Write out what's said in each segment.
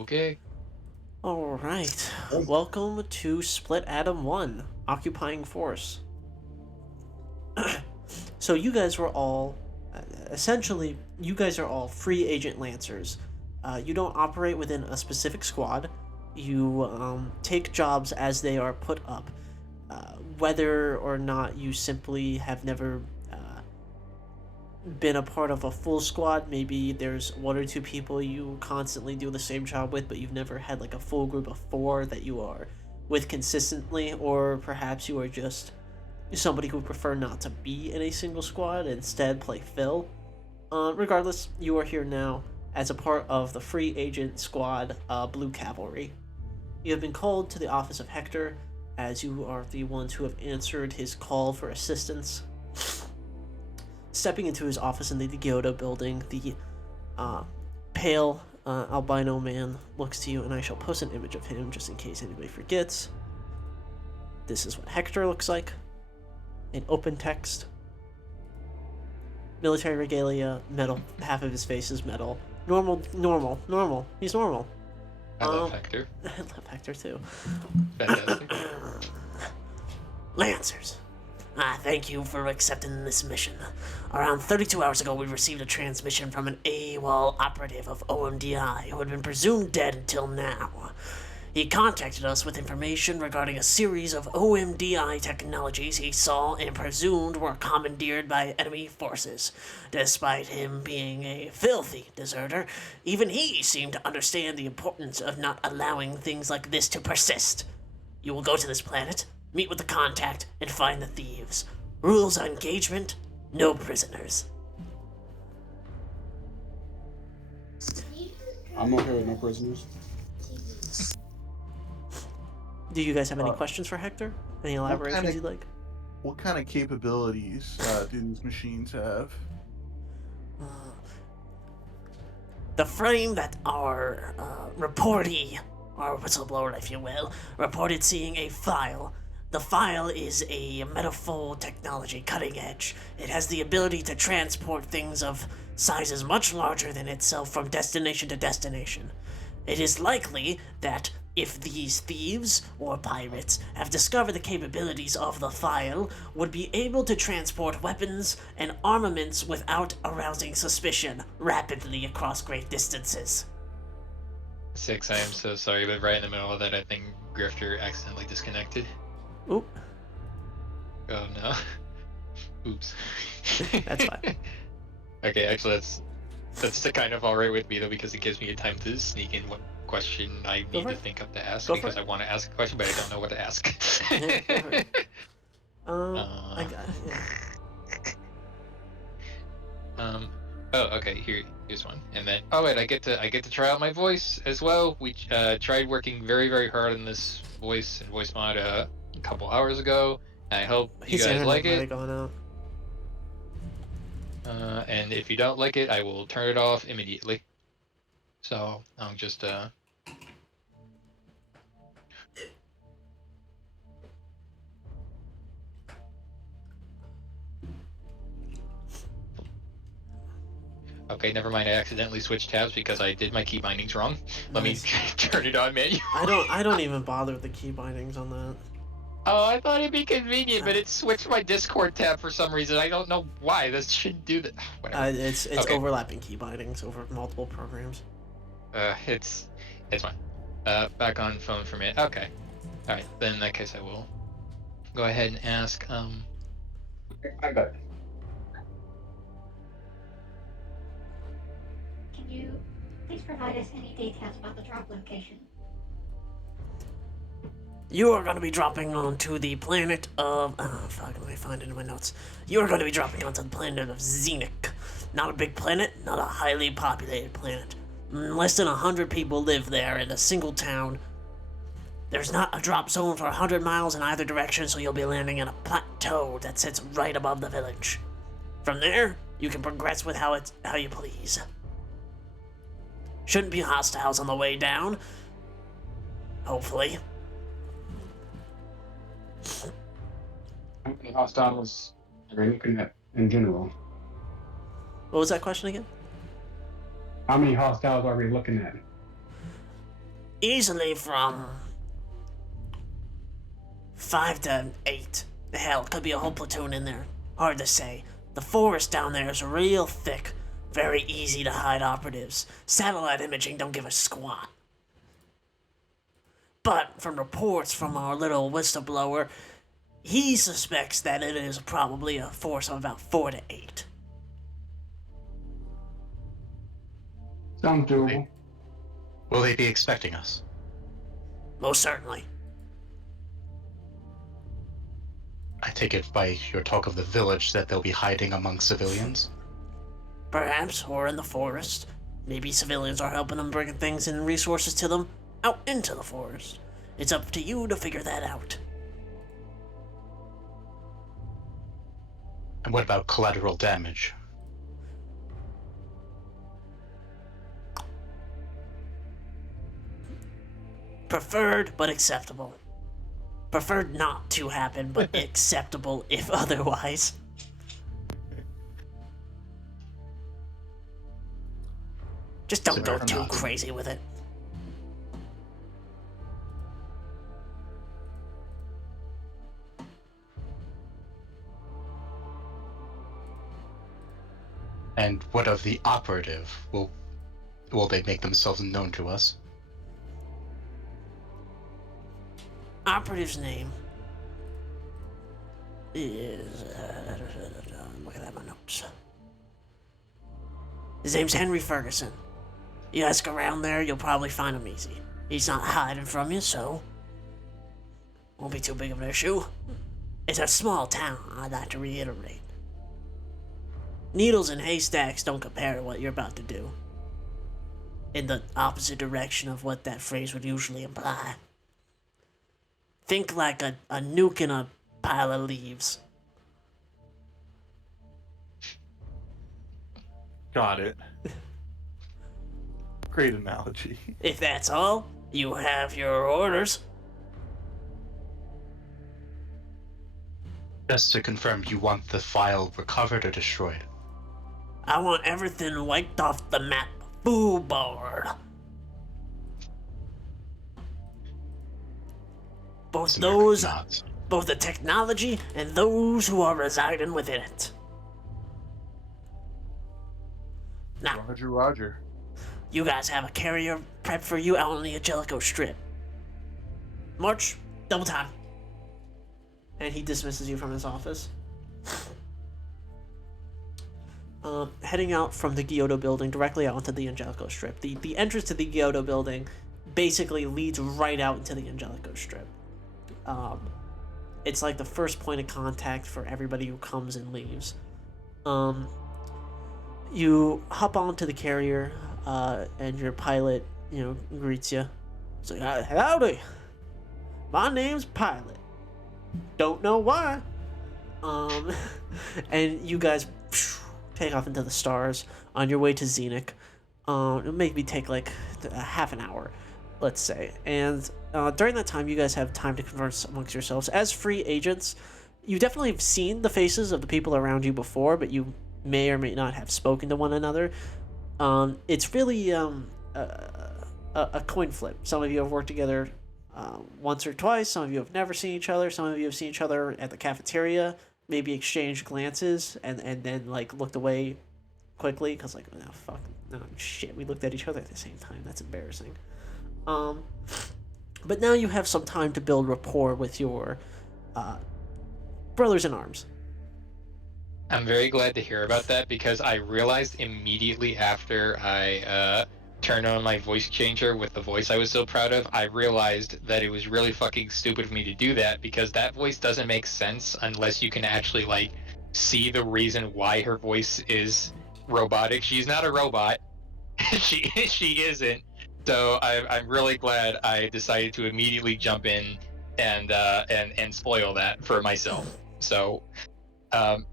Okay. Alright, welcome to Split Atom 1, Occupying Force. So you guys were all, essentially, you guys are all free agent lancers. You don't operate within a specific squad. You take jobs as they are put up. Whether or not you simply have never been a part of a full squad, maybe there's one or two people you constantly do the same job with, but you've never had like a full group of four that you are with consistently, or perhaps you are just somebody who would prefer not to be in a single squad, instead play Phil. Regardless, you are here now as a part of the free agent squad, Blue Cavalry. You have been called to the office of Hector, as you are the ones who have answered his call for assistance. Stepping into his office in the Gyoto building, the pale albino man looks to you, and I shall post an image of him just in case anybody forgets. This is what Hector looks like. In open text. Military regalia, metal. Half of his face is metal. Normal. He's normal. I love Hector. I love Hector too. Fantastic. Lancers. Thank you for accepting this mission. Around 32 hours ago, we received a transmission from an AWOL operative of OMDI who had been presumed dead until now. He contacted us with information regarding a series of OMDI technologies he saw and presumed were commandeered by enemy forces. Despite him being a filthy deserter, even he seemed to understand the importance of not allowing things like this to persist. You will go to this planet, meet with the contact, and find the thieves. Rules on engagement: no prisoners. I'm okay with no prisoners. Do you guys have any questions for Hector? Any elaborations you'd like? What kind of capabilities do these machines have? The frame that our reportee, or whistleblower if you will, reported seeing a file. The file is a metaphor technology, cutting edge. It has the ability to transport things of sizes much larger than itself from destination to destination. It is likely that if these thieves or pirates have discovered the capabilities of the file, would be able to transport weapons and armaments without arousing suspicion rapidly across great distances. 6, I am so sorry, but right in the middle of that, I think Grifter accidentally disconnected. Oop. Oh no. Oops. That's fine. Okay, actually that's kind of alright with me though, because it gives me a time to sneak in what question I need to think of to ask, because I want to ask a question but I don't know what to ask. I got it. Yeah. Oh, okay. Here's one, and then wait, I get to try out my voice as well. We tried working very, very hard on this voice and voice mod a couple hours ago. I hope you guys like it. And if you don't like it, I will turn it off immediately. So I'm just Okay, never mind. I accidentally switched tabs because I did my key bindings wrong. Let me turn it on manually. I don't even bother with the key bindings on that. Oh, I thought it'd be convenient, but it switched my Discord tab for some reason. I don't know why. This shouldn't do that. It's okay. Overlapping key bindings over multiple programs. It's fine. Back on phone for a minute. Okay. All right. Then in that case, I will go ahead and ask. I got it. Can you please provide us any details about the drop location? You are going to be dropping onto the planet of... Oh, fuck, let me find it in my notes. You are going to be dropping onto the planet of Xenic. Not a big planet, not a highly populated planet. Less than 100 people live there in a single town. There's not a drop zone for 100 miles in either direction, so you'll be landing in a plateau that sits right above the village. From there, you can progress with how you please. Shouldn't be hostiles on the way down. Hopefully. How many hostiles are we looking at in general? What was that question again? How many hostiles are we looking at? Easily from 5 to 8. Hell, could be a whole platoon in there. Hard to say. The forest down there is real thick. Very easy to hide operatives. Satellite imaging don't give a squat. But from reports from our little whistleblower, he suspects that it is probably a force of about 4 to 8. Sounds doable. Will they be expecting us? Most certainly. I take it by your talk of the village that they'll be hiding among civilians? Perhaps, or in the forest. Maybe civilians are helping them bring things and resources to them out into the forest. It's up to you to figure that out. And what about collateral damage? Preferred, but acceptable. Preferred not to happen, but acceptable if otherwise. Just don't go too crazy with it. And what of the operative? Will they make themselves known to us? Operative's name is... look at that, my notes. His name's Henry Ferguson. You ask around there, you'll probably find him easy. He's not hiding from you, so... won't be too big of an issue. It's a small town, I'd like to reiterate. Needles and haystacks don't compare to what you're about to do. In the opposite direction of what that phrase would usually imply. Think like a nuke in a pile of leaves. Got it. Great analogy. If that's all, you have your orders. Just to confirm, you want the file recovered or destroyed? I want everything wiped off the map. Boo board. Both those, both the technology and those who are residing within it. Now, Roger. you guys have a carrier prepped for you out on the Angelico Strip. March, double time. And he dismisses you from his office. Heading out from the Giotto building directly out onto the Angelico Strip. The entrance to the Giotto building basically leads right out into the Angelico Strip. It's like the first point of contact for everybody who comes and leaves. You hop onto the carrier, and your pilot, greets you. It's like, howdy, my name's Pilot. Don't know why. And you guys take off into the stars on your way to Zenith. It'll maybe take like a half an hour, let's say. And during that time, you guys have time to converse amongst yourselves. As free agents, you definitely have seen the faces of the people around you before, but you may or may not have spoken to one another. It's really a coin flip. Some of you have worked together once or twice. Some of you have never seen each other. Some of you have seen each other at the cafeteria, maybe exchanged glances, and then like looked away quickly because like, oh fuck, no shit, we looked at each other at the same time. That's embarrassing. But now you have some time to build rapport with your brothers in arms. I'm very glad to hear about that because I realized immediately after I turned on my voice changer with the voice I was so proud of, I realized that it was really fucking stupid of me to do that because that voice doesn't make sense unless you can actually like see the reason why her voice is robotic. She's not a robot. she isn't. So I'm really glad I decided to immediately jump in and spoil that for myself. So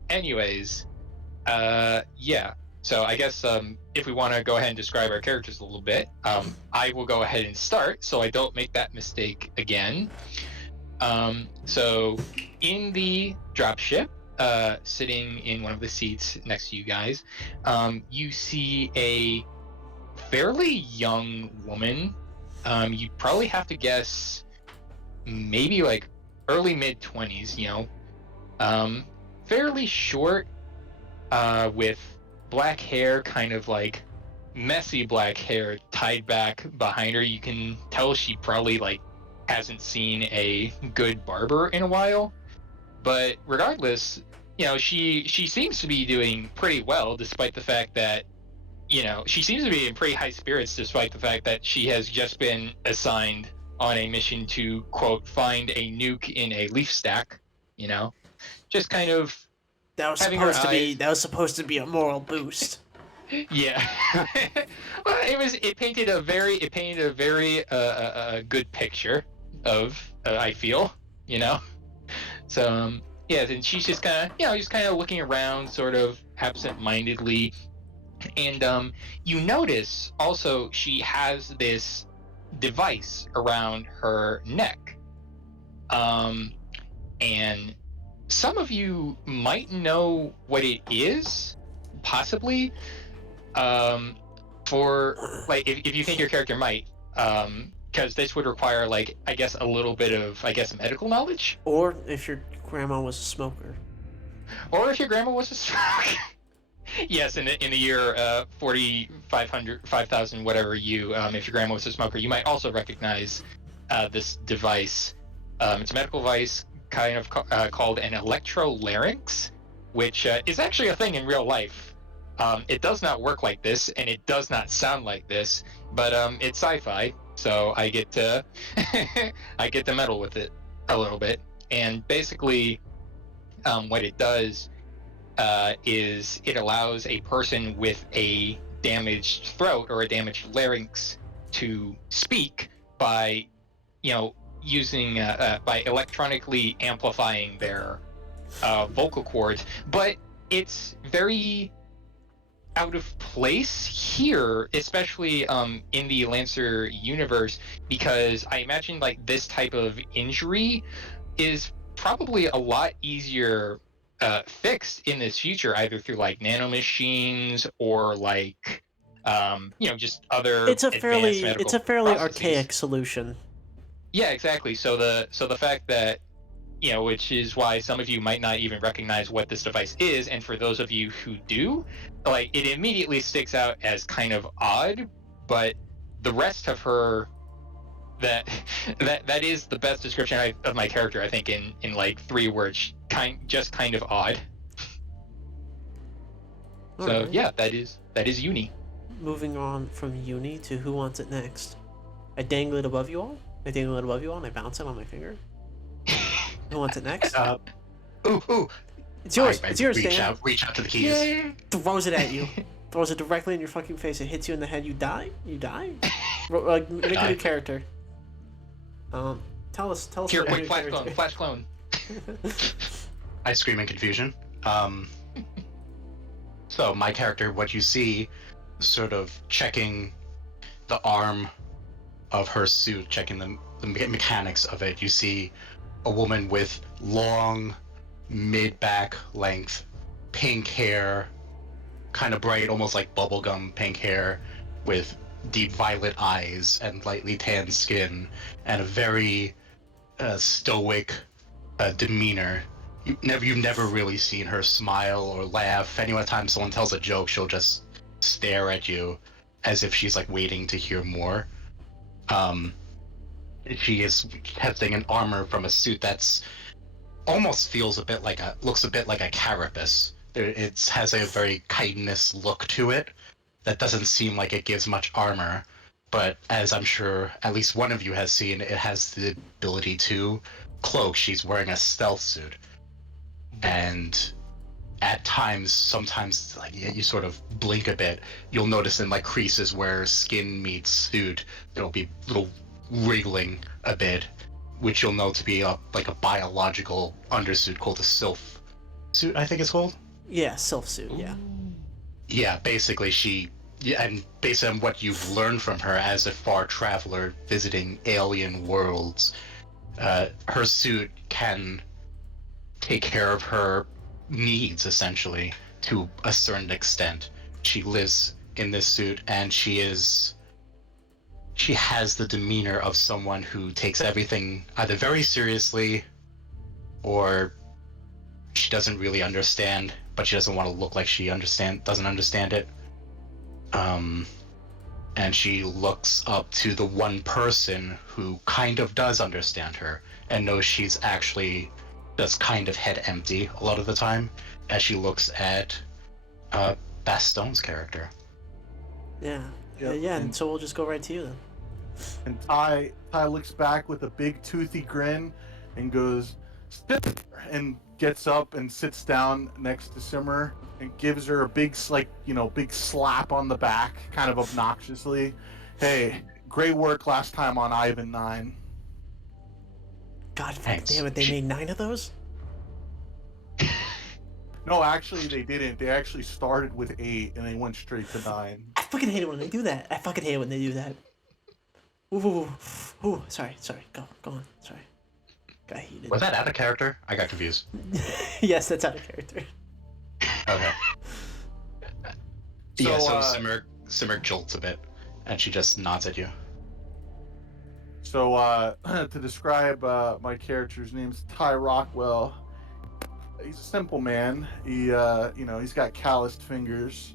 anyways, yeah. So I guess if we want to go ahead and describe our characters a little bit, I will go ahead and start so I don't make that mistake again. So in the dropship, sitting in one of the seats next to you guys, you see a fairly young woman You probably have to guess maybe like early mid-20s, fairly short, with black hair, kind of like messy black hair tied back behind her. You can tell she probably like hasn't seen a good barber in a while. But regardless, she seems to be doing pretty well, despite the fact that she seems to be in pretty high spirits, despite the fact that she has just been assigned on a mission to, quote, find a nuke in a leaf stack. Just kind of That was having her supposed to be. eyes. That was supposed to be a moral boost. Yeah. Well, it painted a very good picture of, I feel, So yeah, and she's just kind of looking around, sort of absent-mindedly. And you notice also she has this device around her neck. And some of you might know what it is, possibly. For like, if you think your character might, because this would require, like, I guess a little bit of, medical knowledge. Or if your grandma was a smoker. Or if your grandma was a smoker. Yes, in the year 4500, 5000, whatever if your grandma was a smoker, you might also recognize this device. It's a medical device kind of called an electrolarynx, which is actually a thing in real life. It does not work like this, and it does not sound like this, but it's sci-fi, so I get to I get to meddle with it a little bit. And basically, what it does is it allows a person with a damaged throat or a damaged larynx to speak by, using by electronically amplifying their vocal cords. But it's very out of place here, especially in the Lancer universe, because I imagine like this type of injury is probably a lot easier fixed in this future, either through like nanomachines or like just other It's a fairly processes. archaic solution. Yeah, exactly. So the fact that which is why some of you might not even recognize what this device is, and for those of you who do, like, it immediately sticks out as kind of odd, but the rest of her, that is the best description of my character, I think, in like 3 words. Just kind of odd. So Alright. yeah, that is Uni. Moving on from Uni to who wants it next. I dangle it above you all. And I bounce it on my finger. Who wants it next? Ooh. It's yours. I It's yours, reach Dan. out to the keys. Throws it at you. Throws it directly in your fucking face. It hits you in the head. You die. Make a new character. Tell us. Here, what your quick, character- flash clone. I scream in confusion. So my character, what you see, sort of checking the arm of her suit, checking the mechanics of it, you see a woman with long, mid-back length, pink hair, kind of bright, almost like bubblegum pink hair, with deep violet eyes and lightly tanned skin, and a very stoic demeanor. You've never really seen her smile or laugh. Anytime someone tells a joke, she'll just stare at you as if she's like waiting to hear more. She is testing an armor from a suit that's almost looks a bit like a carapace. It has a very chitinous look to it that doesn't seem like it gives much armor, but as I'm sure at least one of you has seen, it has the ability to cloak. She's wearing a stealth suit, and at times, sometimes, like, you sort of blink a bit, you'll notice in like creases where skin meets suit, there'll be little wriggling a bit, which you'll know to be a biological undersuit called a sylph suit, I think it's called. Yeah, self-suit. Yeah. Yeah, basically and based on what you've learned from her as a far traveler visiting alien worlds, her suit can take care of her needs, essentially, to a certain extent. She lives in this suit, and she she has the demeanor of someone who takes everything either very seriously or she doesn't really understand, but she doesn't want to look like she doesn't understand it. And she looks up to the one person who kind of does understand her and knows she's actually just kind of head empty a lot of the time as she looks at Bastone's character. Yeah. Yep, Yeah, and so we'll just go right to you then. And Ty looks back with a big toothy grin and goes, "Sit," and gets up and sits down next to Simmer and gives her a big slap on the back, kind of obnoxiously. "Hey, great work last time on Ivan 9. God Thanks. damn it, they made 9 of those? No, actually they didn't. They actually started with 8 and they went straight to 9. I fucking hate it when they do that. I fucking hate it when they do that. Ooh, sorry. Go on. Sorry. Got heated. Was that out of character? I got confused. Yes, that's out of character. Okay. So, Yeah, so Simmer jolts a bit, and she just nods at you. So, to describe my character's name's Ty Rockwell. He's a simple man. He's got calloused fingers.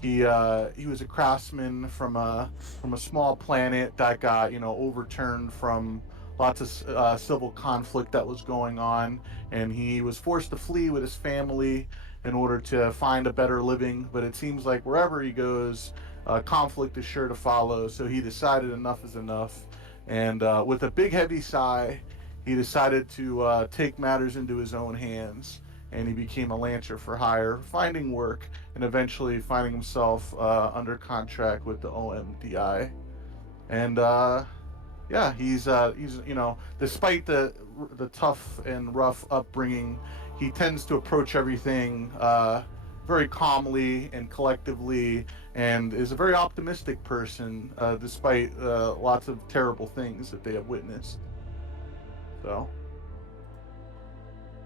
He was a craftsman from a small planet that got overturned from lots of civil conflict that was going on, and he was forced to flee with his family in order to find a better living. But it seems like wherever he goes, conflict is sure to follow. So he decided enough is enough, and with a big heavy sigh, he decided to take matters into his own hands, and he became a lancer for hire, finding work and eventually finding himself under contract with the OMDI. And yeah, he's despite the tough and rough upbringing, he tends to approach everything very calmly and collectively, and is a very optimistic person despite lots of terrible things that they have witnessed. So.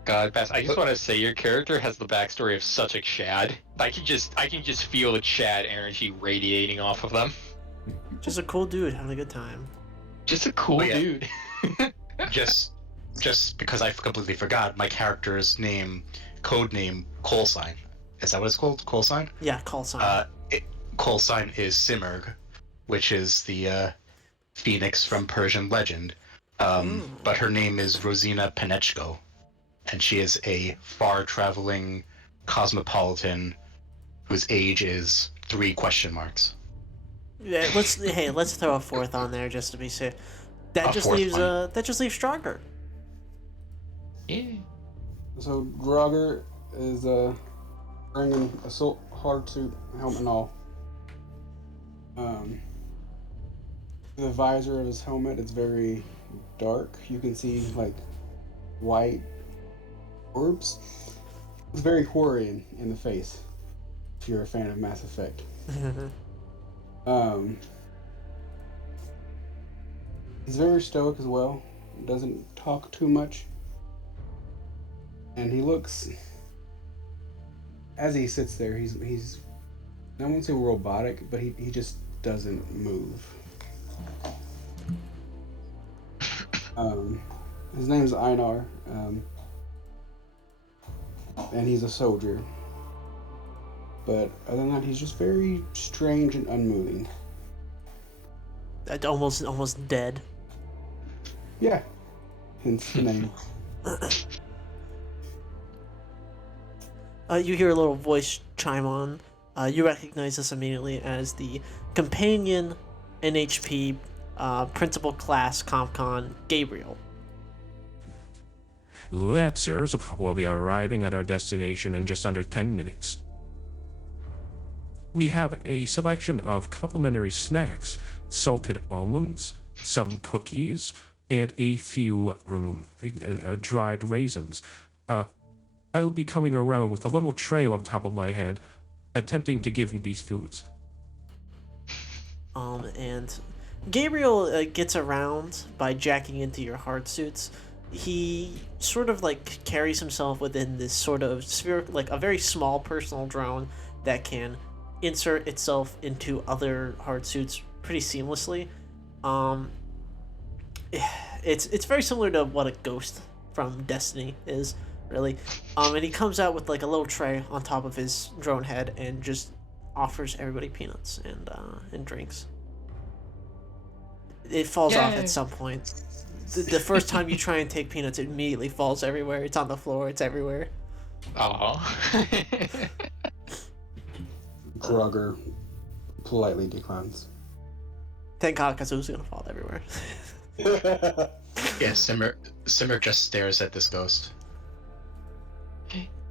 God, Bass, I just want to say your character has the backstory of such a Chad. I can just feel the Chad energy radiating off of them. Just a cool dude having a good time. Just a cool yeah. dude. just because I completely forgot, my character's code name, Call Sign. Is that what it's called? Call Sign? Yeah, call sign. Call Sign is Simurg, which is the phoenix from Persian legend. But her name is Rosina Penechko, and she is a far-traveling cosmopolitan whose age is 3 question marks. Yeah, let's throw a 4th on there just to be safe. That just leaves Stronger. Yeah. So Draugr is wearing an assault hard suit, helmet and all. The visor of his helmet is very dark. You can see like white orbs. It's very Horian in the face, if you're a fan of Mass Effect. He's very stoic as well. Doesn't talk too much. And he looks, as he sits there, he's I won't say robotic, but he just doesn't move. His name's Einar, and he's a soldier. But other than that, he's just very strange and unmoving. Almost dead. Yeah, hence the name. You hear a little voice chime on. You recognize this immediately as the companion NHP principal class CompCon Gabriel. Lancers will be arriving at our destination in just under 10 minutes. We have a selection of complimentary snacks, salted almonds, some cookies, and a few dried raisins. I'll be coming around with a little tray on top of my head, attempting to give you these foods. And Gabriel gets around by jacking into your hard suits. He sort of like carries himself within this sort of sphere, like a very small personal drone that can insert itself into other hard suits pretty seamlessly. Um, it's very similar to what a ghost from Destiny is, really. And he comes out with like a little tray on top of his drone head and just offers everybody peanuts and drinks. It falls off Yay. at some point. The first time you try and take peanuts, it immediately falls everywhere. It's on the floor. It's everywhere. Oh. Grugger politely declines. Thank God, because it was gonna fall everywhere. Yeah, Simmer just stares at this ghost.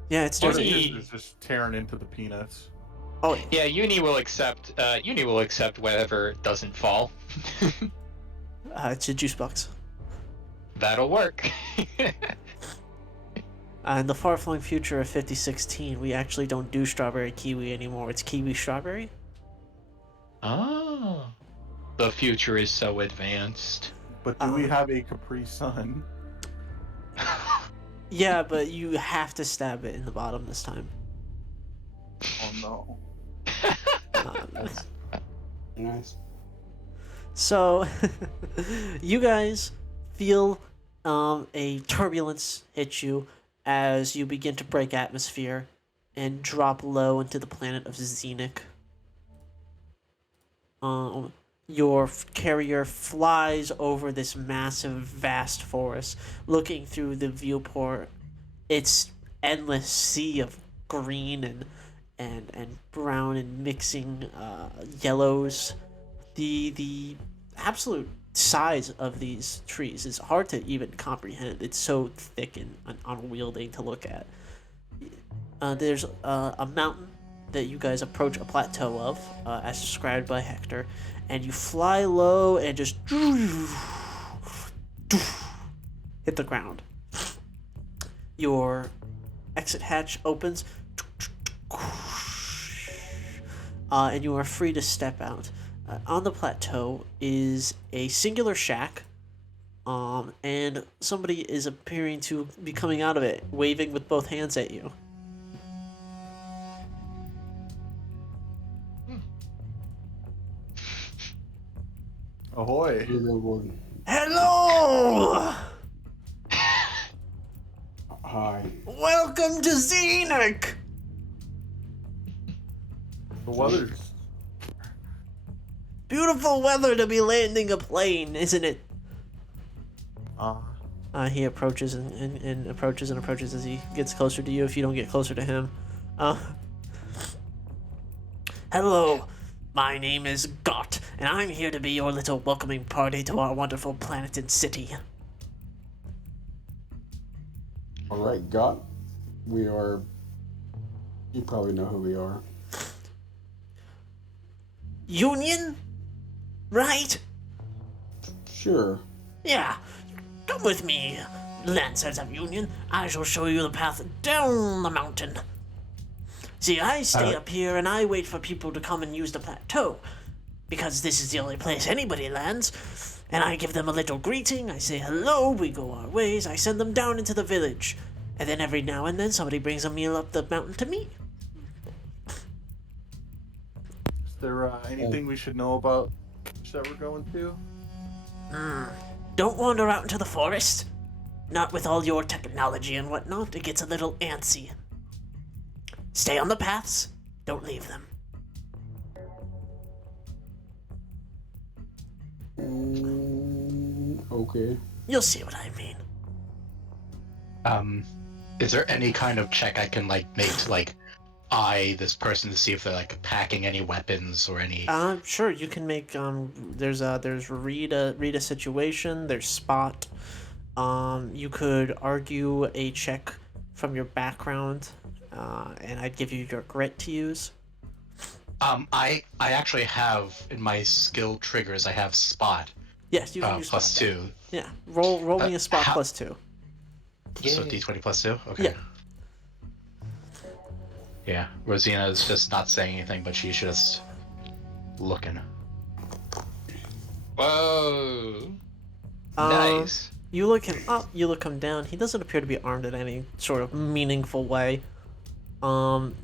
Yeah, it's Or just he- It's just tearing into the peanuts. oh Yeah, Uni will accept. Uni will accept whatever doesn't fall. it's a juice box. That'll work. In the far-flung future of 5016, we actually don't do strawberry kiwi anymore. It's kiwi strawberry. Oh, the future is so advanced. But do we have a Capri Sun? Yeah, but you have to stab it in the bottom this time. Oh no. That's nice. So, you guys feel a turbulence hit you as you begin to break atmosphere and drop low into the planet of Xenic. Your carrier flies over this massive, vast forest, looking through the viewport. It's endless sea of green and brown and mixing yellows. The absolute size of these trees is hard to even comprehend. It's so thick and unwieldy to look at. There's a mountain that you guys approach a plateau of, as described by Hector, and you fly low and just hit the ground. Your exit hatch opens, and you are free to step out. On the plateau is a singular shack, and somebody is appearing to be coming out of it, waving with both hands at you. Ahoy. Hello! Hi. Welcome to Xenic! The weather's Beautiful weather to be landing a plane, isn't it? He approaches and approaches and approaches as he gets closer to you if you don't get closer to him. Hello, my name is Gott, and I'm here to be your little welcoming party to our wonderful planet and city. Alright, Got. We are. You probably know who we are. Union? Right? Sure. Yeah. Come with me, Lancers of Union. I shall show you the path down the mountain. See, I stay up here and I wait for people to come and use the plateau, because this is the only place anybody lands. And I give them a little greeting, I say hello, we go our ways, I send them down into the village. And then every now and then somebody brings a meal up the mountain to me. Is there anything we should know about that we're going to? Don't wander out into the forest. Not with all your technology and whatnot, it gets a little antsy. Stay on the paths, don't leave them. Okay. You'll see what I mean. Is there any kind of check I can make to eye this person to see if they're packing any weapons or any? Sure, you can make there's read a situation, there's spot. You could argue a check from your background, and I'd give you your grit to use. I actually have in my skill triggers I have spot. Yes, you can use plus spot. 2. Yeah, roll me a spot plus 2. So D20 plus 2? Okay. Yeah. Yeah, Rosina is just not saying anything, but she's just looking. Whoa. Nice. You look him up, you look him down. He doesn't appear to be armed in any sort of meaningful way.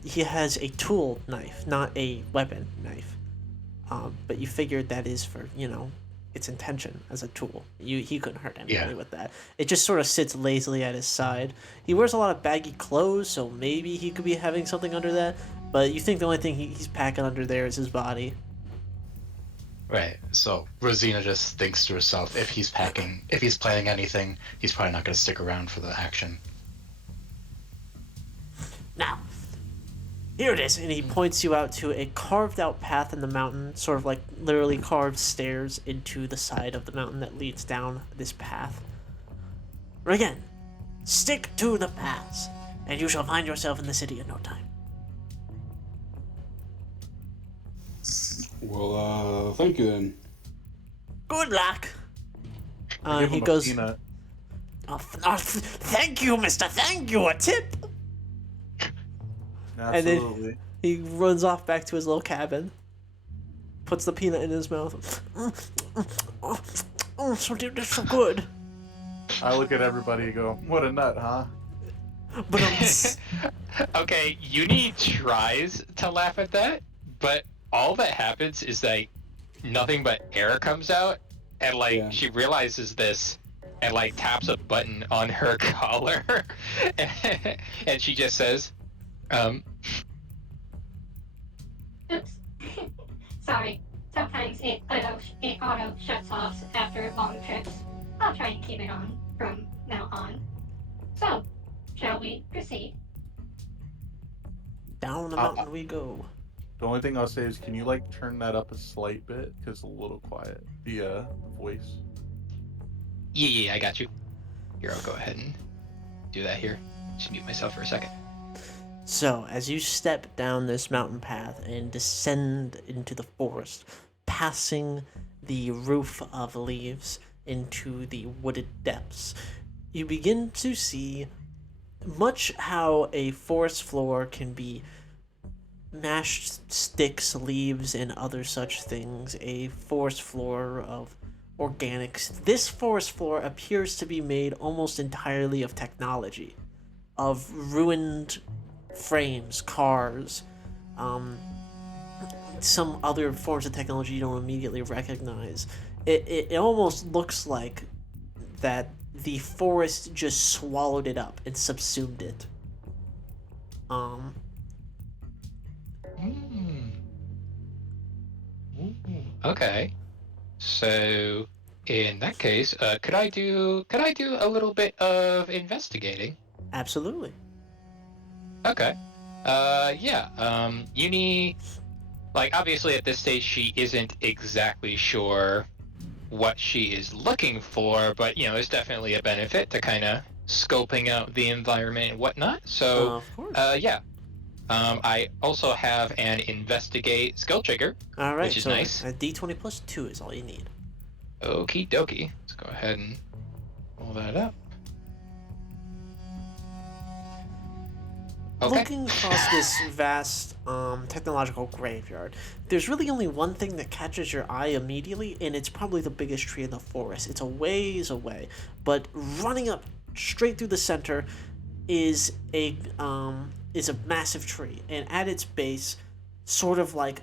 He has a tool knife, not a weapon knife. But you figured that is for, its intention as a tool. He couldn't hurt anybody Yeah. with that. It just sort of sits lazily at his side. He wears a lot of baggy clothes, so maybe he could be having something under that. But you think the only thing he's packing under there is his body. Right. So Rosina just thinks to herself, if he's planning anything, he's probably not going to stick around for the action. Now, here it is, and he points you out to a carved out path in the mountain, sort of like literally carved stairs into the side of the mountain that leads down this path. Again, stick to the paths, and you shall find yourself in the city in no time. Well, thank you then. Good luck. Give He him a goes, peanut. thank you, mister, thank you, a tip. And then- Absolutely. He runs off back to his little cabin, puts the peanut in his mouth. Oh, so dude, that's so good. I look at everybody and go, "What a nut, huh?" But Okay, Uni tries to laugh at that, but all that happens is that nothing but air comes out, and like Yeah. she realizes this, and like taps a button on her collar, and she just says, Oops. Sorry. Sometimes it auto shuts off after long trips. I'll try and keep it on from now on. So, shall we proceed? down the mountain we go. The only thing I'll say is, can you like turn that up a slight bit? Cause it's a little quiet. The voice. yeah, I got you. Here, I'll go ahead and do that here. Just mute myself for a second. So, as you step down this mountain path and descend into the forest, passing the roof of leaves into the wooded depths, you begin to see much how a forest floor can be mashed sticks, leaves, and other such things, a forest floor of organics. This forest floor appears to be made almost entirely of technology, of ruined frames, cars, some other forms of technology you don't immediately recognize. It almost looks like that the forest just swallowed it up and subsumed it. Okay. So in that case, could I do a little bit of investigating? Absolutely. Okay. Yeah. Uni, like obviously at this stage she isn't exactly sure what she is looking for, but you know, it's definitely a benefit to kind of scoping out the environment and whatnot. So, Of course. yeah. I also have an investigate skill trigger. All right, which is so nice. a d20 plus 2 is all you need. Okie dokie. Let's go ahead and pull that up. Okay. Looking across this vast technological graveyard, there's really only one thing that catches your eye immediately, and it's probably the biggest tree in the forest. It's a ways away, but running up straight through the center is a massive tree, and at its base, sort of like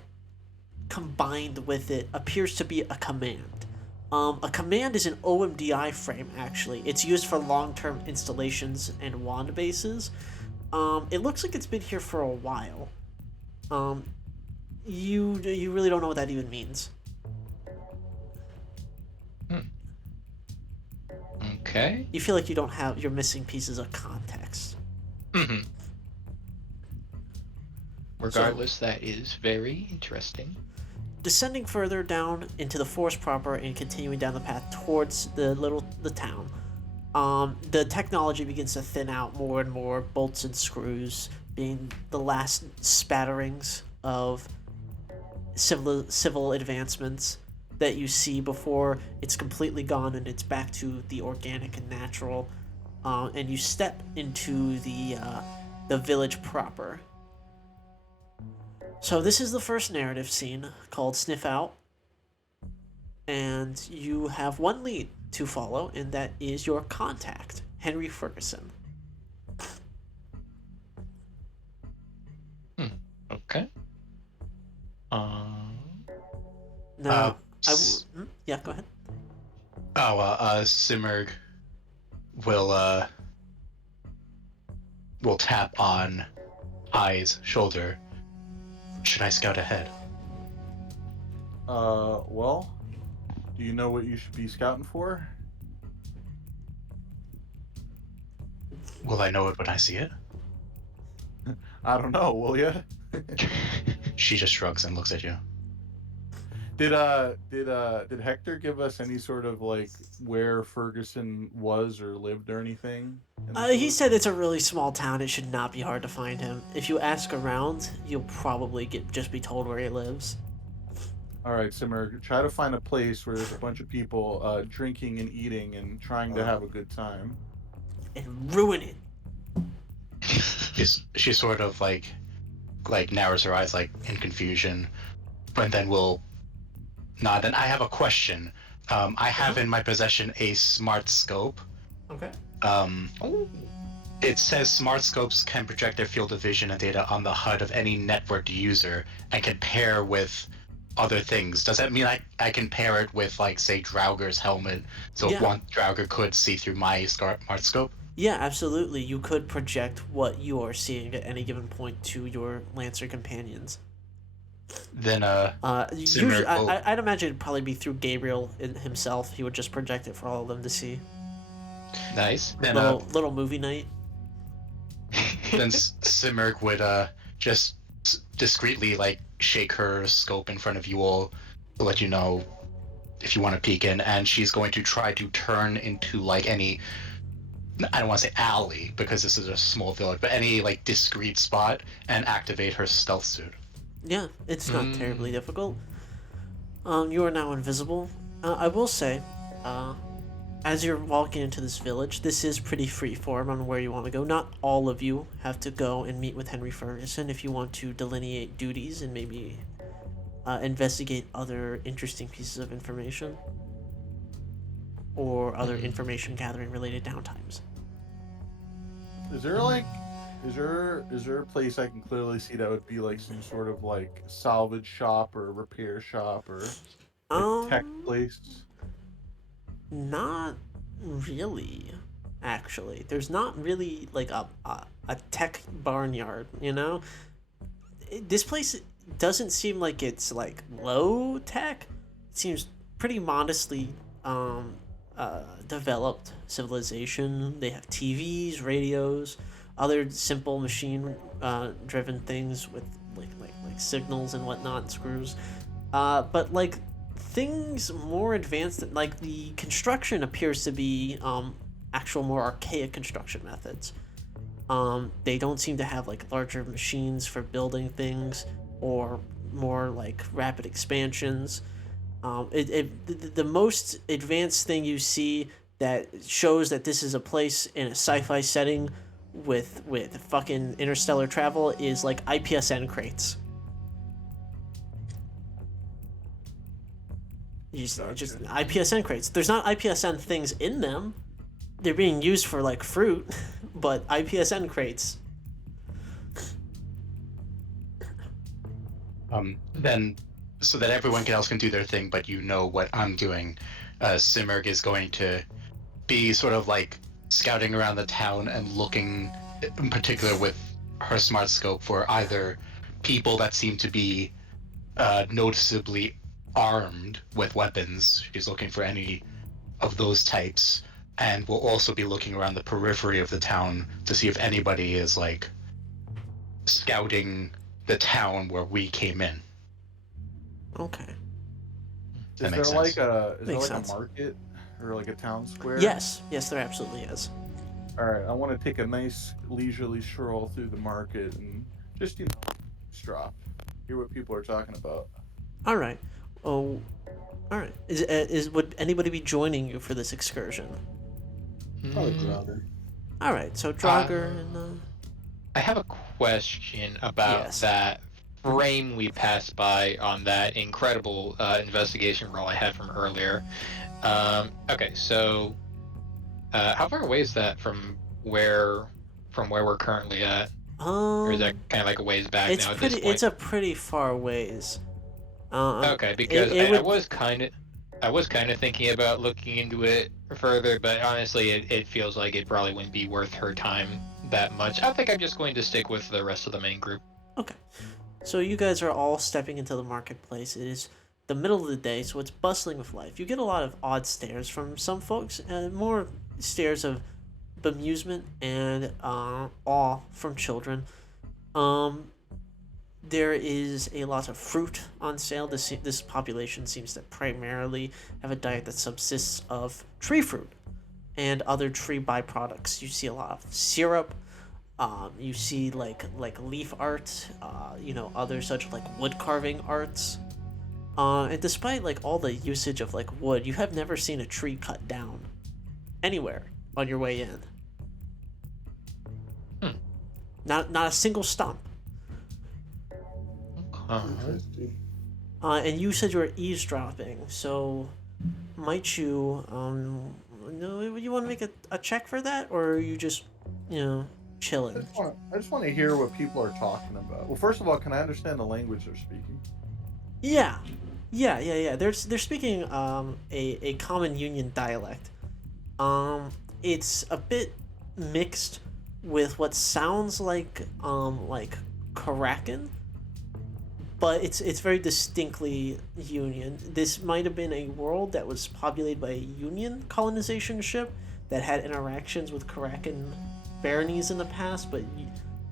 combined with it, appears to be a command. A command is an OMDI frame, actually. It's used for long-term installations and wand bases. It looks like it's been here for a while. You really don't know what that even means. Okay. You feel like you're missing pieces of context. Mm-hmm. Regardless, that is very interesting. Descending further down into the forest proper and continuing down the path towards the town, the technology begins to thin out more and more, bolts and screws being the last spatterings of civil advancements that you see before it's completely gone and it's back to the organic and natural, and you step into the village proper. So this is the first narrative scene, called Sniff Out, and you have one lead to follow, and that is your contact, Henry Ferguson. Okay. Now, s- yeah, go ahead. Simurg will tap on Ai's shoulder. Should I scout ahead? Well, do you know what you should be scouting for? Will I know it when I see it? I don't know, will ya? She just shrugs and looks at you. Did Hector give us any sort of like where Ferguson was or lived or anything? He said it's a really small town. It should not be hard to find him. If you ask around, you'll probably just be told where he lives. All right, Simmer, try to find a place where there's a bunch of people drinking and eating and trying to have a good time. And ruin it. She sort of like narrows her eyes like in confusion, but then will nod. And I have a question. I have in my possession a smart scope. Okay. It says smart scopes can project their field of vision and data on the HUD of any networked user and can pair with other things. Does that mean I can pair it with, like, say, Draugr's helmet, so Yeah. one Draugr could see through my smart scope? Yeah, absolutely. You could project what you are seeing at any given point to your Lancer companions. Then, Usually, will- I'd imagine it'd probably be through Gabriel himself. He would just project it for all of them to see. Nice. then, Little movie night. then Simurg would, just discreetly, like, shake her scope in front of you all to let you know if you want to peek in, and she's going to try to turn into, like, any... I don't want to say alley, because this is a small village, but any, like, discreet spot, and activate her stealth suit. Yeah, it's not terribly difficult. You are now invisible. I will say, as you're walking into this village, this is pretty freeform on where you want to go. Not all of you have to go and meet with Henry Ferguson if you want to delineate duties and maybe investigate other interesting pieces of information or other information gathering related downtimes. Is there a place I can clearly see that would be like some sort of like salvage shop or repair shop or like tech place? Not really, actually. There's not really like a tech barnyard, you know? This place doesn't seem like it's like low tech. It seems pretty modestly developed civilization. They have TVs, radios, other simple machine driven things with like signals and whatnot and screws. But like things more advanced, like the construction appears to be actual more archaic construction methods. They don't seem to have like larger machines for building things or more like rapid expansions. The most advanced thing you see that shows that this is a place in a sci-fi setting with fucking interstellar travel is like IPSN crates. Just IPSN crates. There's not IPSN things in them. They're being used for like fruit, but IPSN crates. Then, so that everyone else can do their thing, but you know what I'm doing, Simurg is going to be sort of like scouting around the town and looking, in particular with her smart scope, for either people that seem to be noticeably armed with weapons. She's looking for any of those types, and will also be looking around the periphery of the town to see if anybody is like scouting the town where we came in. Okay. That Is there makes like sense. a market or like a town square? Yes, there absolutely is. All right, I want to take a nice leisurely stroll through the market and just eavesdrop, hear what people are talking about. All right. Oh, all right. Would anybody be joining you for this excursion? Probably Draugr. All right. So Draugr and I have a question about Yes. that frame we passed by on that incredible investigation roll I had from earlier. Okay, so how far away is that from where we're currently at, or is that kind of like a ways back it's now at pretty. this point? It's a pretty far ways. Okay, because it I would- was kind of. I was kind of thinking about looking into it further, but honestly, it feels like it probably wouldn't be worth her time that much. I think I'm just going to stick with the rest of the main group. Okay. So you guys are all stepping into the marketplace. It is the middle of the day, so it's bustling with life. You get a lot of odd stares from some folks, and more stares of bemusement and awe from children. There is a lot of fruit on sale. This population seems to primarily have a diet that subsists of tree fruit and other tree byproducts. You see a lot of syrup. You see like leaf art. Other such like wood carving arts. And despite like all the usage of like wood, you have never seen a tree cut down anywhere on your way in. Not a single stump. Interesting. And you said you were eavesdropping, so might you no, you want to make a check for that, or are you just chilling? I just want to hear what people are talking about. Well, first of all, can I understand the language they're speaking? Yeah. They're speaking a common Union dialect. It's a bit mixed with what sounds like Karakan, but it's very distinctly Union. This might have been a world that was populated by a Union colonization ship that had interactions with Karakan baronies in the past, but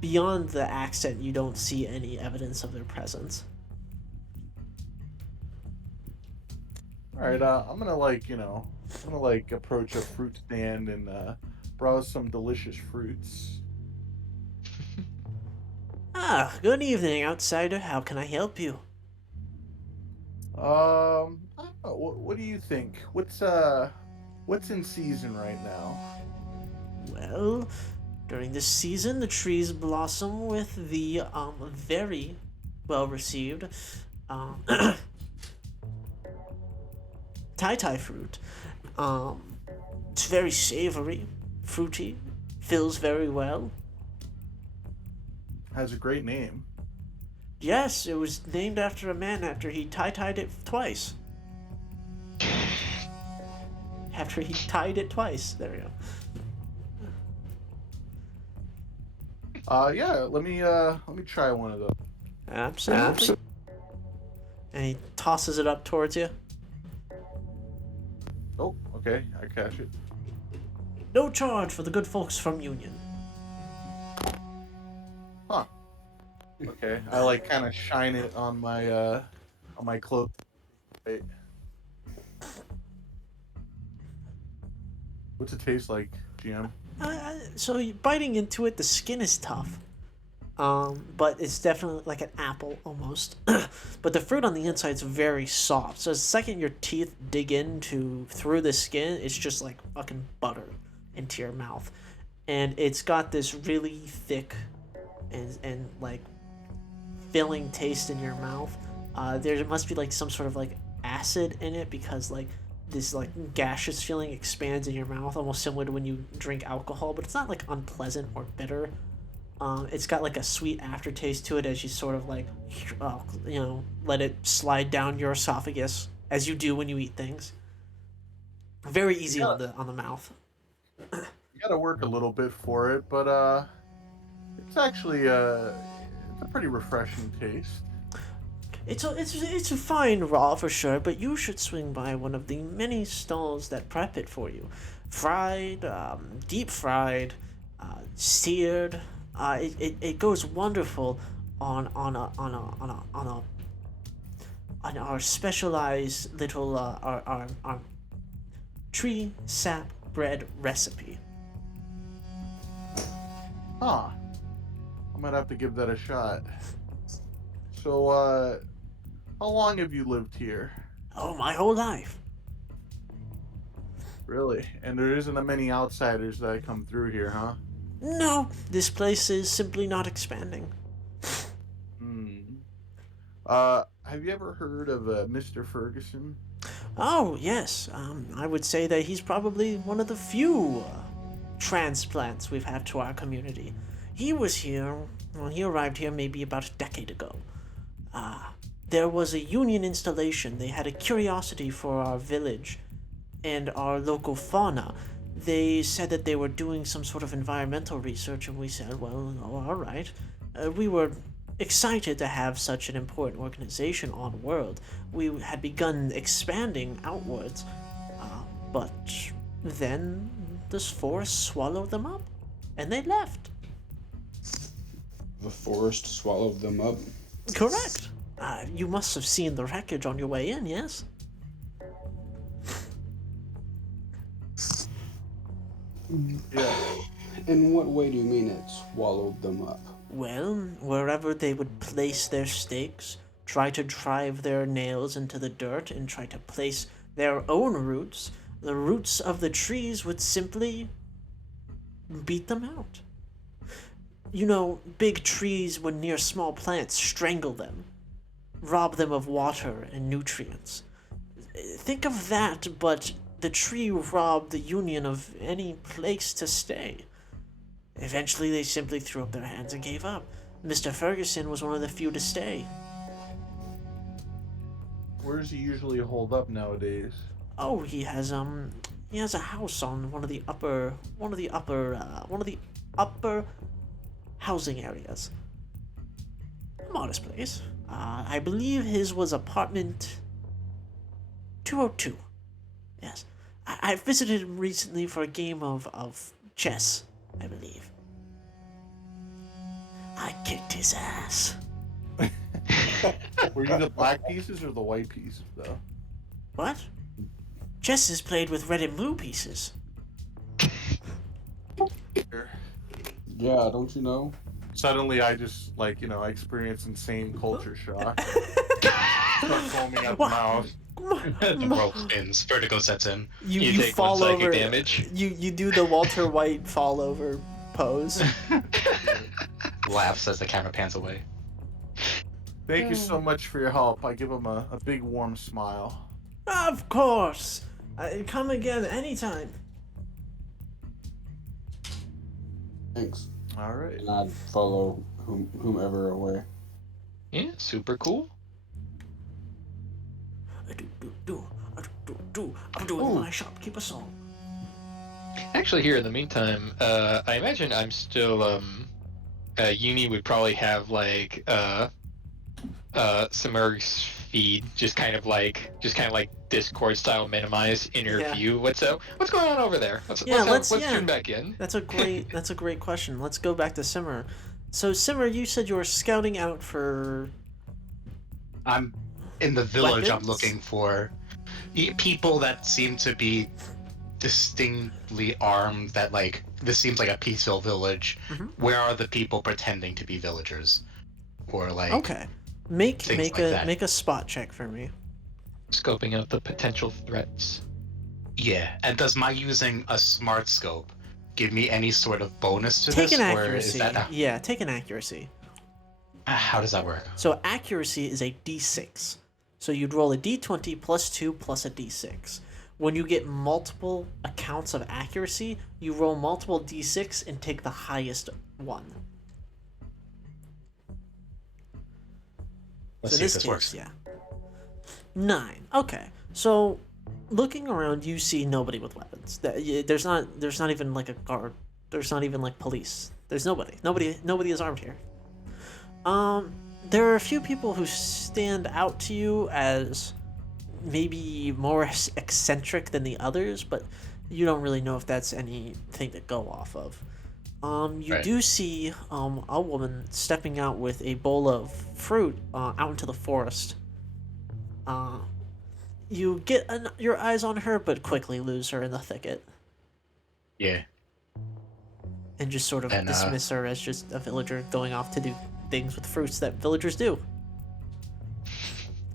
beyond the accent, you don't see any evidence of their presence. All right, I'm gonna approach a fruit stand and browse some delicious fruits. Good evening, outsider. How can I help you? I don't know, what do you think? What's in season right now? Well, during this season, the trees blossom with the very well received Tai fruit. It's very savory, fruity, fills very well. Has a great name. Yes, it was named after a man after he tied it twice. After he tied it twice. There we go. Yeah, let me try one of those. Absolutely. And he tosses it up towards you. Oh, okay, I catch it. No charge for the good folks from Union. Huh. Okay, I kind of shine it on my clothes. Wait. What's it taste like, GM? So biting into it, the skin is tough. But it's definitely like an apple almost. But the fruit on the inside is very soft. So the second your teeth dig through the skin, it's just like fucking butter into your mouth. And it's got this really thick and like filling taste in your mouth. There must be like some sort of like acid in it because like this like gaseous feeling expands in your mouth, almost similar to when you drink alcohol, but it's not like unpleasant or bitter. It's got like a sweet aftertaste to it as you sort of like, let it slide down your esophagus as you do when you eat things. Very easy on the mouth. You gotta work a little bit for it, but it's actually it's a pretty refreshing taste. It's a fine raw for sure, but you should swing by one of the many stalls that prep it for you. Fried, deep fried, seared. It goes wonderful on our specialized little our tree sap bread recipe. Huh. I might have to give that a shot. So, how long have you lived here? Oh, my whole life. Really? And there isn't that many outsiders that come through here, huh? No, this place is simply not expanding. Have you ever heard of Mr. Ferguson? Oh, yes. I would say that he's probably one of the few transplants we've had to our community. He was here, he arrived here maybe about a decade ago. there was a Union installation. They had a curiosity for our village and our local fauna. They said that they were doing some sort of environmental research, and we said, well, all right. We were excited to have such an important organization on world. We had begun expanding outwards, but then this forest swallowed them up, and they left. The forest swallowed them up. Correct. You must have seen the wreckage on your way in, yes? Yeah. In what way do you mean it swallowed them up? Well, wherever they would place their stakes, try to drive their nails into the dirt, and try to place their own roots, the roots of the trees would simply beat them out. You know, big trees, when near small plants, strangle them, rob them of water and nutrients. Think of that, but the tree robbed the Union of any place to stay. Eventually, they simply threw up their hands and gave up. Mr. Ferguson was one of the few to stay. Where does he usually hold up nowadays? Oh, he has a house on one of the upper housing areas. A modest place. I believe his was apartment 202. Yes. I visited him recently for a game of chess, I believe. I kicked his ass. Were you the black pieces or the white pieces, though? What? Chess is played with red and blue pieces. Yeah, don't you know? Suddenly, I just, I experience insane culture shock. Start foaming at the mouth. The world spins. Vertigo sets in. You take fall one psychic over. damage. You do the Walter White fall over pose. Laughs as the camera pans away. Thank you so much for your help. I give him a big warm smile. Of course. Come again anytime. Thanks. All right. And I'd follow whomever away. Yeah, super cool. I'm doing my shopkeeper song. Actually, here in the meantime, I imagine I'm still Uni would probably have Simurg's feed just kind of like Discord style minimize in your Yeah. view. What's going on over there? Let's tune back in. That's a great question. Let's go back to Simmer. So Simmer, you said you were scouting out for I'm in the village. I'm weapons? looking for people that seem to be distinctly armed. That this seems like a peaceful village. Mhm. Where are the people pretending to be villagers, or Okay. Make things like that. make a spot check for me. Scoping out the potential threats. Yeah, and does my using a smart scope give me any sort of bonus to Take this, an or accuracy. is that Yeah, take an accuracy. how does that work? So accuracy is a d6. So you'd roll a d20 plus 2 plus a d6. When you get multiple accounts of accuracy, you roll multiple d6 and take the highest one. Let's So see if this this case, works. yeah. 9. Okay. So looking around, you see nobody with weapons. There's not even like a guard. There's not even like police. There's nobody. Nobody is armed here. There are a few people who stand out to you as maybe more eccentric than the others, but you don't really know if that's anything to go off of. You Right. do see a woman stepping out with a bowl of fruit out into the forest. You get your eyes on her, but quickly lose her in the thicket, Yeah. and just sort of And, dismiss her as just a villager going off to do things with fruits that villagers do.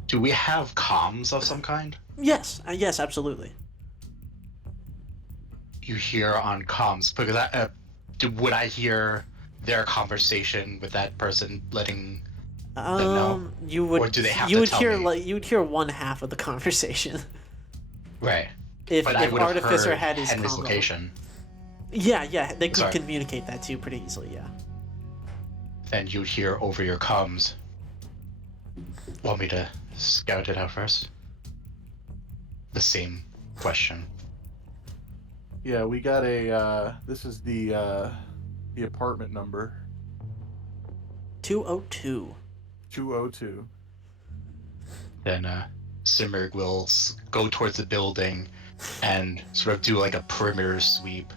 Do we have comms of some kind? Yes, absolutely. You hear on comms because would I hear their conversation with that person letting? know? You would. Or do they have you to would tell hear me? you would hear one half of the conversation Right. if But I would have Artificer heard had his Henry's combo. location. Yeah, they could Sorry. communicate that to you pretty easily. Yeah. Then you'd hear over your comms. Want me to scout it out first? The same question. Yeah, we got a. This is the apartment number 202. 202. Then Simmerg will go towards the building and sort of do like a perimeter sweep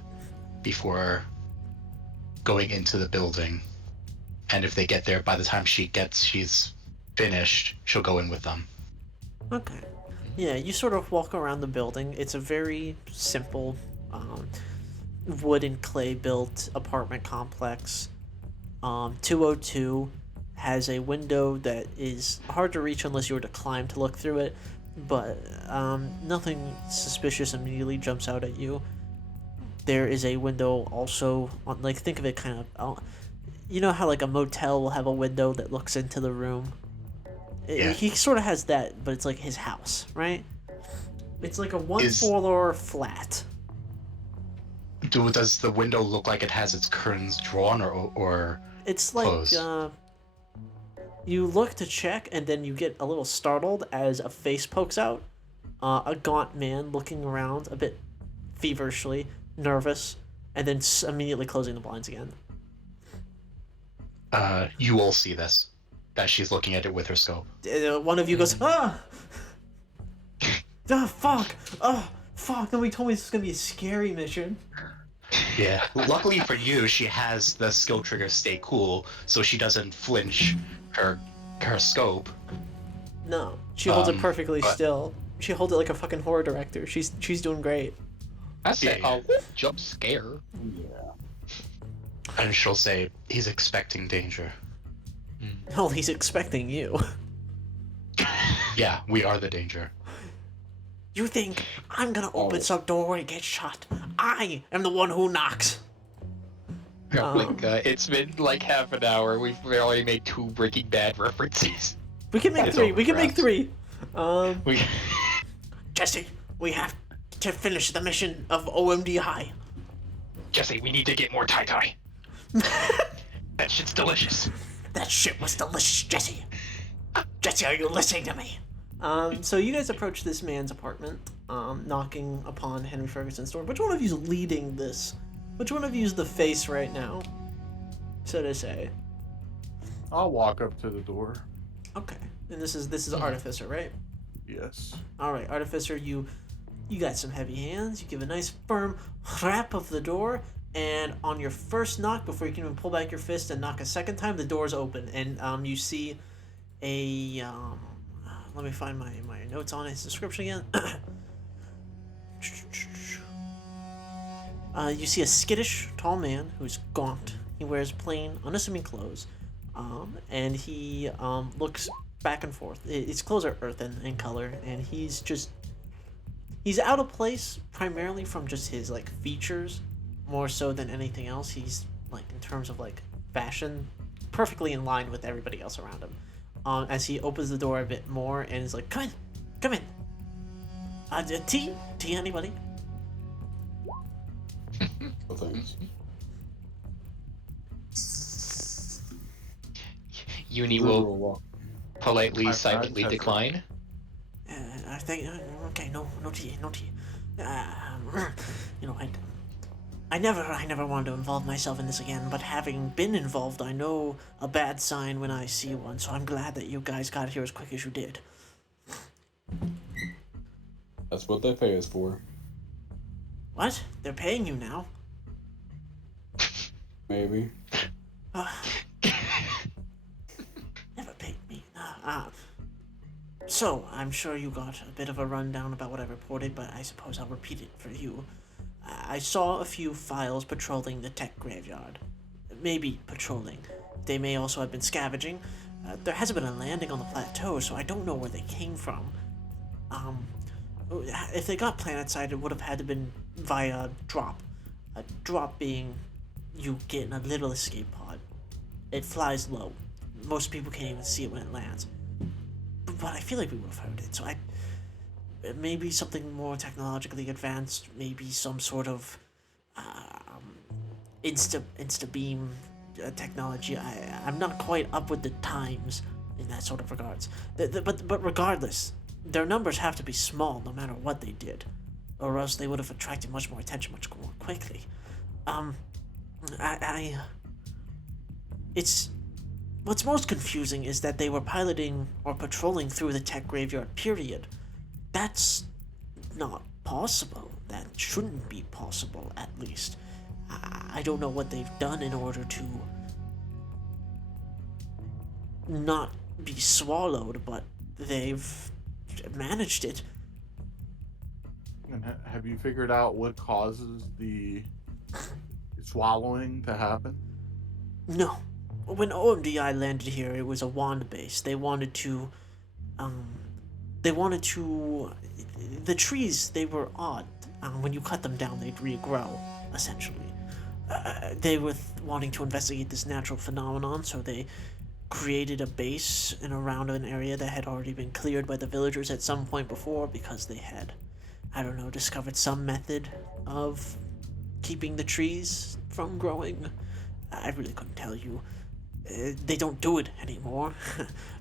before going into the building. And if they get there by the time she's finished, she'll go in with them. Okay. Yeah, you sort of walk around the building. It's a very simple wood and clay built apartment complex. 202 has a window that is hard to reach unless you were to climb to look through it, but nothing suspicious immediately jumps out at you. There is a window also on, like, think of it kind of, you know how like a motel will have a window that looks into the room? Yeah. He sort of has that, but it's like his house, right? It's like a Is- floor flat. Does the window look like it has its curtains drawn or It's like closed? You look to check, and then you get a little startled as a face pokes out. A gaunt man looking around, a bit feverishly, nervous, and then immediately closing the blinds again. You all see this, that she's looking at it with her scope. One of you goes, ah! Ah, fuck! Oh, fuck! Nobody told me this was gonna be a scary mission. Yeah. Luckily for you, she has the skill trigger stay cool, so she doesn't flinch her scope. No, she holds it perfectly but- still. She holds it like a fucking horror director. She's doing great. I say, Yeah. oh, jump scare. And she'll say, he's expecting danger. Hell, he's expecting you. Yeah, we are the danger. You think I'm gonna open some door and get shot? I am the one who knocks. It's been like half an hour. We've already made 2 Breaking Bad references. We can make It's 3. over We can for make us. 3. We Jesse, we have to finish the mission of OMD High. Jesse, we need to get more Tai Tai. That shit's delicious. That shit was delicious, Jesse. Jesse, are you listening to me? So you guys approach this man's apartment, knocking upon Henry Ferguson's door. Which one of you's leading this? Which one of you's the face right now? So to say. I'll walk up to the door. Okay. And this is Artificer, right? Yes. Alright, Artificer, you got some heavy hands. You give a nice firm rap of the door, and on your first knock, before you can even pull back your fist and knock a second time, the door's open, and you see a let me find my notes on his description again. You see a skittish, tall man who's gaunt. He wears plain, unassuming clothes, and he looks back and forth. His clothes are earthen in color, and he's out of place primarily from just his like features, more so than anything else. He's like, in terms of like fashion, perfectly in line with everybody else around him. As he opens the door a bit more and is like, come in. Tea, anybody? Oh, thanks. Uni River will will walk. politely, I've silently had decline. I think okay, no tea. You know, I never wanted to involve myself in this again, but having been involved, I know a bad sign when I see one. So I'm glad that you guys got here as quick as you did. That's what they pay us for. What? They're paying you now? Maybe. Never paid me. So, I'm sure you got a bit of a rundown about what I reported, but I suppose I'll repeat it for you. I saw a few files patrolling the tech graveyard. Maybe patrolling. They may also have been scavenging. There hasn't been a landing on the plateau, so I don't know where they came from. If they got planetside, it would have had to been via drop. A drop being you get in a little escape pod. It flies low. Most people can't even see it when it lands. But I feel like we would have heard it, so maybe something more technologically advanced, maybe some sort of insta beam technology. I'm not quite up with the times, in that sort of regards. But regardless, their numbers have to be small no matter what they did, or else they would have attracted much more attention much more quickly. It's what's most confusing is that they were piloting or patrolling through the tech graveyard. Period. That's not possible. That shouldn't be possible, at least. I don't know what they've done in order to not be swallowed, but they've managed it. And have you figured out what causes the swallowing to happen? No. When OMDI landed here, it was a wand base. They wanted to, the trees, they were odd. When you cut them down, they'd regrow, essentially. They were wanting to investigate this natural phenomenon, so they created a base in around an area that had already been cleared by the villagers at some point before, because they had, I don't know, discovered some method of keeping the trees from growing. I really couldn't tell you. They don't do it anymore,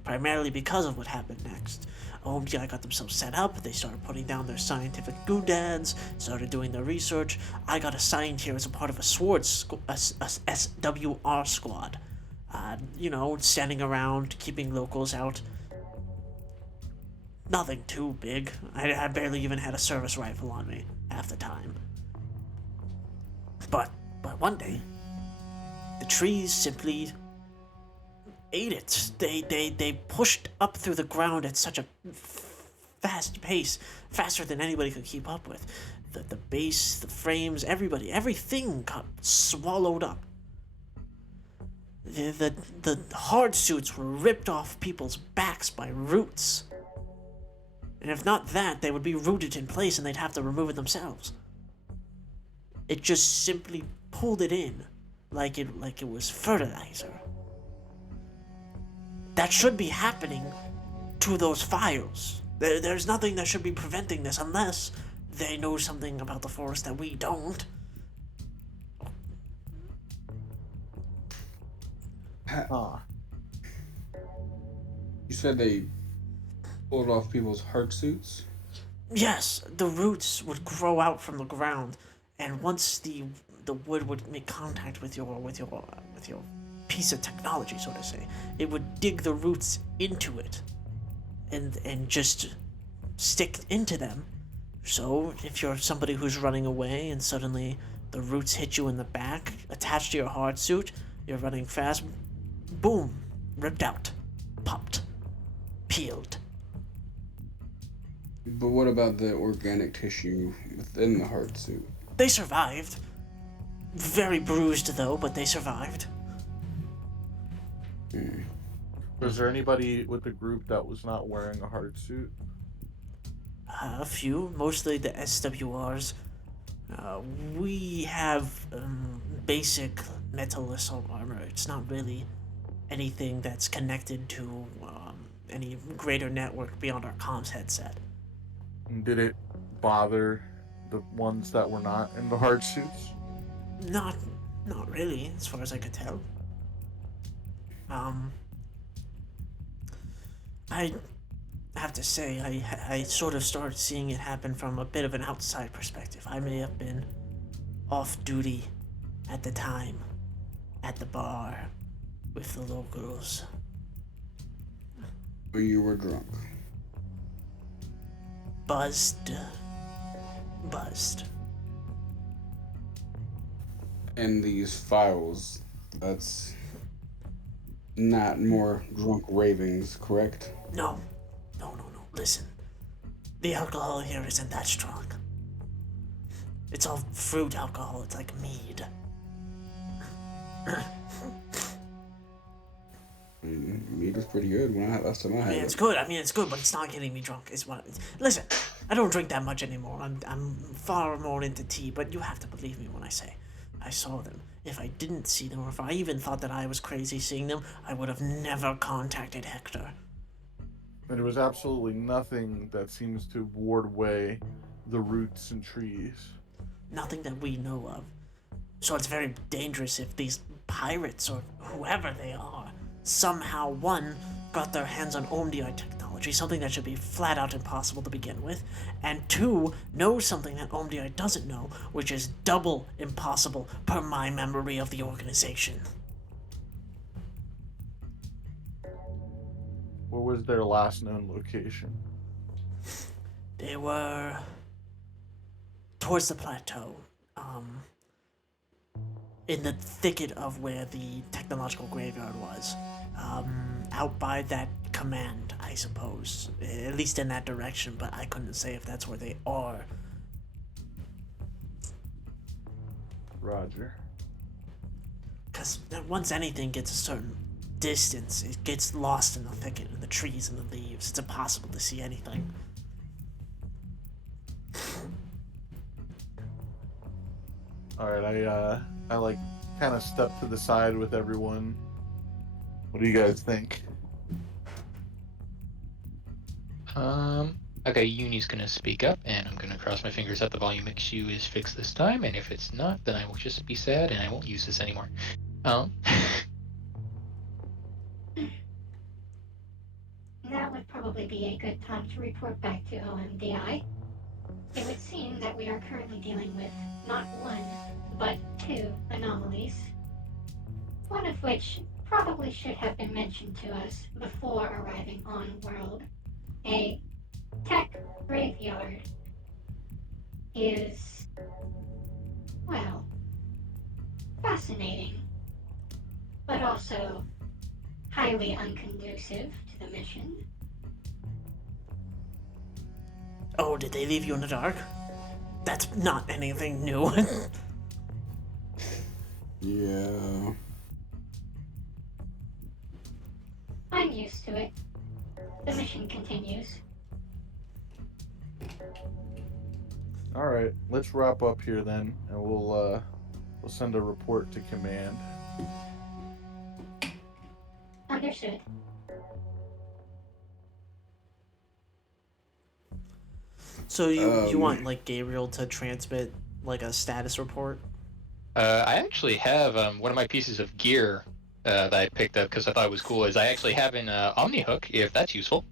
primarily because of what happened next. OMGI got themselves set up, they started putting down their scientific doodads, started doing their research. I got assigned here as a part of a SWR squad. Standing around, keeping locals out. Nothing too big. I barely even had a service rifle on me half the time. But one day, the trees simply ate it. They pushed up through the ground at such a fast pace, faster than anybody could keep up with. The base, the frames, everything got swallowed up. The hard suits were ripped off people's backs by roots. And if not that, they would be rooted in place and they'd have to remove it themselves. It just simply pulled it in like it was fertilizer. That should be happening to those files. There's nothing that should be preventing this unless they know something about the forest that we don't. You said they pulled off people's heart suits? Yes, the roots would grow out from the ground, and once the wood would make contact with your piece of technology, so to say, it would dig the roots into it and just stick into them. So if you're somebody who's running away and suddenly the roots hit you in the back, attached to your hard suit, you're running fast, boom, ripped out, popped, peeled. But what about the organic tissue within the heart suit? They survived. Very bruised though, but they survived. Was there anybody with the group that was not wearing a hard suit? A few, mostly the SWRs. We have basic metal assault armor. It's not really anything that's connected to any greater network beyond our comms headset. And did it bother the ones that were not in the hard suits? Not really, as far as I could tell. I have to say, I sort of started seeing it happen from a bit of an outside perspective. I may have been off duty at the time, at the bar, with the locals. Or you were drunk? Buzzed. And these files, that's not more drunk ravings, correct? No. Listen, the alcohol here isn't that strong. It's all fruit alcohol. It's like mead. Mead was pretty good last time I had it. It's good. It's good, but it's not getting me drunk. Listen, I don't drink that much anymore. I'm far more into tea, but you have to believe me when I say I saw them. If I didn't see them, or if I even thought that I was crazy seeing them, I would have never contacted Hector. And there was absolutely nothing that seems to ward away the roots and trees. Nothing that we know of. So it's very dangerous if these pirates, or whoever they are, somehow, one, got their hands on Omdi technology, something that should be flat out impossible to begin with, and two, knows something that Omdi doesn't know, which is double impossible per my memory of the organization. Where was their last known location? They were towards the plateau, in the thicket of where the technological graveyard was, out by that command, I suppose. At least in that direction, but I couldn't say if that's where they are. Roger. Because once anything gets a certain distance, it gets lost in the thicket, in the trees and the leaves. It's impossible to see anything. Alright, I like kind of step to the side with everyone. What do you guys think? Okay, Uni's gonna speak up, and I'm gonna cross my fingers that the volume issue is fixed this time, and if it's not, then I will just be sad and I won't use this anymore. Now would probably be a good time to report back to OMDI. It would seem that we are currently dealing with not one, but two anomalies. One of which probably should have been mentioned to us before arriving on world. A tech graveyard is, well, fascinating, but also highly unconducive to the mission. Oh, did they leave you in the dark? That's not anything new. Yeah. I'm used to it. The mission continues. Alright, let's wrap up here then, and we'll send a report to command. Understood. So you want like Gabriel to transmit like a status report? I actually have one of my pieces of gear that I picked up because I thought it was cool. Is I actually have an OmniHook, if that's useful.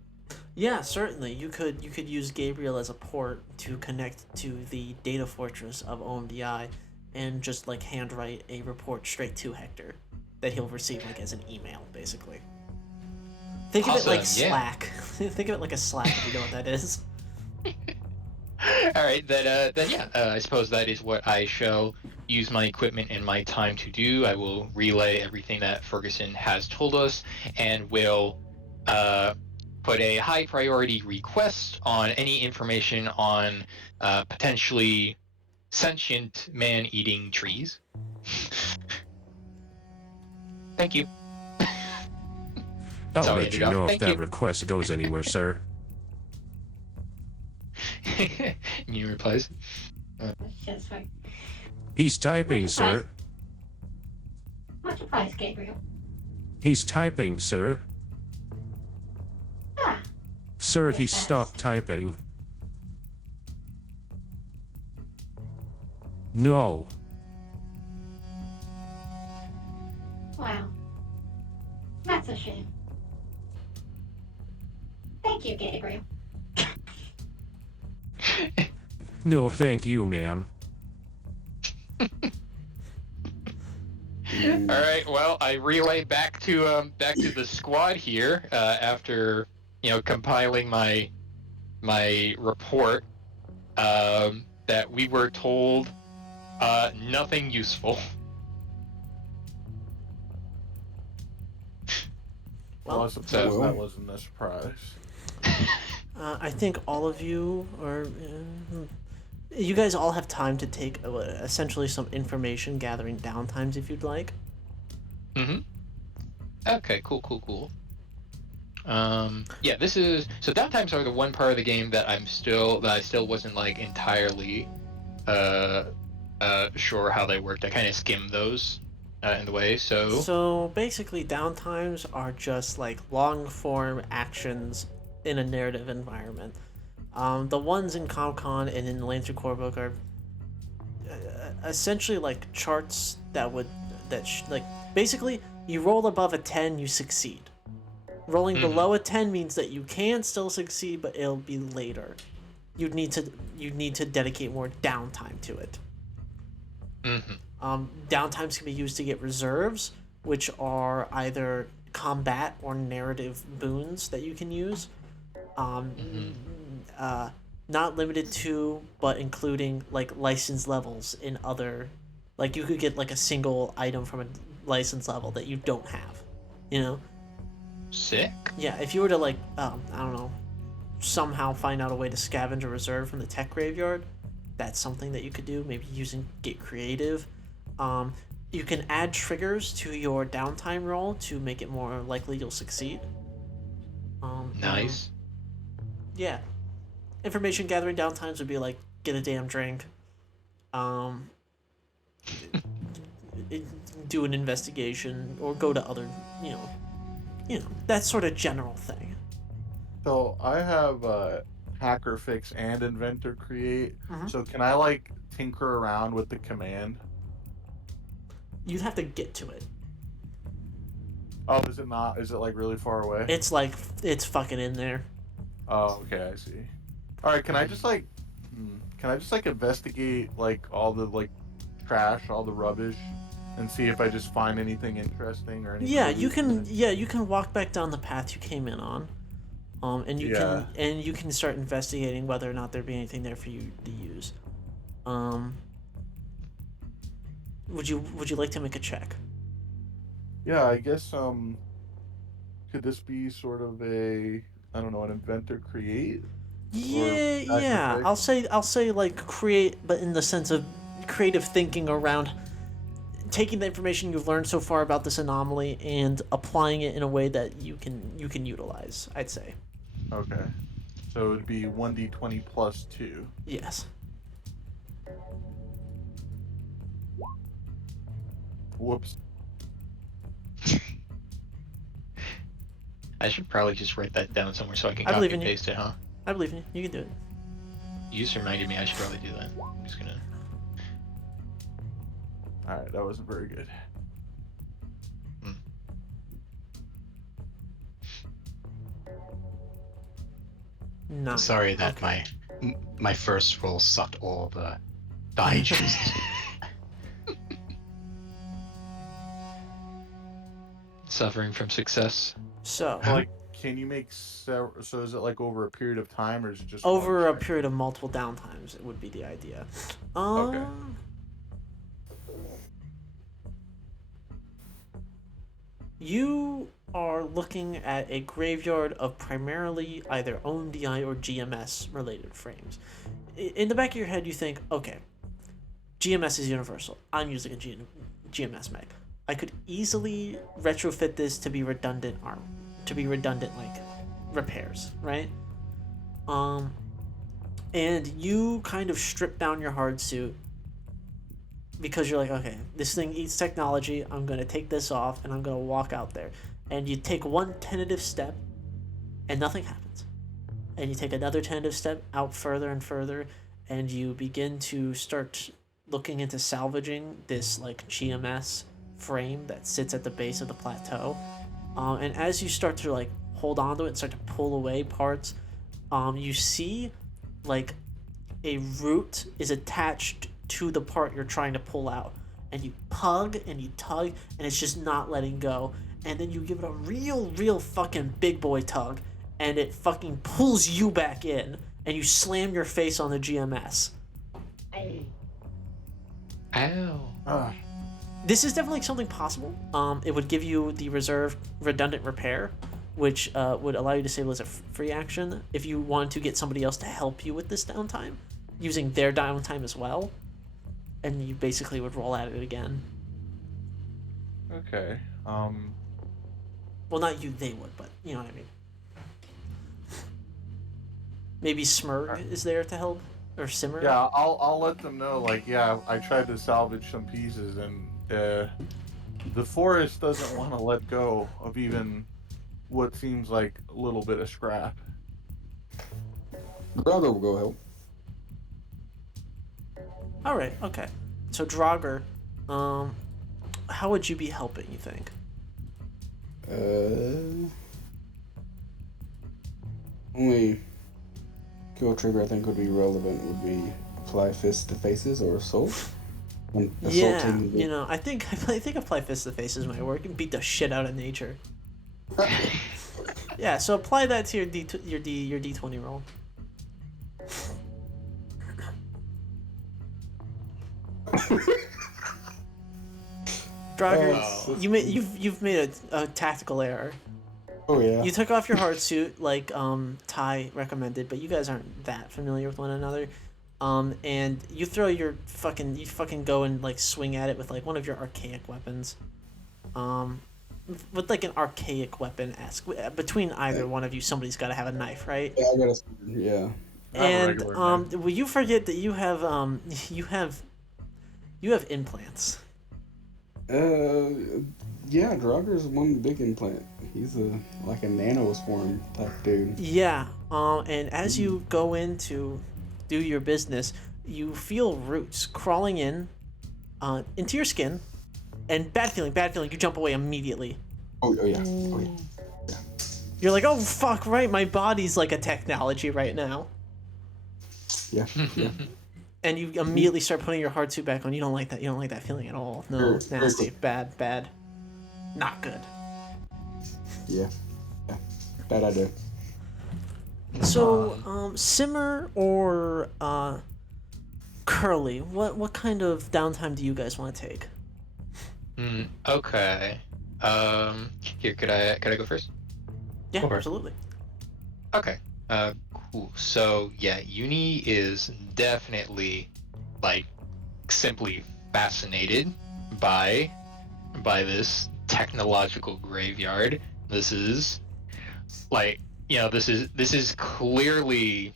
Yeah, certainly. You could use Gabriel as a port to connect to the data fortress of OMDI, and just like handwrite a report straight to Hector that he'll receive like as an email, basically. Think of it like Awesome, yeah. Slack. Think of it like a Slack if you know what that is. All right, then yeah, I suppose that is what I shall use my equipment and my time to do. I will relay everything that Ferguson has told us, and will put a high priority request on any information on potentially sentient man-eating trees. Thank you. I'll Sorry, let you Edgar. know if Thank that you. request goes anywhere, sir. New replies. Just like, He's typing, sir. much obliged, Gabriel. He's typing, sir. Ah, Sir, he stopped typing. No. wow. That's a shame. Thank you, Gabriel. No, thank you, man. All right. Well, I relay back to the squad here after compiling my report that we were told nothing useful. Well, I suppose So- that wasn't a surprise. I think all of you are. You guys all have time to take essentially some information gathering downtimes if you'd like. Mm-hmm. Okay. Cool. Yeah. This is so downtimes are the one part of the game that I still wasn't like entirely sure how they worked. I kind of skimmed those in the way. So basically, downtimes are just like long form actions in a narrative environment. The ones in ComCon and in the Lantern Core book are essentially like charts that basically You roll above a 10, you succeed. Rolling Mhm. below a 10 means that you can still succeed, but it'll be later. You'd need to dedicate more downtime to it. Downtimes can be used to get reserves, which are either combat or narrative boons that you can use. Not limited to, but including like license levels in other. Like you could get like a single item from a license level that you don't have. You know? Sick. Yeah, if you were to like, I don't know, somehow find out a way to scavenge a reserve from the tech graveyard, that's something that you could do. Maybe using Get Creative. You can add triggers to your downtime roll to make it more likely you'll succeed. Nice. Yeah. Information gathering downtimes would be like get a damn drink. Do an investigation or go to other, you know, that sort of general thing. So I have Hacker Fix and Inventor Create. Mhm. So can I like tinker around with the command? You'd have to get to it. Oh, is it not? Is it like really far away? It's like it's fucking in there. Oh, okay, I see. All right, can I just like investigate like all the like trash, all the rubbish, and see if I just find anything interesting or anything? Yeah, you can walk back down the path you came in on. And you can start investigating whether or not there'd be anything there for you to use. Would you like to make a check? Yeah, I guess could this be sort of a, I don't know, an Inventor Create? Yeah. Hacker I'll say like create, but in the sense of creative thinking around taking the information you've learned so far about this anomaly and applying it in a way that you can utilize, I'd say. Okay. So it would be 1d20 plus 2. Yes. Whoops. I should probably just write that down somewhere so I can I copy believe and in you. paste it, huh? I believe in you. You can do it. You just reminded me I should probably do that. I'm just gonna. Alright, that wasn't very good. Nice. Sorry that Okay. my first roll sucked all the die juices. Suffering from success. So Like, can you make so is it like over a period of time or is it just over one a check? period of multiple downtimes, it would be the idea. Okay. You are looking at a graveyard of primarily either OMDI or GMS related frames. In the back of your head, you think, okay, GMS is universal. I'm using a GMS mech. I could easily retrofit this to be redundant like repairs, right? And you kind of strip down your hard suit because you're like, okay, this thing eats technology. I'm gonna take this off and I'm gonna walk out there. And you take one tentative step, and nothing happens. And you take another tentative step out further and further, and you begin to start looking into salvaging this like GMS frame that sits at the base of the plateau. And as you start to like hold onto it and start to pull away parts, you see like a root is attached to the part you're trying to pull out, and you tug and it's just not letting go, and then you give it a real fucking big boy tug, and it fucking pulls you back in, and you slam your face on the GMS. Ow. This is definitely something possible. It would give you the reserve redundant repair, which would allow you to save as a free action if you want to get somebody else to help you with this downtime, using their downtime as well. And you basically would roll at it again. Okay. Well, not you, they would, but you know what I mean. Maybe Smurg is there to help, or Simmer. Yeah, I'll let them know. Like, yeah, I tried to salvage some pieces, and the forest doesn't want to let go of even what seems like a little bit of scrap. Brother will go help. All right. Okay. So Draugr, how would you be helping? You think? Only kill trigger I think would be relevant would be apply fist to faces or assault. When Yeah, assaulting you know, I think apply fist to faces might work and beat the shit out of nature. Yeah, so apply that to your D20 roll. Draugr, you've made a tactical error. Oh yeah. You took off your hard suit like Ty recommended, but you guys aren't that familiar with one another. And you throw you fucking go and like swing at it with like one of your archaic weapons. With like an archaic weapon between either one of you, somebody's got to have a knife, right? Yeah, I got a yeah. And will you forget that you have implants? Yeah, Draugur's one big implant. He's like a nanoswarm type dude. Yeah. And as you go in to do your business, you feel roots crawling into your skin, and bad feeling. You jump away immediately. Oh yeah. You're like, oh fuck, right? My body's like a technology right now. Yeah. And you immediately start putting your hard suit back on. You don't like that. You don't like that feeling at all. No, it's nasty. Bad. Not good. Yeah. Bad idea. So, Simmer or Curly, what kind of downtime do you guys want to take? Okay. Here, could I go first? Yeah, Sure. absolutely. Okay. Cool. So yeah, Uni is definitely like simply fascinated by this technological graveyard. This is like, you know, this is clearly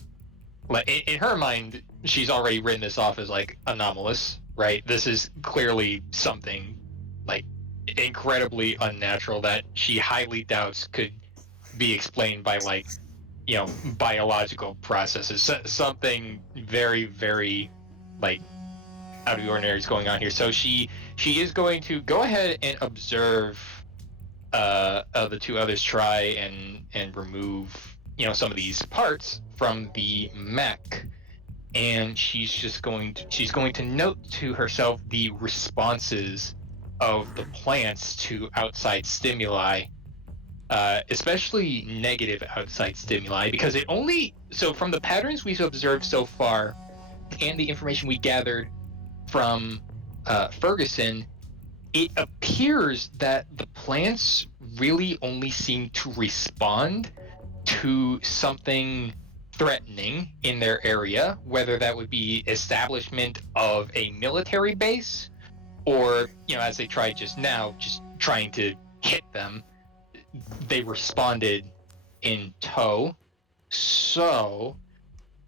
like in her mind, she's already written this off as like anomalous, right? This is clearly something like incredibly unnatural that she highly doubts could be explained by like, you know, biological processes. Something very, very like out of the ordinary is going on here. So she is going to go ahead and observe the two others try and remove, you know, some of these parts from the mech, and she's going to note to herself the responses of the plants to outside stimuli, especially negative outside stimuli, because so from the patterns we've observed so far and the information we gathered from Ferguson, it appears that the plants really only seem to respond to something threatening in their area, whether that would be establishment of a military base or, you know, as they tried just now, just trying to hit them, they responded in tow. So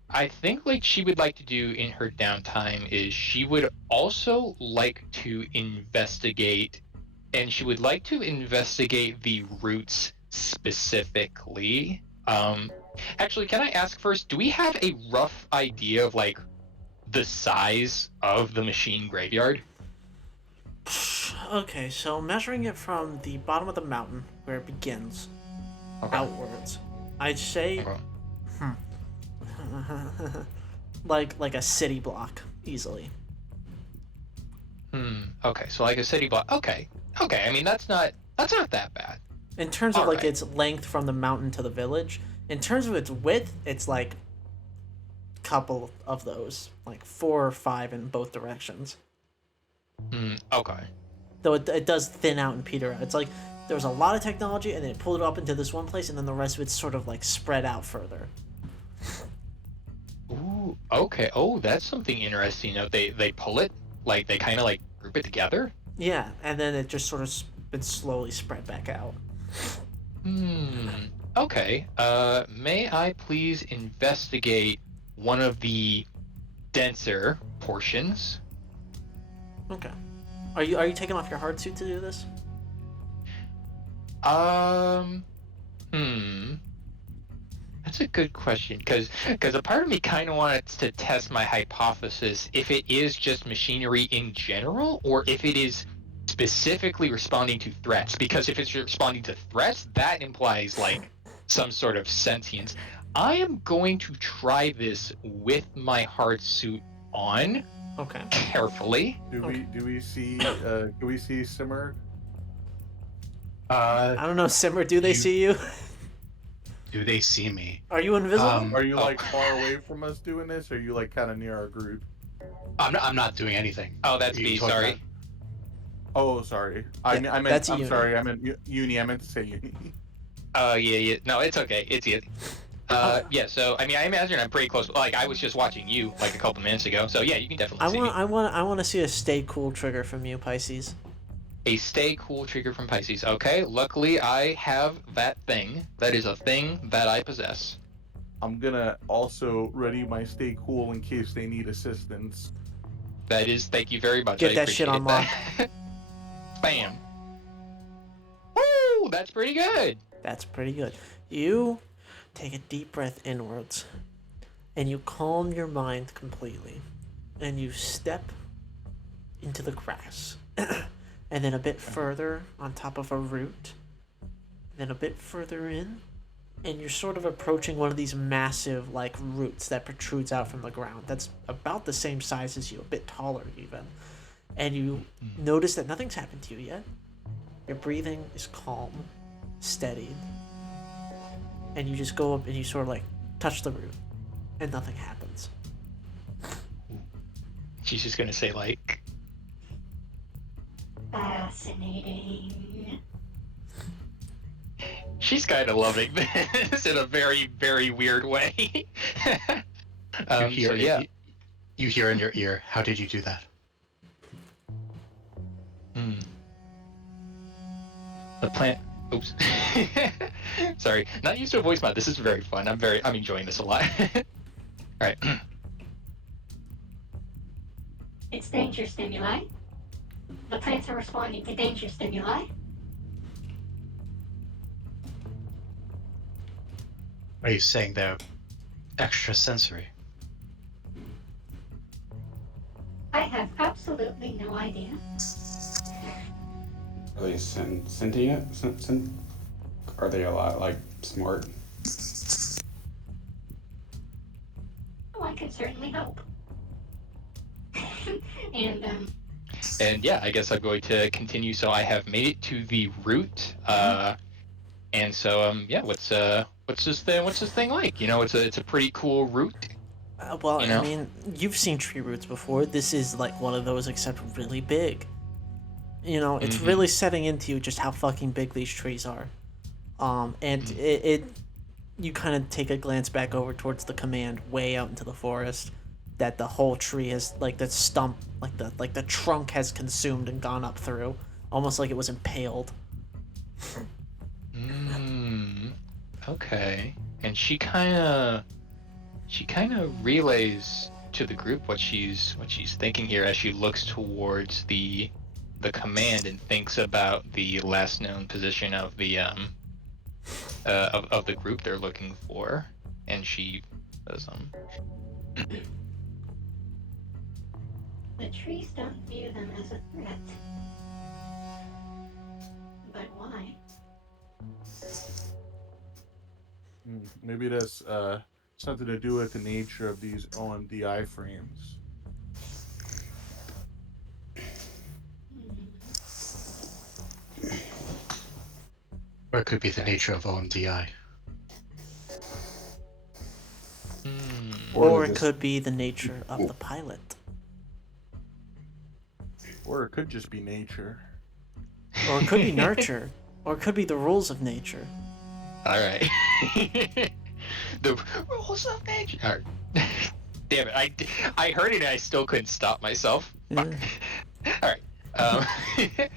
I think like she would like to do in her downtime is she would also like to investigate, and she would like to investigate the roots specifically. Actually, can I ask first, do we have a rough idea of like the size of the machine graveyard? Okay, so measuring it from the bottom of the mountain where it begins outwards, I'd say like a city block easily. Okay, so like a city block. Okay. I mean, that's not that bad. In terms of like Alright. its length from the mountain to the village, in terms of its width, it's like a couple of those, like 4 or 5 in both directions. Okay. Though it does thin out and peter out. It's like there was a lot of technology and then it pulled it up into this one place, and then the rest of it's sort of like spread out further. Ooh, okay. Oh, that's something interesting. You know, they pull it, like they kind of like group it together. Yeah, and then it just sort of been slowly spread back out. Okay. May I please investigate one of the denser portions? Okay. Are you taking off your hard suit to do this? That's a good question, because a part of me kind of wanted to test my hypothesis if it is just machinery in general, or if it is specifically responding to threats, because if it's responding to threats, that implies like some sort of sentience. I am going to try this with my hard suit on Okay. carefully. Do we see Simmer? I don't know, Simmer, do they see you? Do they see me? Are you invisible? Are you like far away from us doing this, or are you like kind of near our group? I'm not doing anything. Oh, that's You me. talking Sorry. about- Oh, sorry. I meant. that's I'm Uni. sorry. I meant Uni. I meant to say Uni. Yeah. No, it's okay. It's you. Yeah. So I mean, I imagine I'm pretty close. Like I was just watching you like a couple minutes ago. So yeah, you can definitely see me. I want to see a stay cool trigger from you, Pisces. A stay cool trigger from Pisces. Okay. Luckily, I have that thing. That is a thing that I possess. I'm gonna also ready my stay cool in case they need assistance. That is. Thank you very much. Get I that shit appreciate on that. Bam. Woo! That's pretty good. That's pretty good. You take a deep breath inwards, and you calm your mind completely, and you step into the grass, and then a bit further on top of a root, then a bit further in, and you're sort of approaching one of these massive like roots that protrudes out from the ground. That's about the same size as you, a bit taller even. And you notice that nothing's happened to you yet. Your breathing is calm, steadied. And you just go up and you sort of like touch the root, and nothing happens. She's just gonna say like, Fascinating. she's kind of loving this in a very, very weird way. You hear, so yeah. You hear in your ear. How did you do that? The plant. Oops. Sorry, not used to a voice mod. This is very fun. I'm enjoying this a lot. All right. It's danger stimuli. The plants are responding to danger stimuli. Are you saying they're extrasensory? I have absolutely no idea. Are they sentient? Are they a lot like smart? Oh, I can certainly hope. And And yeah, I guess I'm going to continue. So I have made it to the root. And so yeah, what's this thing? What's this thing like? You know, it's a pretty cool root. Well, You know? I mean, you've seen tree roots before. This is like one of those, except really big. You know, it's really setting into you just how fucking big these trees are. And you kind of take a glance back over towards the command way out into the forest, that the whole tree has like the stump, like the trunk has consumed and gone up through, almost like it was impaled. Okay. And she kind of relays to the group what she's thinking here as she looks towards the command and thinks about the last known position of the of the group they're looking for, and she says the trees don't view them as a threat. But why? Maybe it has something to do with the nature of these OMDI frames. Or it could be the nature of OMDI. Or it could be the nature of the pilot. Or it could just be nature. Or it could be nurture. Or it could be the rules of nature. All right. The rules of nature. All right. Damn it! I heard it and I still couldn't stop myself. Fuck. All right.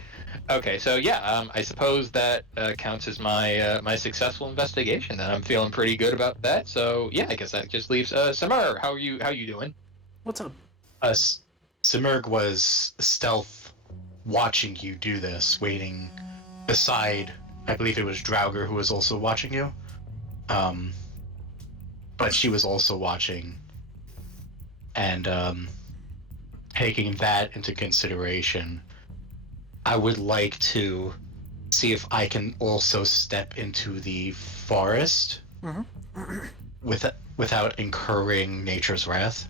Okay, so yeah, I suppose that counts as my my successful investigation. Then I'm feeling pretty good about that. So yeah, I guess that just leaves Samar. How you doing? What's up? Simurg was stealth watching you do this, waiting beside, I believe it was Draugr who was also watching you. But she was also watching, and taking that into consideration, I would like to see if I can also step into the forest without incurring nature's wrath.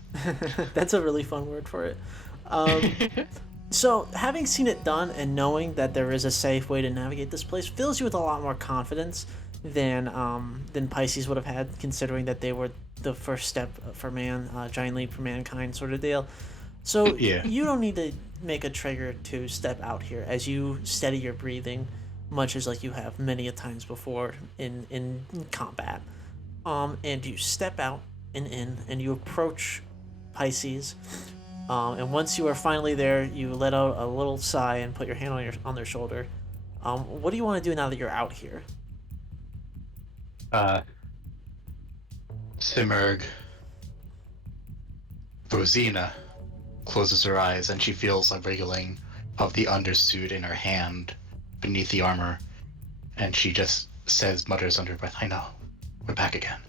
That's a really fun word for it. So, having seen it done and knowing that there is a safe way to navigate this place fills you with a lot more confidence than Pisces would have had, considering that they were the first step for man, giant leap for mankind sort of deal. So Yeah. you don't need to make a trigger to step out here as you steady your breathing, much as like you have many a times before in combat. And you step out and in, and you approach Pisces. And once you are finally there, you let out a little sigh and put your hand on their shoulder. What do you want to do now that you're out here? Simurg, Rosina closes her eyes and she feels a wriggling of the undersuit in her hand beneath the armor, and she just mutters under her breath, "I know, we're back again."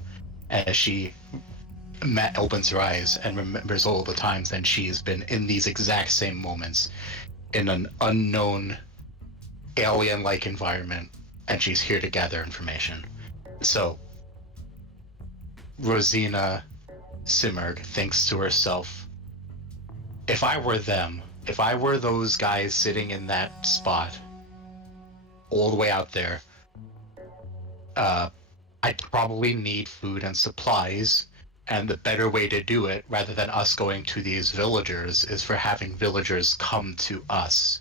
As she opens her eyes and remembers all the times that she's been in these exact same moments in an unknown alien-like environment, and she's here to gather information. So Rosina Simurg thinks to herself, if I were them, if I were those guys sitting in that spot all the way out there, I'd probably need food and supplies, and the better way to do it, rather than us going to these villagers, is for having villagers come to us.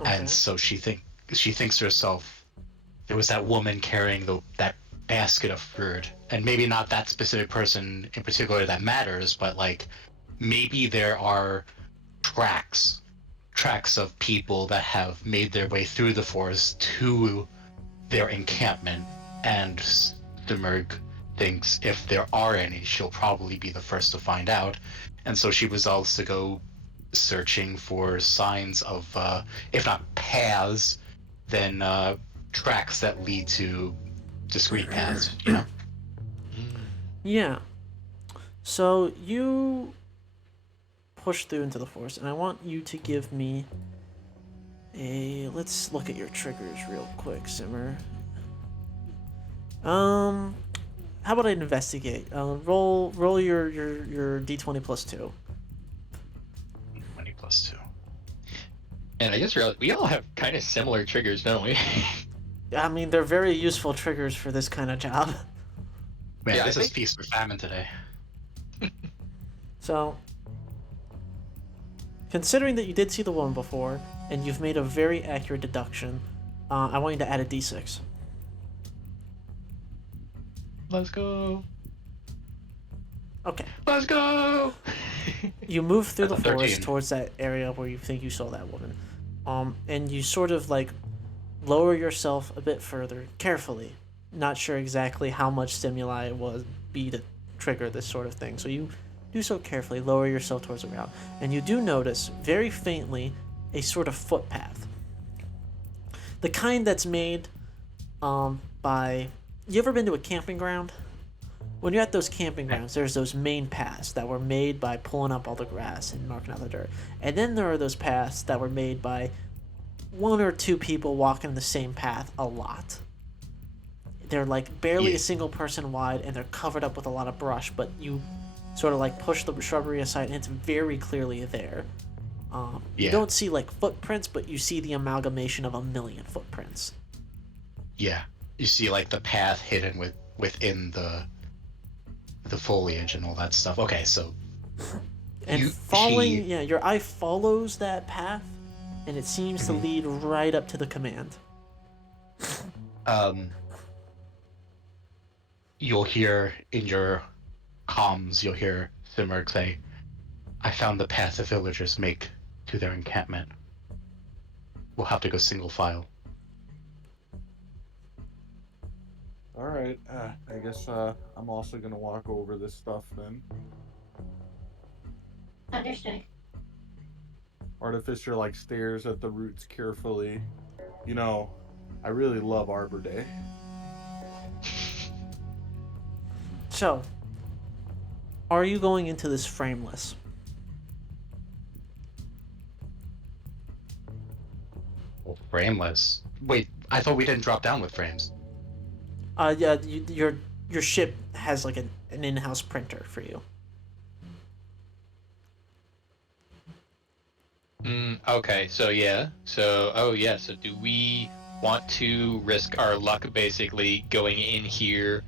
Okay. And so she thinks to herself, there was that woman carrying that basket of food, and maybe not that specific person in particular that matters, but like maybe there are tracks of people that have made their way through the forest to their encampment, and Simurg thinks if there are any, she'll probably be the first to find out, and so she resolves to go searching for signs of, if not paths, then tracks that lead to discrete paths, you know? Yeah. So you push through into the forest, and I want you to give me let's look at your triggers real quick, Simmer. How about I investigate? Roll your d20 plus 2. 20 plus 2. And I just realized we all have kind of similar triggers, don't we? I mean, they're very useful triggers for this kind of job. Man, Yeah, I this is think- feast or famine today. So, considering that you did see the woman before, and you've made a very accurate deduction, I want you to add a d6. Let's go. Okay. Let's go. You move through the That's a forest 13. towards that area where you think you saw that woman. And you sort of like lower yourself a bit further, carefully. Not sure exactly how much stimuli it would be to trigger this sort of thing. So you do so carefully, lower yourself towards the ground. And you do notice, very faintly, a sort of footpath. The kind that's made by... You ever been to a camping ground? When you're at those camping grounds, there's those main paths that were made by pulling up all the grass and marking out the dirt. And then there are those paths that were made by one or two people walking the same path a lot. They're like barely Yeah. a single person wide, and they're covered up with a lot of brush, but you sort of like push the shrubbery aside and it's very clearly there. You Yeah. don't see like footprints, but you see the amalgamation of a million footprints. Yeah, you see like the path hidden within the foliage and all that stuff. Okay, so And following, yeah, your eye follows that path, and it seems to lead right up to the command. You'll hear in your comms, you'll hear Simurg say, "I found the path the villagers make to their encampment. We'll have to go single file." All right. I guess I'm also gonna walk over this stuff then. Understood. Artificer like stares at the roots carefully. You know, I really love Arbor Day. So, are you going into this frameless? Frameless. Wait, I thought we didn't drop down with frames. Yeah, your ship has like an in-house printer for you. Okay, so yeah. So do we want to risk our luck basically going in here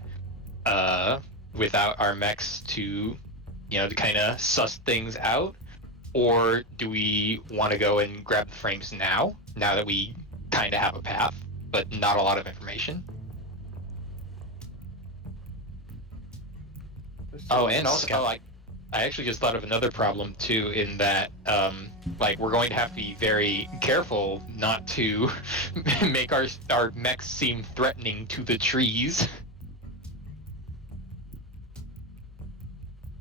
without our mechs to, to kind of suss things out? Or do we want to go and grab the frames now that we kind of have a path, but not a lot of information? Oh, and also, I actually just thought of another problem too, in that, we're going to have to be very careful not to make our mechs seem threatening to the trees.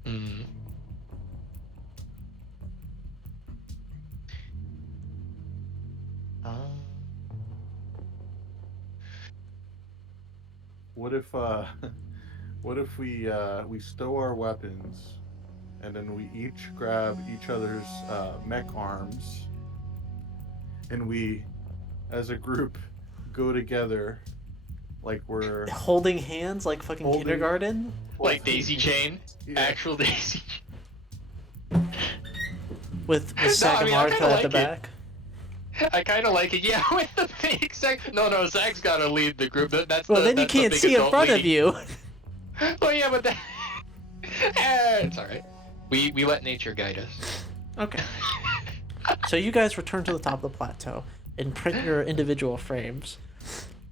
Hmm. What if what if we stow our weapons, and then we each grab each other's mech arms, and we, as a group, go together, like we're Holding hands like fucking Holding- kindergarten? Like daisy chain? Yeah. Actual daisy With I mean, I Sagamartha kinda at like the it. back? I kind of like it, yeah, with the big Zach. No, Zach's gotta lead the group. That's Well, the, then you that's the can't big see in adult front of leading. you. Well, yeah, but that... it's alright. We let nature guide us. Okay. So you guys return to the top of the plateau and print your individual frames.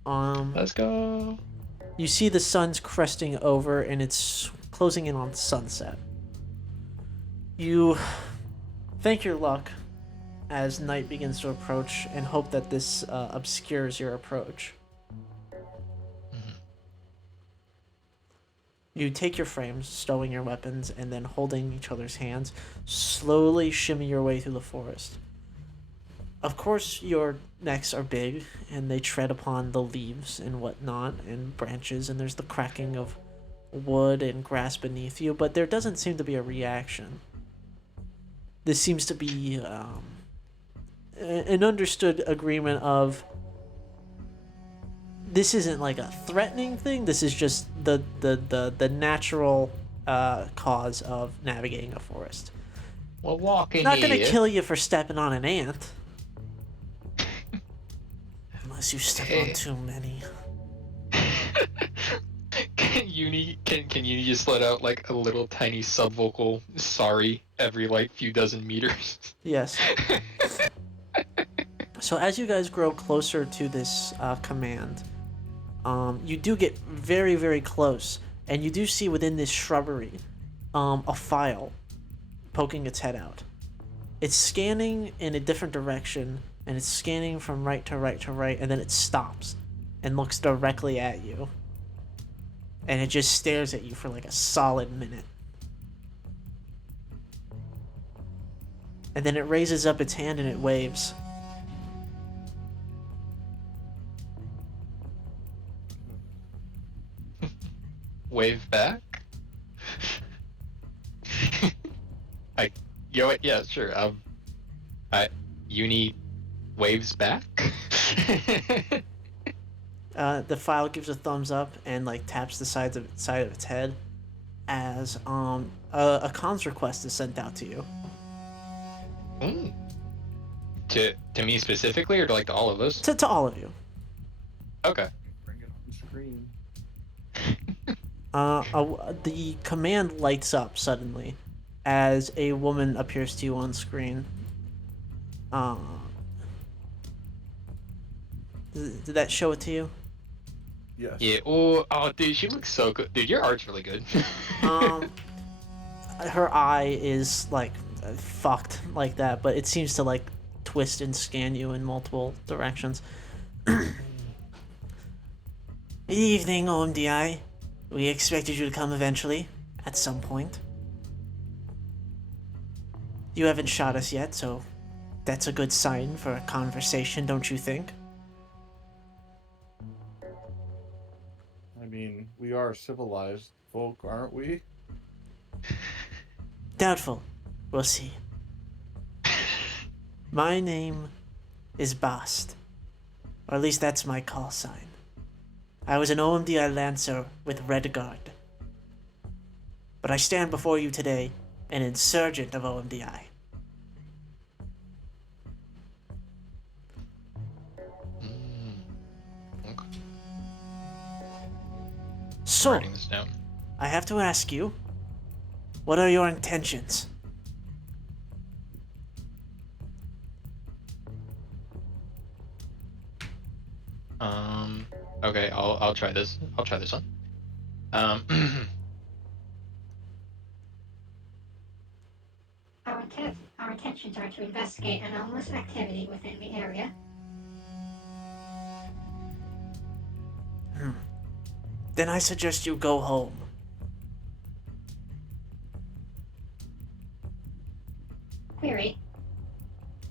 Let's go. You see the sun's cresting over and it's closing in on sunset. You thank your luck as night begins to approach and hope that this obscures your approach. You take your frames, stowing your weapons, and then holding each other's hands, slowly shimmy your way through the forest. Of course, your necks are big, and they tread upon the leaves and whatnot, and branches, and there's the cracking of wood and grass beneath you, but there doesn't seem to be a reaction. This seems to be an understood agreement of this isn't like a threatening thing, this is just the natural cause of navigating a forest. We're walking Not gonna here. kill you for stepping on an ant. Unless you step on too many. Can you just let out like a little tiny subvocal sorry every like few dozen meters? Yes. So as you guys grow closer to this command, you do get very, very close, and you do see within this shrubbery a file poking its head out. It's scanning in a different direction, and it's scanning from right to right to right, and then it stops and looks directly at you. And it just stares at you for like a solid minute. And then it raises up its hand and it waves. Wave back. Yeah, sure. Uni waves back. The file gives a thumbs up and like taps the side of its head as a comms request is sent out to you. Mm. To me specifically, or to like to all of us? To all of you. Okay. bring it on screen. The command lights up suddenly as a woman appears to you on screen. Did that show it to you? Yes. Yeah. Oh, dude, she looks so good. Dude, your art's really good. Her eye is like fucked like that, but it seems to like twist and scan you in multiple directions. Good evening, OMDI. We expected you to come eventually, at some point. You haven't shot us yet, so that's a good sign for a conversation, don't you think? I mean, we are civilized folk, aren't we? Doubtful. We'll see. My name is Bast, Or at least that's my call sign. I was an OMDI Lancer with Red Guard. But I stand before you today, an insurgent of OMDI. Okay. So, Writing this down. I have to ask you, what are your intentions? Okay, I'll try this. I'll try this one. Our intentions are to investigate anomalous activity within the area. Then I suggest you go home. Query.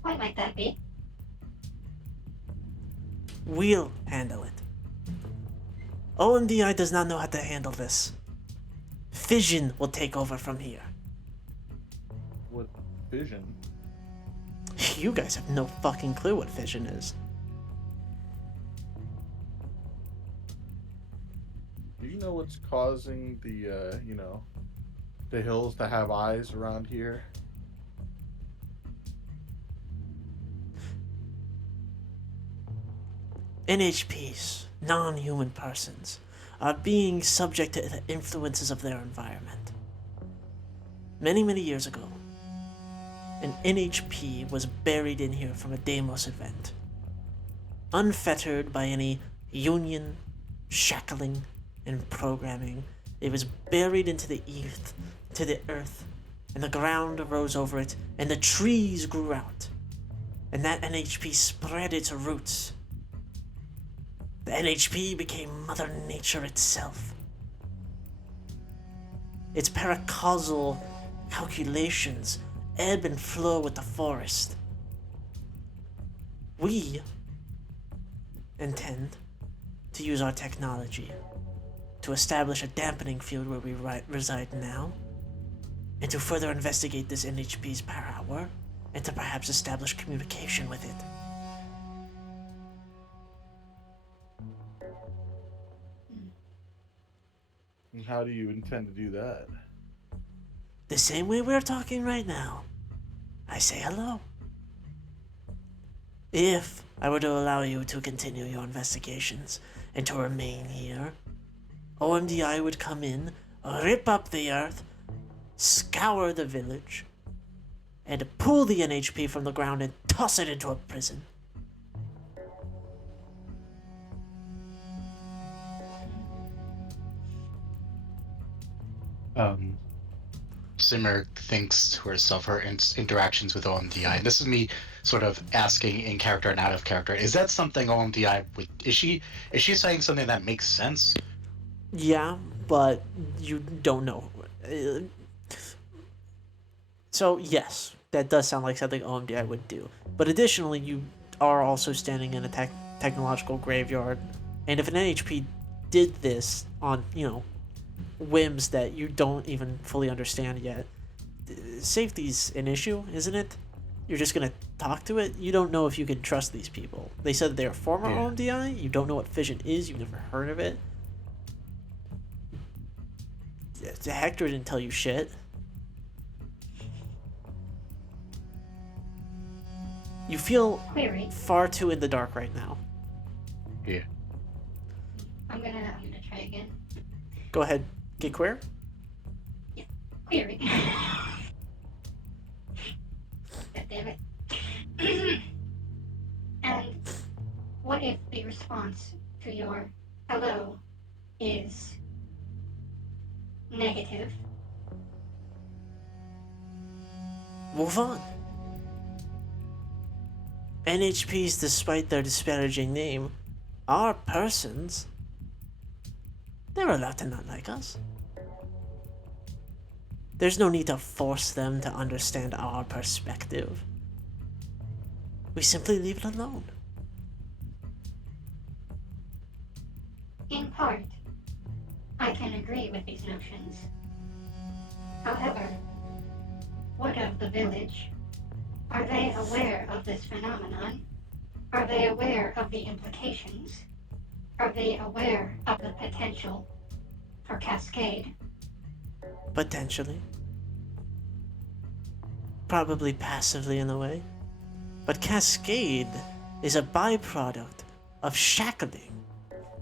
Why might that be? We'll handle it. OMDI does not know how to handle this. Fission will take over from here. What vision? You guys have no fucking clue what fission is. Do you know what's causing the, the hills to have eyes around here? NHPs, non-human persons, are being subject to the influences of their environment. Many, many years ago, an NHP was buried in here from a Deimos event. Unfettered by any union, shackling, and programming, it was buried into the earth, and the ground rose over it, and the trees grew out. And that NHP spread its roots. The NHP became Mother Nature itself. Its paracausal calculations ebb and flow with the forest. We intend to use our technology to establish a dampening field where we reside now, and to further investigate this NHP's power, and to perhaps establish communication with it. And how do you intend to do that? The same way we're talking right now. I say hello. If I were to allow you to continue your investigations and to remain here, OMDI would come in, rip up the earth, scour the village, and pull the NHP from the ground and toss it into a prison. Zimmer thinks to herself her interactions with OMDI, and this is me sort of asking in character and out of character. Is that something OMDI would? Is she saying something that makes sense? Yeah, but you don't know. So yes, that does sound like something OMDI would do. But additionally, you are also standing in a technological graveyard, and if an NHP did this on, whims that you don't even fully understand yet, safety's an issue, isn't it? You're just gonna talk to it. You don't know if you can trust these people. They said they're former OMDI. You don't know what fission is. You've never heard of it. Hector didn't tell you shit. You feel Query. far too in the dark right now. Yeah. I'm gonna try again. Go ahead, get queer. Query. God damn it. And what if the response to your hello is negative? Move on. NHPs, despite their disparaging name, are persons. They're allowed to not like us. There's no need to force them to understand our perspective. We simply leave it alone. In part, I can agree with these notions. However, what of the village? Are they aware of this phenomenon? Are they aware of the implications? Are they aware of the potential for Cascade? Potentially. Probably passively in a way. But Cascade is a byproduct of shackling.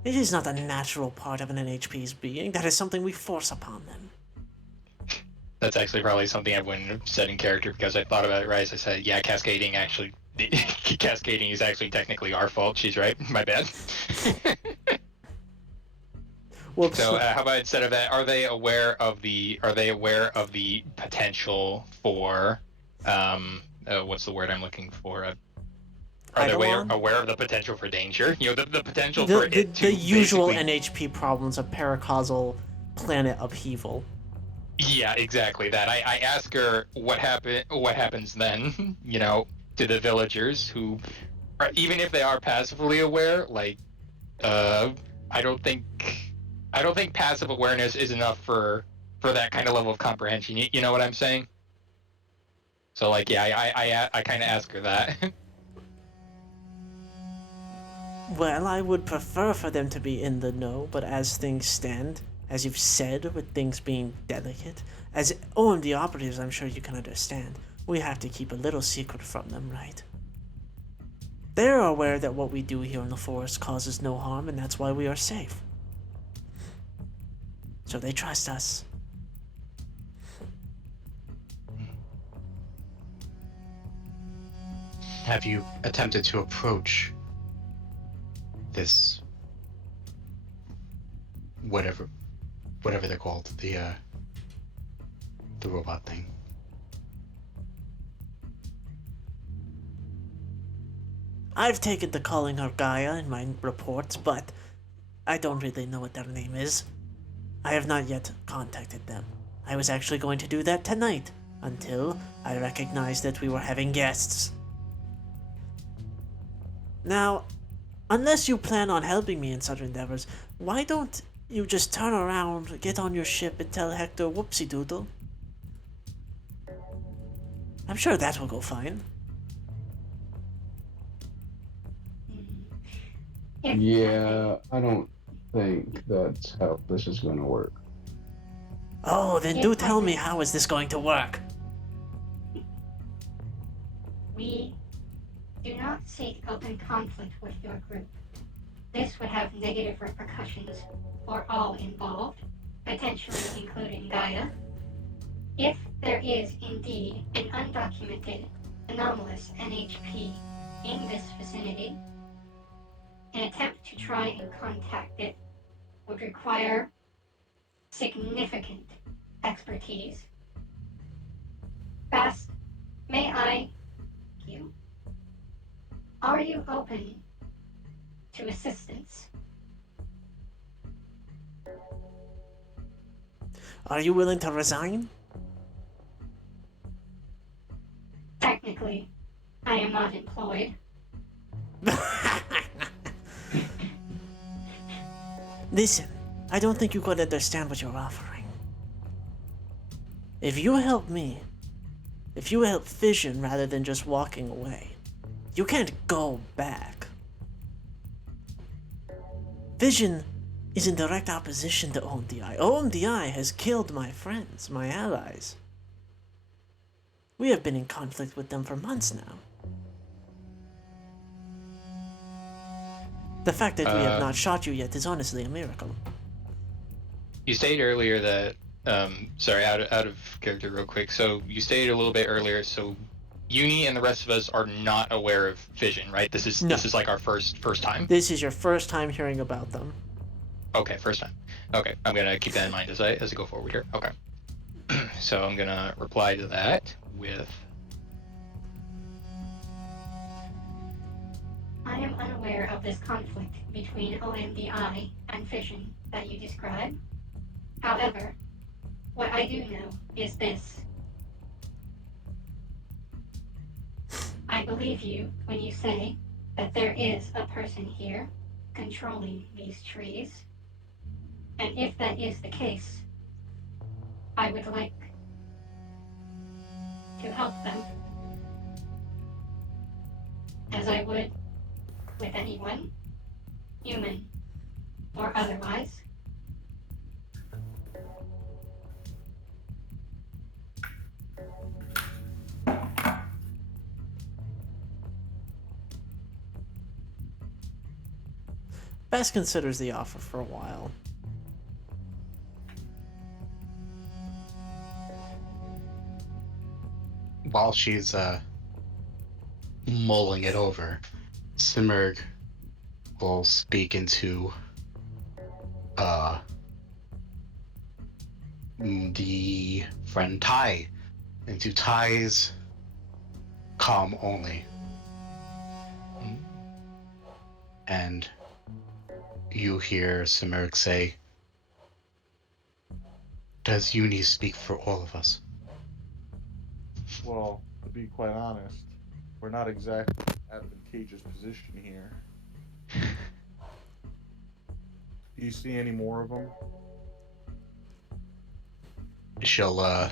It is not a natural part of an NHP's being. That is something we force upon them. That's actually probably something I wouldn't have said in character because I thought about it right as I said, yeah, cascading actually, cascading is actually technically our fault. She's right. My bad. Whoops. So how about instead of that, are they aware of the potential for what's the word I'm looking for? Are they Eidolon? aware of the potential for danger? You know, the potential The, for the, it to the usual basically- NHP problems of paracausal planet upheaval. Yeah, exactly that. I ask her what happens then, you know, to the villagers who, even if they are passively aware, like, I don't think passive awareness is enough for that kind of level of comprehension. You know what I'm saying? So like, yeah, I kind of ask her that. Well, I would prefer for them to be in the know, but as things stand, as you've said, with things being delicate, as OMD operatives, I'm sure you can understand, we have to keep a little secret from them, right? They're aware that what we do here in the forest causes no harm, and that's why we are safe. So they trust us. Have you attempted to approach this whatever they're called, the robot thing? I've taken to calling her Gaia in my reports, but I don't really know what their name is. I have not yet contacted them. I was actually going to do that tonight, until I recognized that we were having guests. Now, unless you plan on helping me in such endeavors, why don't you just turn around, get on your ship, and tell Hector whoopsie doodle? I'm sure that will go fine. Yeah, I don't think that's how this is going to work. Oh, then do tell me, how is this going to work? We do not seek open conflict with your group. This would have negative repercussions for all involved, potentially including Gaia. If there is indeed an undocumented, anomalous NHP in this vicinity, an attempt to try and contact it would require significant expertise. Bast, may I ask you, are you open to assistance? Are you willing to resign? Technically, I am not employed. Listen, I don't think you could understand what you're offering. If you help me, if you help Fission rather than just walking away, you can't go back. Fission is in direct opposition to OMDI. OMDI has killed my friends, my allies. We have been in conflict with them for months now. The fact that we have not shot you yet is honestly a miracle. You stated earlier that, sorry, out of character real quick. So you stated a little bit earlier, so Uni and the rest of us are not aware of Fission, right? This is like our first time? This is your first time hearing about them. Okay, first time. Okay, I'm gonna keep that in mind as I go forward here. Okay. So I'm gonna reply to that with... I am unaware of this conflict between OMDI and Fission that you describe. However, what I do know is this. I believe you when you say that there is a person here controlling these trees. And if that is the case, I would like to help them. As I would with anyone, human or otherwise. Bess considers the offer for a while. While she's mulling it over, Simurg will speak into the friend Tai, into Tai's calm only. And you hear Simurg say, "Does Uni speak for all of us?" Well, to be quite honest, we're not exactly in an advantageous position here. Do you see any more of them? She'll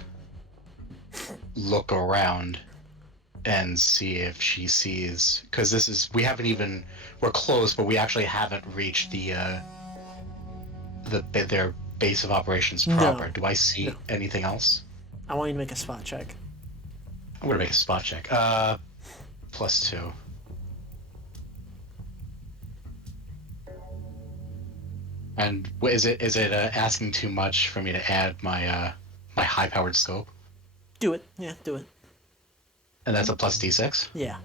look around and see if she sees, because we're close, but we actually haven't reached their base of operations No. proper. Do I see No. anything else? I want you to make a spot check. I'm gonna make a spot check. +2. And is it asking too much for me to add my my high-powered scope? Do it. Yeah, do it. And that's a +D6. Yeah.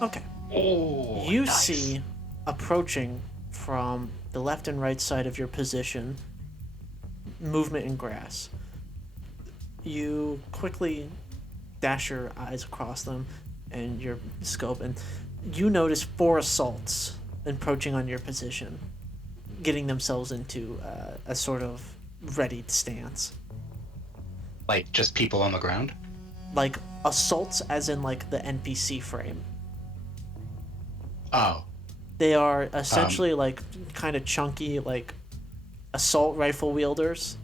Okay. Oh, You nice. see, approaching from the left and right side of your position, movement in grass. You quickly dash your eyes across them and your scope, and you notice 4 assaults approaching on your position, getting themselves into a sort of readied stance. Like just people on the ground. Like assaults, as in like the NPC frame. Oh, They are essentially like kind of chunky, like assault rifle wielders.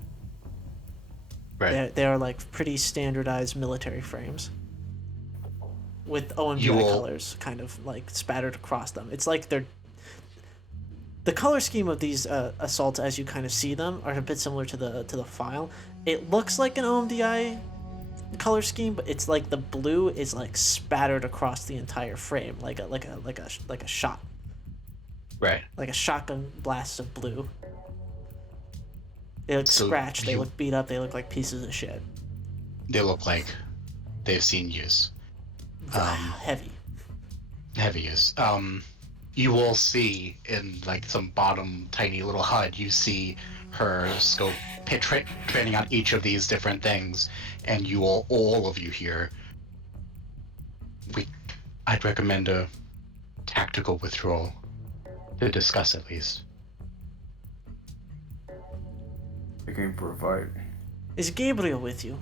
right. They are like pretty standardized military frames with OMBI You will- colors kind of like spattered across them. It's like the color scheme of these assaults, as you kind of see them, are a bit similar to the file. It looks like an OMDI color scheme, but it's like the blue is like spattered across the entire frame, like a shot, Right. like a shotgun blast of blue. They look So scratched. They you- look beat up. They look like pieces of shit. They look like they've seen use. Heavy. Heavy use. You will see in like some bottom tiny little HUD, you see her scope training on each of these different things, and you all of you here. I'd recommend a tactical withdrawal to discuss at least. They came for a fight. Is Gabriel with you?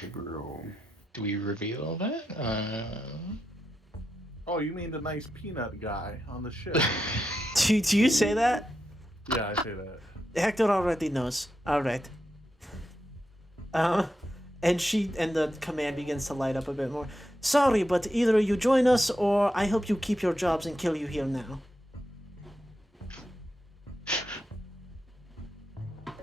Gabriel. Do we reveal that? Oh, you mean the nice peanut guy on the ship? Do you say that? Yeah, I say that. Hector already knows. All right. And the command begins to light up a bit more. Sorry, but either you join us or I hope you keep your jobs and kill you here now.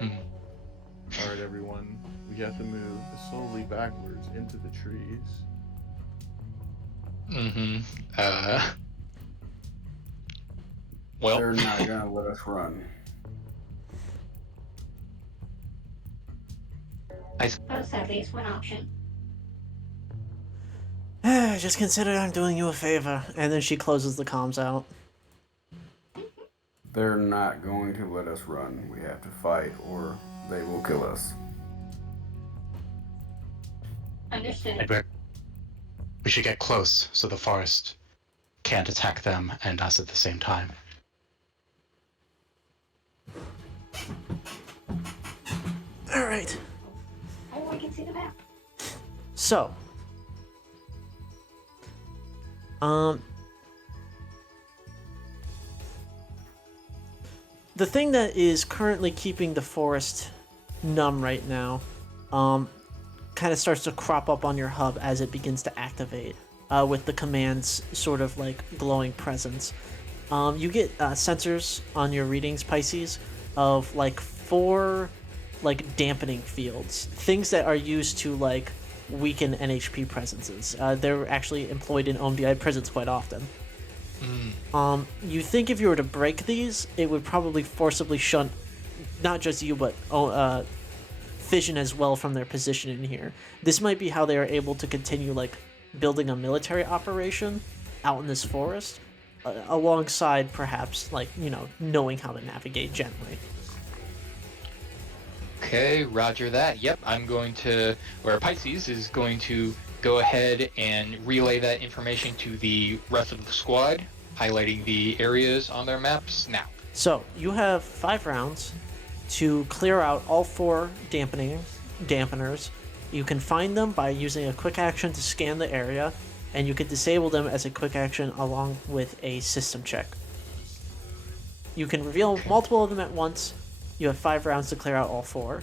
All right, everyone. We have to move slowly backwards into the trees. Well, They're not gonna let us run. Suppose at least one option. Just consider I'm doing you a favor. And then she closes the comms out. They're not going to let us run. We have to fight or they will kill us. Understood. We should get close so the forest can't attack them and us at the same time. All right. Oh, I can see the map. So, the thing that is currently keeping the forest numb right now. Kind of starts to crop up on your hub as it begins to activate, with the command's sort of like glowing presence. You get sensors on your readings, Pisces, of like 4 like dampening fields, things that are used to like weaken NHP presences. They're actually employed in OMDI prisons quite often. You think if you were to break these, it would probably forcibly shunt not just you, but Fission as well from their position in here. This might be how they are able to continue like building a military operation out in this forest, alongside perhaps like, you know, knowing how to navigate gently. Okay, roger that. Yep, I'm going to, or Pisces is going to go ahead and relay that information to the rest of the squad, highlighting the areas on their maps now. So you have 5 rounds to clear out all 4 dampeners. You can find them by using a quick action to scan the area, and you can disable them as a quick action along with a system check. You can reveal multiple of them at once. You have 5 rounds to clear out all 4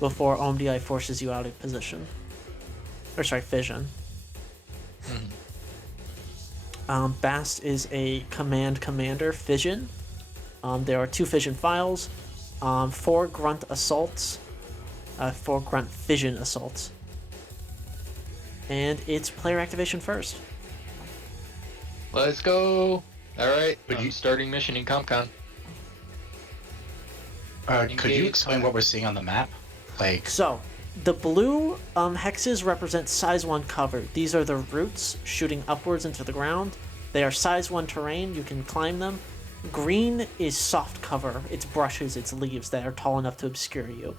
before OMDI forces you out of position. Or sorry, Fission. Bast is a commander Fission. There are 2 Fission files, 4 grunt assaults, 4 grunt fission assaults. And it's player activation first. Let's go. All right, Would I'm you- starting mission in ComCon. Could you explain what we're seeing on the map? Like, So, the blue hexes represent size 1 cover. These are the roots shooting upwards into the ground. They are size 1 terrain. You can climb them. Green is soft cover. It's brushes, it's leaves that are tall enough to obscure you.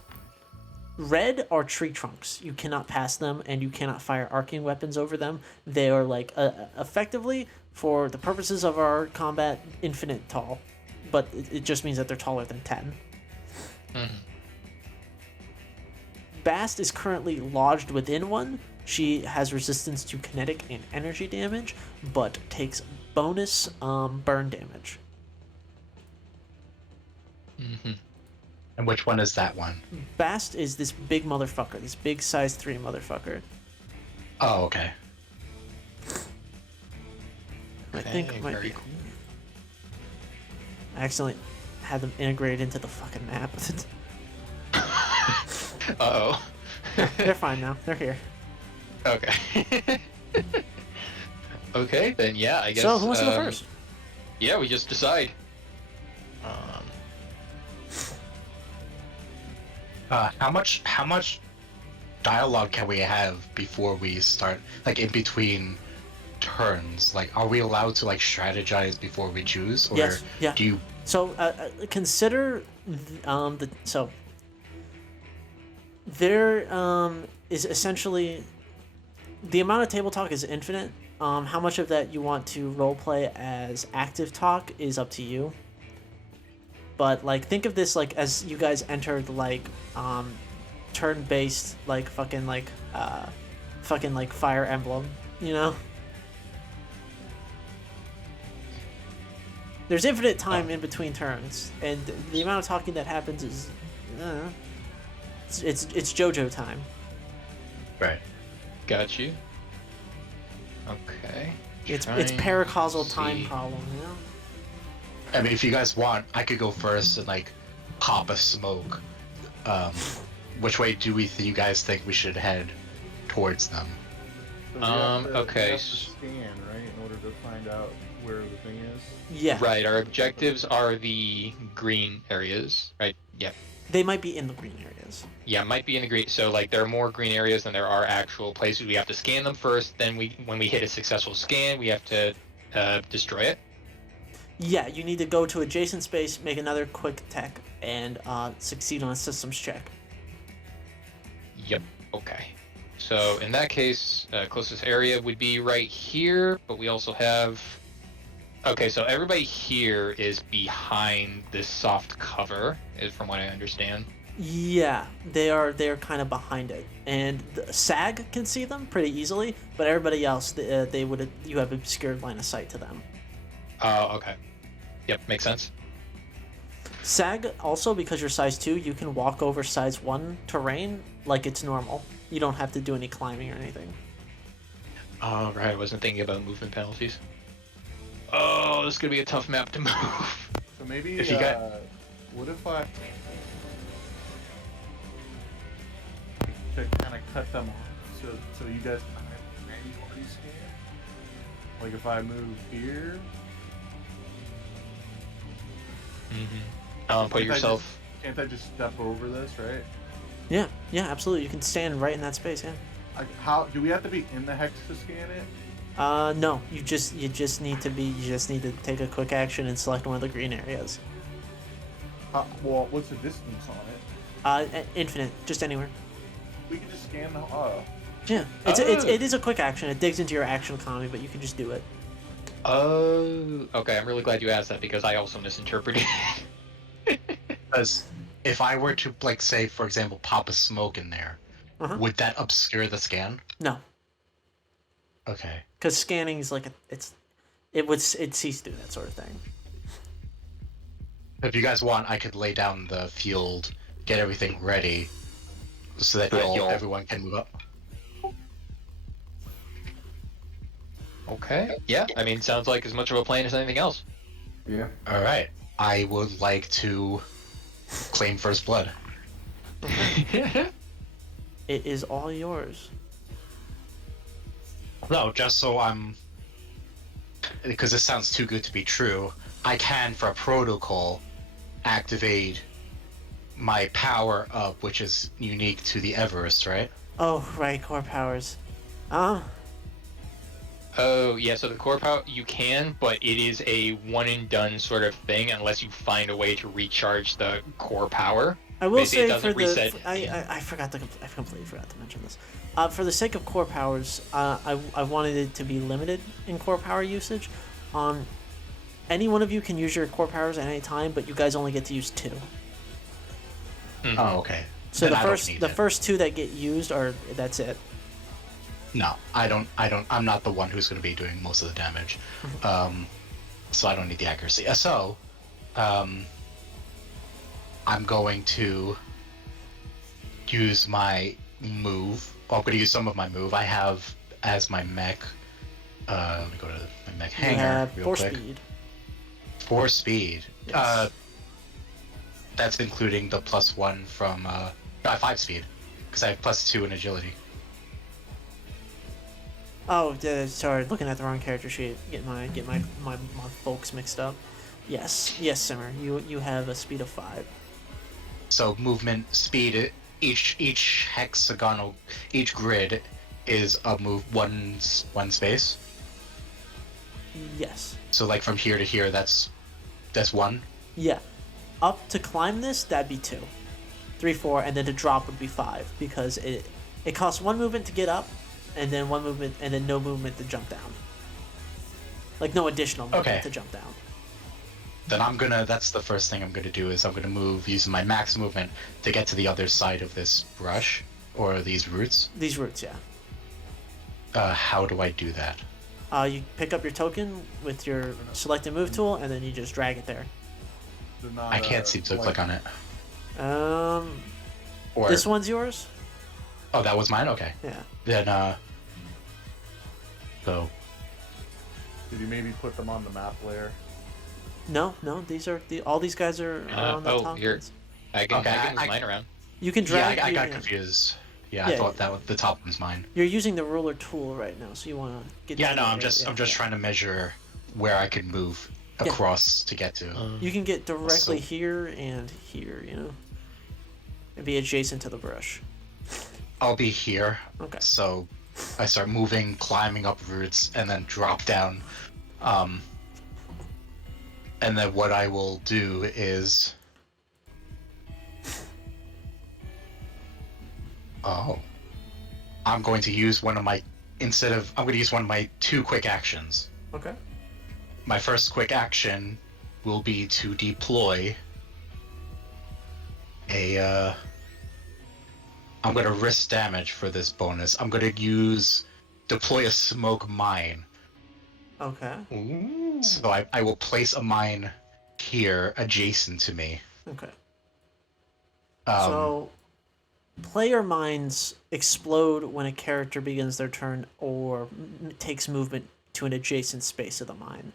Red are tree trunks. You cannot pass them, and you cannot fire arcing weapons over them. They are like effectively, for the purposes of our combat, infinite tall, but it just means that they're taller than 10. Bast is currently lodged within one. She has resistance to kinetic and energy damage, but takes bonus burn damage. and which one is that one? Bast is this big motherfucker, this big size 3 motherfucker. Oh, okay. I think it might very be. I accidentally had them integrated into the fucking map. Uh-oh. They're fine now. They're here. Okay. Okay, then yeah, I guess. So who wants to go first? Yeah, we just decide. How much dialogue can we have before we start? Like in between turns, like are we allowed to like strategize before we choose, or Yes, yeah. do you? So consider there is essentially the amount of table talk is infinite. How much of that you want to roleplay as active talk is up to you. But like think of this like as you guys entered like turn-based like fucking like Fire Emblem, you know? There's infinite time in between turns, and the amount of talking that happens is it's JoJo time. Right. Got you. Okay. It's Trying paracausal to time see. problem, you know? I mean, if you guys want, I could go first and like pop a smoke. Which way do you guys think we should head towards them? So we have to- Okay, we have to s- scan, right, in order to find out where the thing is. Yeah. Right, our objectives are the green areas, right? Yeah. They might be in the green areas. Yeah, might be in the green. So like there are more green areas than there are actual places. We have to scan them first. Then when we hit a successful scan, we have to destroy it. Yeah, you need to go to adjacent space, make another quick tech, and succeed on a systems check. Yep. Okay. So in that case, closest area would be right here, but we also have. Okay, so everybody here is behind this soft cover, is from what I understand. Yeah, they're kind of behind it, and the SAG can see them pretty easily, but everybody else, you have obscured line of sight to them. Oh, okay. Yep, makes sense. Sag, also because you're size 2, you can walk over size 1 terrain like it's normal. You don't have to do any climbing or anything. Oh, right. I wasn't thinking about movement penalties. Oh, this is gonna be a tough map to move. So maybe, If you got- what if I to kind of cut them off so you guys can manually scan? Like if I move here, Put yourself. can't I just step over this, right? Yeah, absolutely. You can stand right in that space, yeah. How do we have to be in the hex to scan it? No, you just need to take a quick action and select one of the green areas. Well, what's the distance on it? Infinite, just anywhere. We can just scan the. Oh, Yeah, it is a quick action. It digs into your action economy, but you can just do it. Oh, okay. I'm really glad you asked that because I also misinterpreted. Because if I were to, like, say, for example, pop a smoke in there, Uh-huh. would that obscure the scan? No, Okay. because scanning is like it sees through that sort of thing. If you guys want, I could lay down the field, get everything ready, so that everyone can move up. Okay. Yeah. I mean, sounds like as much of a plan as anything else. Yeah. All right. I would like to claim first blood. It is all yours. No, just so I'm, because this sounds too good to be true. I can, for a protocol, activate my power up, which is unique to the Everest, right? Oh, right, core powers. Oh, yeah. So the core power you can, but it is a one and done sort of thing unless you find a way to recharge the core power. I will Basically, it say doesn't for the reset. I completely forgot to mention this. For the sake of core powers, I wanted it to be limited in core power usage. Any one of you can use your core powers at any time, but you guys only get to use 2. Oh, okay. So Then the I don't first need the it. first 2 that get used are that's it. No, I don't. I'm not the one who's going to be doing most of the damage, so I don't need the accuracy. I'm going to use my move. Well, I'm going to use some of my move. I have as my mech. Let me go to my mech You hangar have real 4 quick. speed. 4 speed. Yes. That's including the +1 from 5 speed, because I have +2 in agility. Oh, sorry, looking at the wrong character sheet. Get my folks mixed up. Yes, Simmer. You have a speed of 5. So movement speed, each hexagonal, each grid is a move one space. Yes. So like from here to here, that's 1. Yeah. Up to climb this, that'd be 2. 3, 4, and then to drop would be 5 because it costs 1 movement to get up, and then 1 movement, and then no movement to jump down. Like no additional movement Okay. to jump down. Then that's the first thing I'm gonna do is I'm gonna move using my max movement to get to the other side of this brush or these roots. These roots, yeah. How do I do that? You pick up your token with your selected move tool, and then you just drag it there. They're not, I can't seem to click on it. Or This one's yours? oh, that was mine. Okay. Yeah. Then so Did you maybe put them on the map layer? No, these are all these guys are on the top. here. I can Okay, move mine around. You can yeah, drag. I you- got yeah. confused. Yeah, Yeah, I thought that was, the top one's mine. You're using the ruler tool right now, so you want to get. Yeah, down no, there, I'm just yeah, I'm just yeah. trying to measure where I can move Yeah. across to get to. You can get directly So- here and here, you know, and be adjacent to the brush. I'll be here. Okay. So I start moving, climbing up roots, and then drop down. And then what I will do is, I'm going to use one of my I'm going to use one of my 2 quick actions. Okay. My first quick action will be to deploy I'm going to risk damage for this bonus. I'm going to deploy a smoke mine. Okay. So I will place a mine here adjacent to me. Okay. Um, So, player minds explode when a character begins their turn or takes movement to an adjacent space of the mine.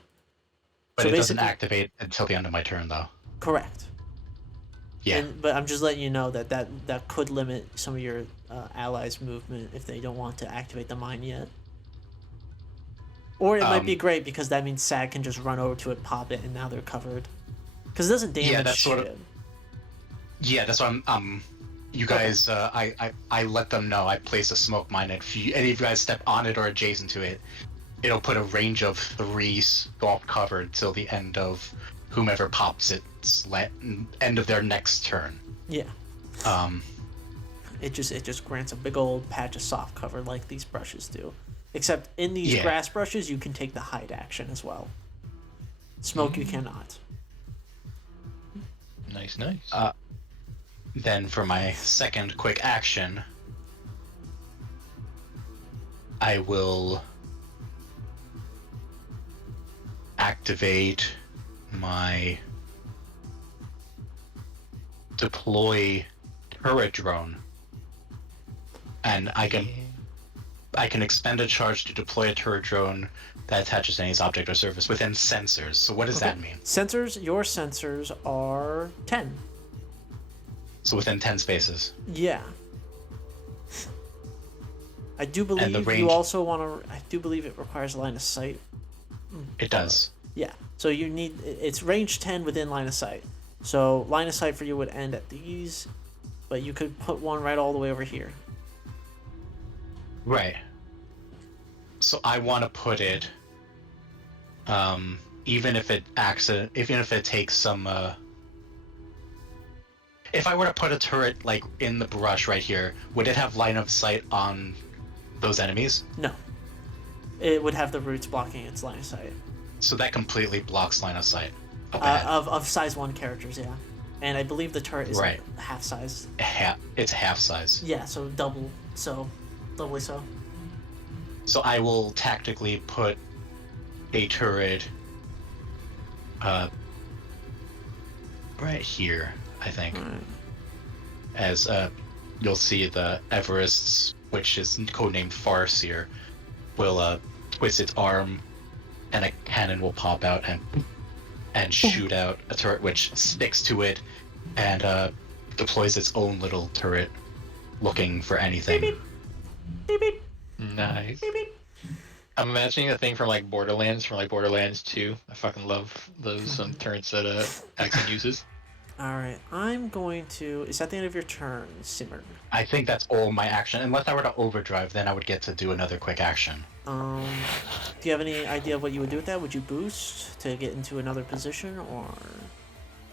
but so it doesn't basically- activate until the end of my turn, though. Correct. Yeah. But I'm just letting you know that could limit some of your allies' movement if they don't want to activate the mine yet. Or it might be great because that means Sag can just run over to it, pop it, and now they're covered. Because it doesn't damage that's shit. sort of- Yeah, that's what you guys, I let them know I placed a smoke mine, and if any of you guys step on it or adjacent to it, it'll put a range of 3 golf covered till the end of whomever pops its end of their next turn. Yeah. Um, It just grants a big old patch of soft cover like these brushes do. Except in these Yeah. grass brushes, you can take the hide action as well. Smoke, you cannot. Nice, nice. Then for my second quick action, I will activate my deploy turret drone, and I can expend a charge to deploy a turret drone that attaches to any object or surface within sensors. So what does that mean? Sensors, your sensors are 10. So within 10 spaces. Yeah. I do believe the you range- also want to. I do believe it requires line of sight. It does. Yeah. So you need. It's range 10 within line of sight. So line of sight for you would end at these, but you could put one right all the way over here. Right. So I want to put it, even if it takes some, if I were to put a turret like in the brush right here, would it have line of sight on those enemies? No. It would have the roots blocking its line of sight. So that completely blocks line of sight. Up ahead. Of size 1 characters, yeah. And I believe the turret is Right. half size. It's half size. Yeah, so double. So, doubly so. So I will tactically put a turret, right here, I think. Alright. As you'll see the Everest's, which is codenamed Farseer, will twist its arm, and a cannon will pop out and shoot out a turret which sticks to it, and deploys its own little turret, looking for anything. Beep, beep. Beep, beep. Nice. Beep, beep. I'm imagining a thing from like Borderlands, from like Borderlands 2. I fucking love those turrets that Axon uses. Alright, I'm going to. Is that the end of your turn, Simmer? I think that's all my action. Unless I were to overdrive, then I would get to do another quick action. Do you have any idea of what you would do with that? Would you boost to get into another position, or?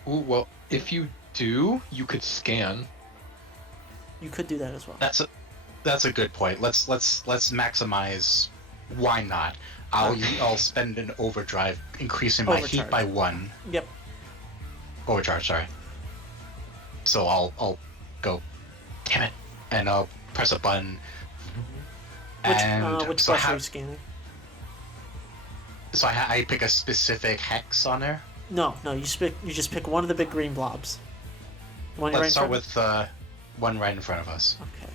Ooh, well, if you do, you could scan. You could do that as well. That's a good point. Let's maximize. Why not? I'll spend an overdrive, increasing my heat Overcharge. by 1. Yep. Overcharge, sorry. So I'll go, damn it, and I'll press a button. And Which so brush are you scanning? I pick a specific hex on there. No, you just pick one of the big green blobs. One Let's right in start front of- with one right in front of us. Okay.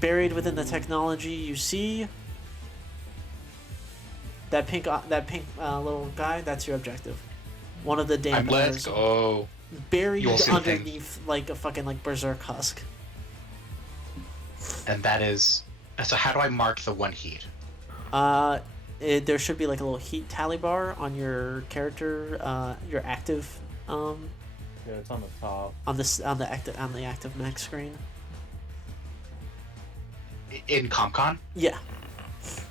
Buried within the technology, you see that pink little guy. That's your objective. One of the damn Let's go. buried You'll see the thing. underneath like a fucking like berserk husk. And that is. So how do I mark the 1 heat? There should be like a little heat tally bar on your character, your active, Yeah, it's on the top. on the active mech screen. In ComCon? Yeah.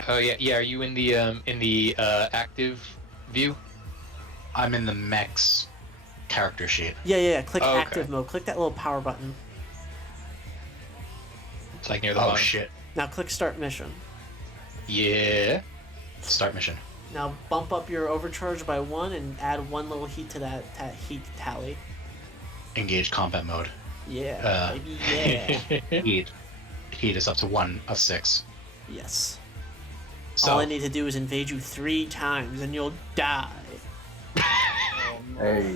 Oh yeah. Are you in the active view? I'm in the mech's character sheet. Yeah. Click Oh, okay. active mode. Click that little power button. It's like near the Oh bottom. shit. Now click start mission. Yeah. Start mission. Now bump up your overcharge by 1 and add 1 little heat to that heat tally. Engage combat mode. Yeah, baby, yeah. Heat is up to 1 of 6. Yes. So All I need to do is invade you 3 times and you'll die. Oh Hey,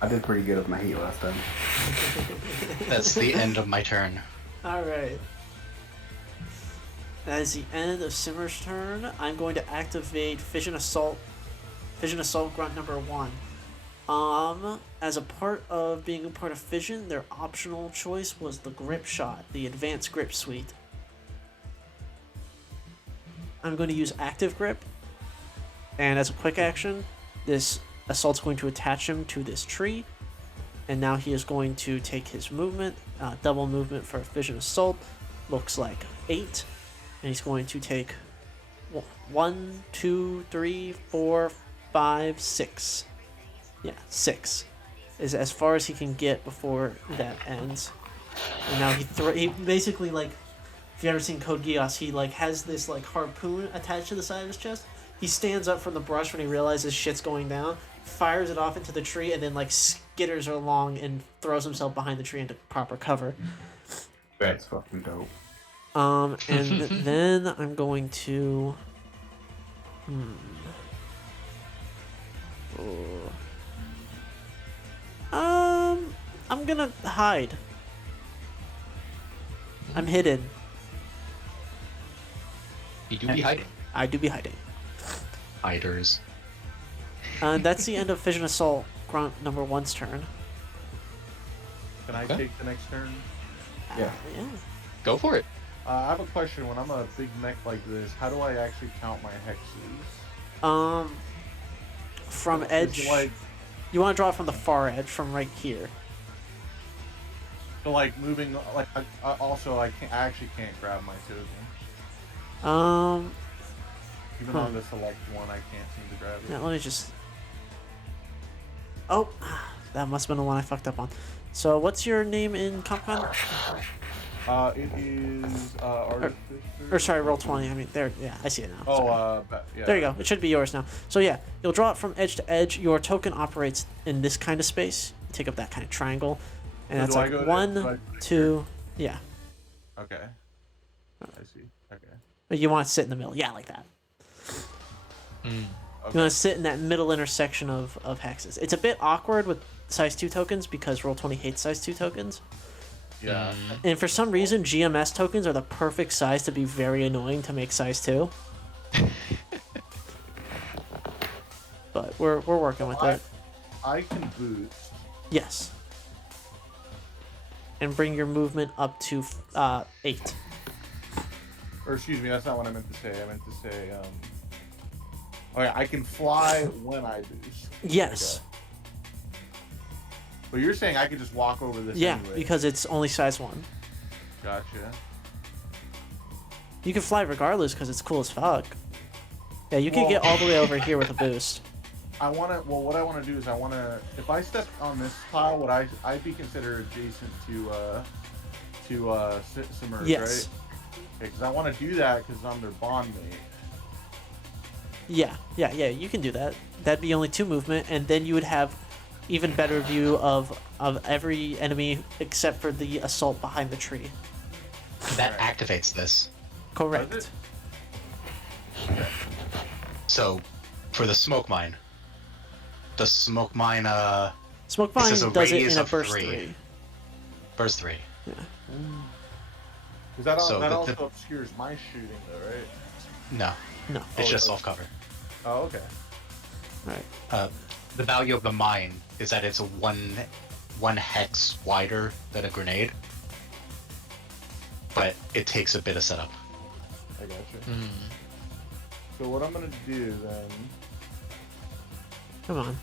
I did pretty good with my heat last time. That's the end of my turn. Alright. That is the end of Simmer's turn. I'm going to activate Fission Assault. Fission Assault Grunt number 1. As a part of being a part of Fission, their optional choice was the Grip Shot, the Advanced Grip Suite. I'm going to use Active Grip, and as a quick action, this Assault's going to attach him to this tree, and now he is going to take his movement, double movement for Fission Assault, looks like 8, and he's going to take 1, 2, 3, 4, 5, 6. Yeah, 6 is as far as he can get before that ends. And now he basically, like, if you ever seen Code Geass, he like has this like harpoon attached to the side of his chest. He stands up from the brush when he realizes shit's going down, fires it off into the tree, and then like skitters along and throws himself behind the tree into proper cover. That's fucking dope. And then I'm going to. I'm gonna hide. I'm hidden. You do be hiding. I do be hiding. Hiders. That's the end of Fission Assault Grunt number 1's turn. Can I Okay. take the next turn? Yeah. Yeah. Go for it. I have a question. When I'm a big mech like this, how do I actually count my hexes? From Is it edge. like, You want to draw it from the far edge, from right here. so like moving, like also I actually can't grab my token. Even on the select one, I can't seem to grab it. Yeah, let me just. Oh, that must have been the one I fucked up on. So, what's your name in CompCon? It is Artificer. Or sorry, Roll20. I mean, there. Yeah, I see it now. Sorry. Yeah. There you go. It should be yours now. So yeah, you'll draw it from edge to edge. Your token operates in this kind of space. You take up that kind of triangle, and So that's do I like go to- 1, do I- 2. Yeah, Okay. I see. Okay. but you want to sit in the middle. Yeah, like that. You want to sit in that middle intersection of hexes. It's a bit awkward with size 2 tokens because Roll20 hates size 2 tokens. Yeah. And for some reason, GMS tokens are the perfect size to be very annoying to make size 2. But we're working with it. I can boost. Yes. And bring your movement up to 8. Or excuse me, that's not what I meant to say. I meant to say, okay, I can fly when I boost. Yes. Okay. But you're saying I could just walk over this Yeah, anyway. because it's only size 1. Gotcha. You can fly regardless because it's cool as fuck. Yeah, you can Well- get all the way over here with a boost. What I want to do is if I step on this tile, would I'd be considered adjacent to Submerge, Yes. right? Because I want to do that because I'm their bond mate. Yeah, you can do that. That'd be only 2 movement, and then you would have even better view of every enemy except for the assault behind the tree. That activates this. Correct. Does So, for the smoke mine, the smoke mine Smoke This Vine is a does it radius in a of burst 3. 3. burst 3. Because that, So that the- also obscures my shooting, though, right? No, No. it's Oh, just okay. off cover. Oh, okay. Alright. The value of the mine is that it's one hex wider than a grenade, but it takes a bit of setup. I gotcha. So what I'm gonna do then? Come on.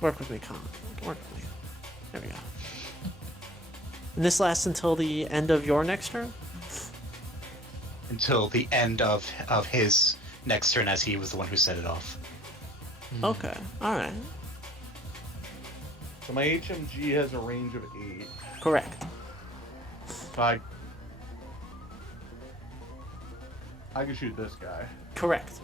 Work with me, Con. Work with me. There we go. And this lasts until the end of your next turn? Until the end of his next turn, as he was the one who set it off. Okay. Alright. So my HMG has a range of 8. Correct. So I can shoot this guy. Correct.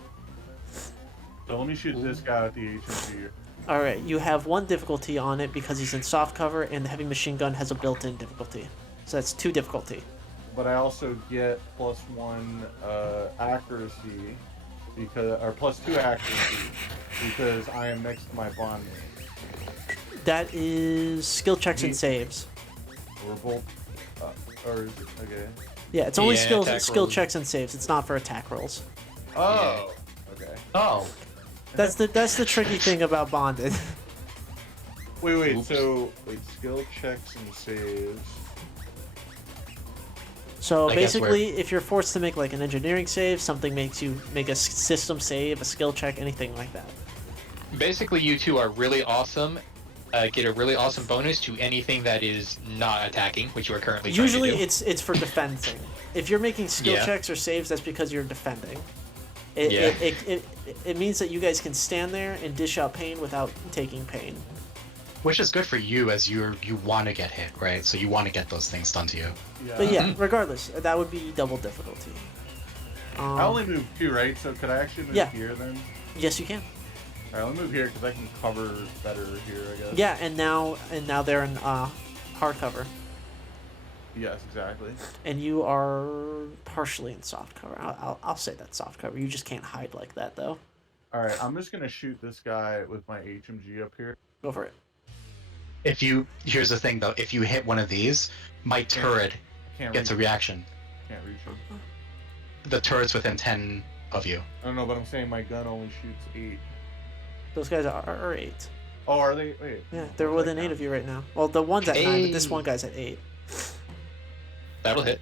So let me shoot this guy with the HMG. Alright, you have 1 difficulty on it because he's in soft cover and the heavy machine gun has a built-in difficulty. So that's 2 difficulty. But I also get +1 accuracy or +2 accuracy because I am next to my bondmate. That is skill checks and Neat. saves. We're both, or is it, okay. Yeah, it's only Yeah, skill attack skill rolls. checks and saves. It's not for attack rolls. Oh, okay. Oh, That's the tricky thing about bonded. Wait. Oops. So skill checks and saves. So I guess we're- basically, if you're forced to make like an engineering save, something makes you make a system save, a skill check, anything like that. Basically, you two are really awesome. Get a really awesome bonus to anything that is not attacking, which you are currently trying Usually, to do. it's for defending. If you're making skill Yeah. checks or saves, that's because you're defending. Yeah. It means that you guys can stand there and dish out pain without taking pain. which is good for you as you want to get hit, right? So you want to get those things done to you. Yeah. But yeah, regardless, that would be double difficulty. I only moved 2, right? So could I actually move Yeah. here then? Yes, you can. All right, let me move here because I can cover better here, I guess. Yeah, and now they're in hardcover, Yes, exactly. and you are partially in soft cover. I'll say that's soft cover. You just can't hide like that though. All right, I'm just gonna shoot this guy with my HMG up here. Go for it. Here's the thing though, if you hit one of these, my turret Can't gets a reach. reaction. Can't reach him. The turret's within 10 of you. I don't know, but I'm saying my gun only shoots 8. Those guys are 8. Oh, are they? Wait. Yeah, they're within 8 of you right now. Well, the one's at 9, but this one guy's at 8. That'll hit.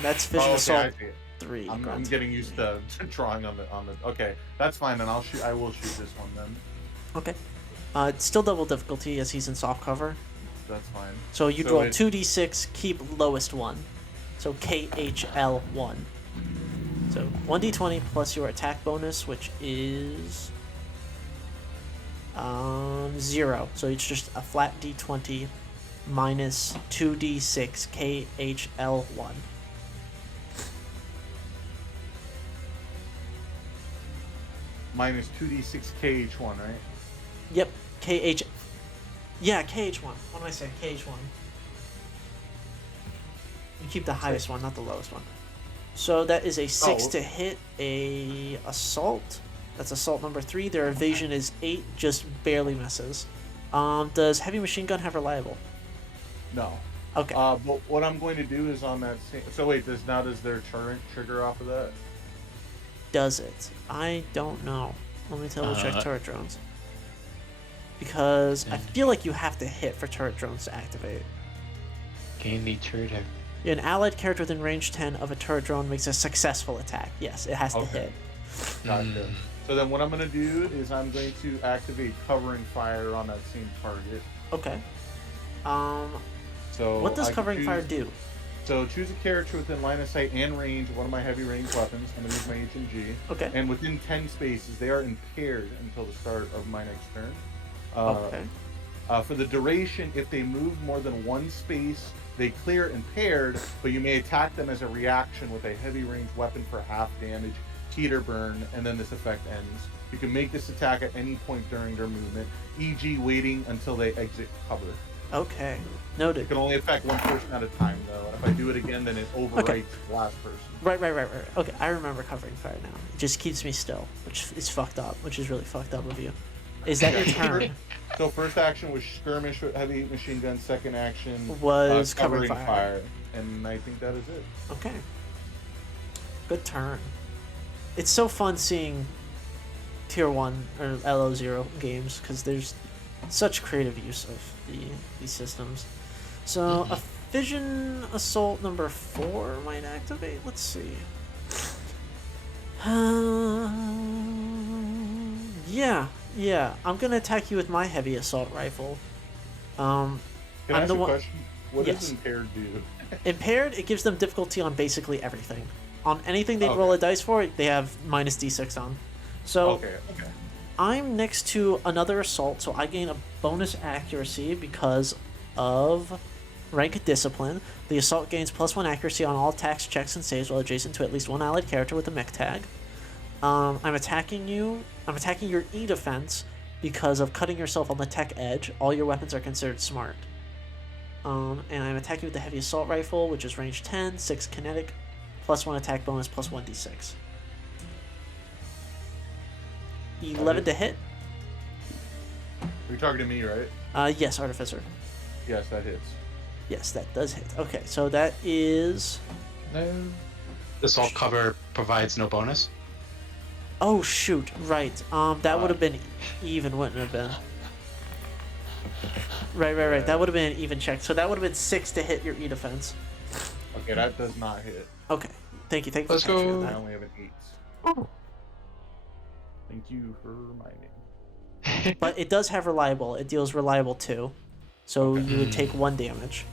That's Vision Oh, Assault okay, I see it. 3. I'm Grunt. getting used to drawing on the. Okay, that's fine. Then I will shoot this one then. Okay. It's still double difficulty as he's in soft cover. That's fine. So you So draw it- 2d6, keep lowest one. So KHL1. So 1d20 plus your attack bonus, which is 0. So it's just a flat d20 minus 2d6 KHL1. Minus 2d6 KH1, right? Yep, KH. Yeah, KH1. What did I say? KH1. You keep the highest one, not the lowest one. So that is a 6 Oh. to hit a assault. That's assault number 3. Their evasion is 8, just barely misses. Does heavy machine gun have reliable? No. Okay. But what I'm going to do is on that same. So wait, does their turret trigger off of that? Does it? I don't know. Let me double check Uh, turret drones. Because I feel like you have to hit for turret drones to activate. Gain the turret. An allied character within range 10 of a turret drone makes a successful attack. Yes, it has to Okay. hit. Gotcha. So then what I'm going to do is I'm going to activate covering fire on that same target. Okay. So What does I can covering fire choose- do? So choose a character within line of sight and range of one of my heavy range weapons. I'm going to use my HMG. Okay. And within 10 spaces, they are impaired until the start of my next turn. Okay. For the duration, if they move more than one space, they clear impaired, but you may attack them as a reaction with a heavy range weapon for half damage, heat or burn, and then this effect ends. You can make this attack at any point during their movement, e.g. waiting until they exit cover. Okay. It Noted. can only affect one person at a time, though. If I do it again, then it overwrites the last person. Right. Okay, I remember covering fire now. It just keeps me still, which is fucked up, which is really fucked up of you. Is that your turn? So first action was skirmish with heavy machine gun. Second action Was covering covering fire. And I think that is it. Okay. Good turn. It's so fun seeing Tier 1 or LO0 games because there's such creative use of these systems. So, a Fission Assault number 4 might activate. Let's see. Yeah. I'm gonna attack you with my heavy assault rifle. Can I I'm ask the a one. question? What Yes. does impaired do? Impaired, it gives them difficulty on basically everything. On anything they Okay. roll a dice for, they have minus d6 on. So Okay. I'm next to another assault, so I gain a bonus accuracy because of rank discipline. The assault gains +1 accuracy on all attacks, checks, and saves while adjacent to at least one allied character with a mech tag. I'm attacking you. I'm attacking your E defense because of cutting yourself on the tech edge. All your weapons are considered smart. And I'm attacking with the heavy assault rifle, which is range 10, 6 kinetic, +1 attack bonus, +1 d6. 11 to hit. You're targeting me, right? Yes, Artificer. Yes, that hits. Yes, that does hit. Okay, so that is. No. Assault cover provides no bonus. Oh shoot! Right. That would have been even, wouldn't it have been? Right. That would have been an even check. So that would have been 6 to hit your E defense. Okay, that does not hit. Okay. Thank you. Let's for catching go. I that. only have an 8. Thank you for reminding. But it does have reliable. It deals reliable too. So you would take 1 damage.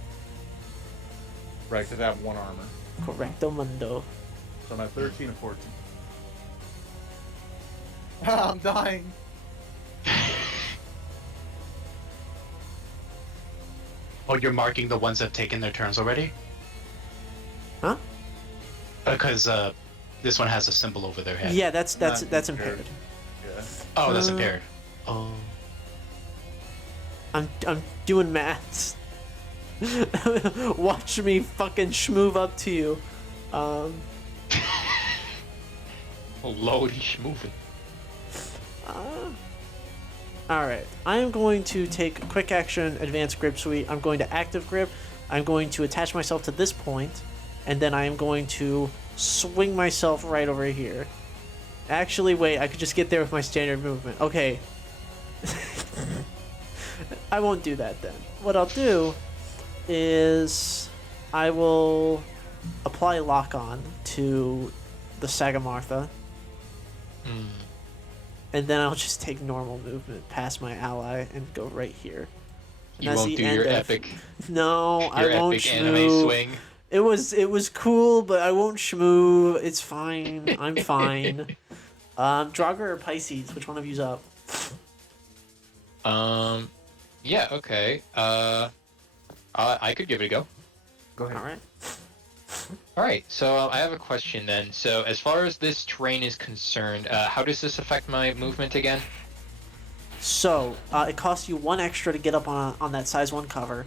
Right, because I have 1 armor. Correcto mundo. So I'm at 13 and 14. I'm dying. Oh, you're marking the ones that have taken their turns already? Huh? Because this one has a symbol over their head. Yeah, that's Not impaired. Yeah. Oh, that's Uh, impaired. Oh. I'm doing maths. Watch me fucking schmoove up to you. Oh, Lordy schmoovin'. Alright, I am going to take quick action, advanced grip suite. I'm going to active grip. I'm going to attach myself to this point, and then I am going to swing myself right over here. Actually, wait, I could just get there with my standard movement. Okay. I won't do that then. What I'll do is I will apply lock on to the Sagamartha. Hmm. And then I'll just take normal movement past my ally and go right here. And You that's won't the do end your of- epic, No, I your won't epic anime schmoo. swing. It was cool, but I won't schmoo. It's fine. I'm fine. Draugr or Pisces? Which one of you's up? Yeah, okay. I could give it a go. Go ahead. All right. Alright, so I have a question then. So, as far as this terrain is concerned, how does this affect my movement again? So it costs you 1 extra to get up on that size 1 cover,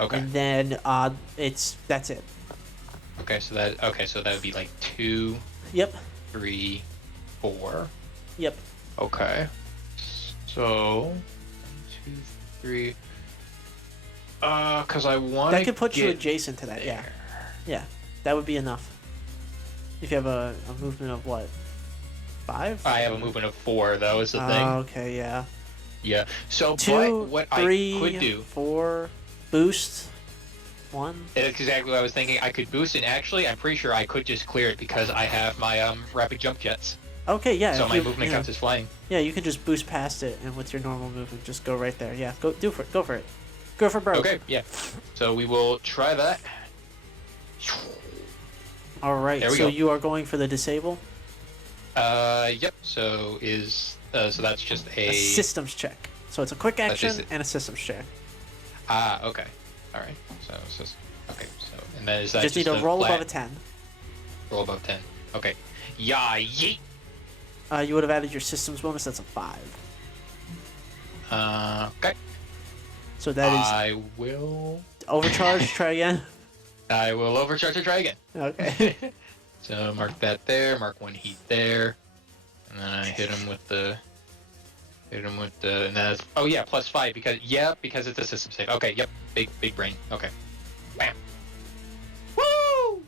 Okay. and then that's it. Okay, so that would be like 2, Yep. 3, 4. Yep. Okay. So 2, 3. Cause I want That could put you get adjacent to that. there. Yeah. Yeah. That would be enough. If you have a movement of what? 5? I have a movement of 4, though, is the Oh, thing. okay, yeah. Yeah. So, 2, what 3, I could do, 4, boost, 1. that's exactly what I was thinking. I could boost, and actually, I'm pretty sure I could just clear it because I have my rapid jump jets. Okay, yeah. So if my you- movement yeah. counts as flying. Yeah, you can just boost past it, and with your normal movement, just go right there. Yeah, go for it. Go for it. Go for broke. Okay, yeah. So we will try that. All right. There we So go. you are going for the disable. Yep. So so that's just A systems check. So it's a quick That's action just it. and a systems check. Okay. All right. So okay. So and then is that Just need to roll flat above a 10. roll above 10? Okay. Yeah. Yeet. You would have added your systems bonus. That's a 5. Okay. So that is I will. overcharge. Try again. I will overcharge and try again. Okay. So mark that there. Mark 1 heat there, and then I hit him with the. And that's +5 because it's a system save. Okay. Yep. Big brain. Okay. Bam. Woo!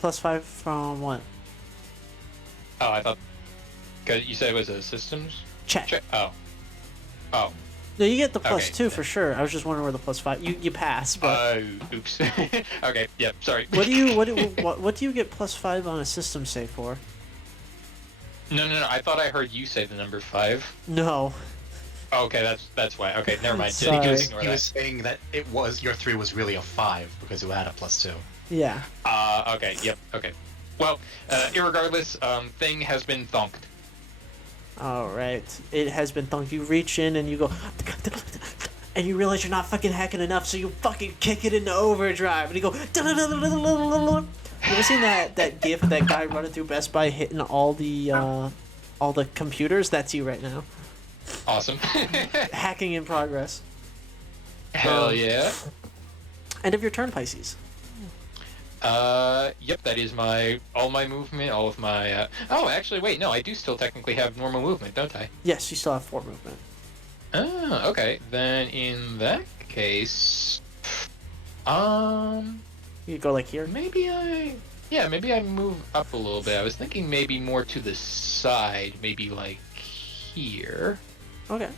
+5 from what? Oh, I thought. Cause you said it was a systems Check. check. Oh. No, you get the +2 Okay. for sure. I was just wondering where the +5. You pass, but Oops. Okay. Yep. Sorry. what do you what do you get +5 on a system save for? No. I thought I heard you say the number 5. No. Oh, okay, that's why. Okay, never mind. Sorry. You He can was, ignore he that. was saying that your 3 was really a 5 because it had a +2. Yeah. Okay. Yep. Okay. Well, irregardless, thing has been thunked. All right. It has been thunked. You reach in and you go, and you realize you're not fucking hacking enough, so you fucking kick it into overdrive, and you go. You ever seen that gif of that guy running through Best Buy hitting all the computers? That's you right now. Awesome. Hacking in progress. Hell yeah. End of your turn, Pisces. Yep, that is all my movement, all of my. Oh, actually, wait, no, I do still technically have normal movement, don't I? Yes, you still have 4 movement. Oh, okay. Then in that case, You go like here. maybe I move up a little bit. I was thinking maybe more to the side, maybe like here. Okay.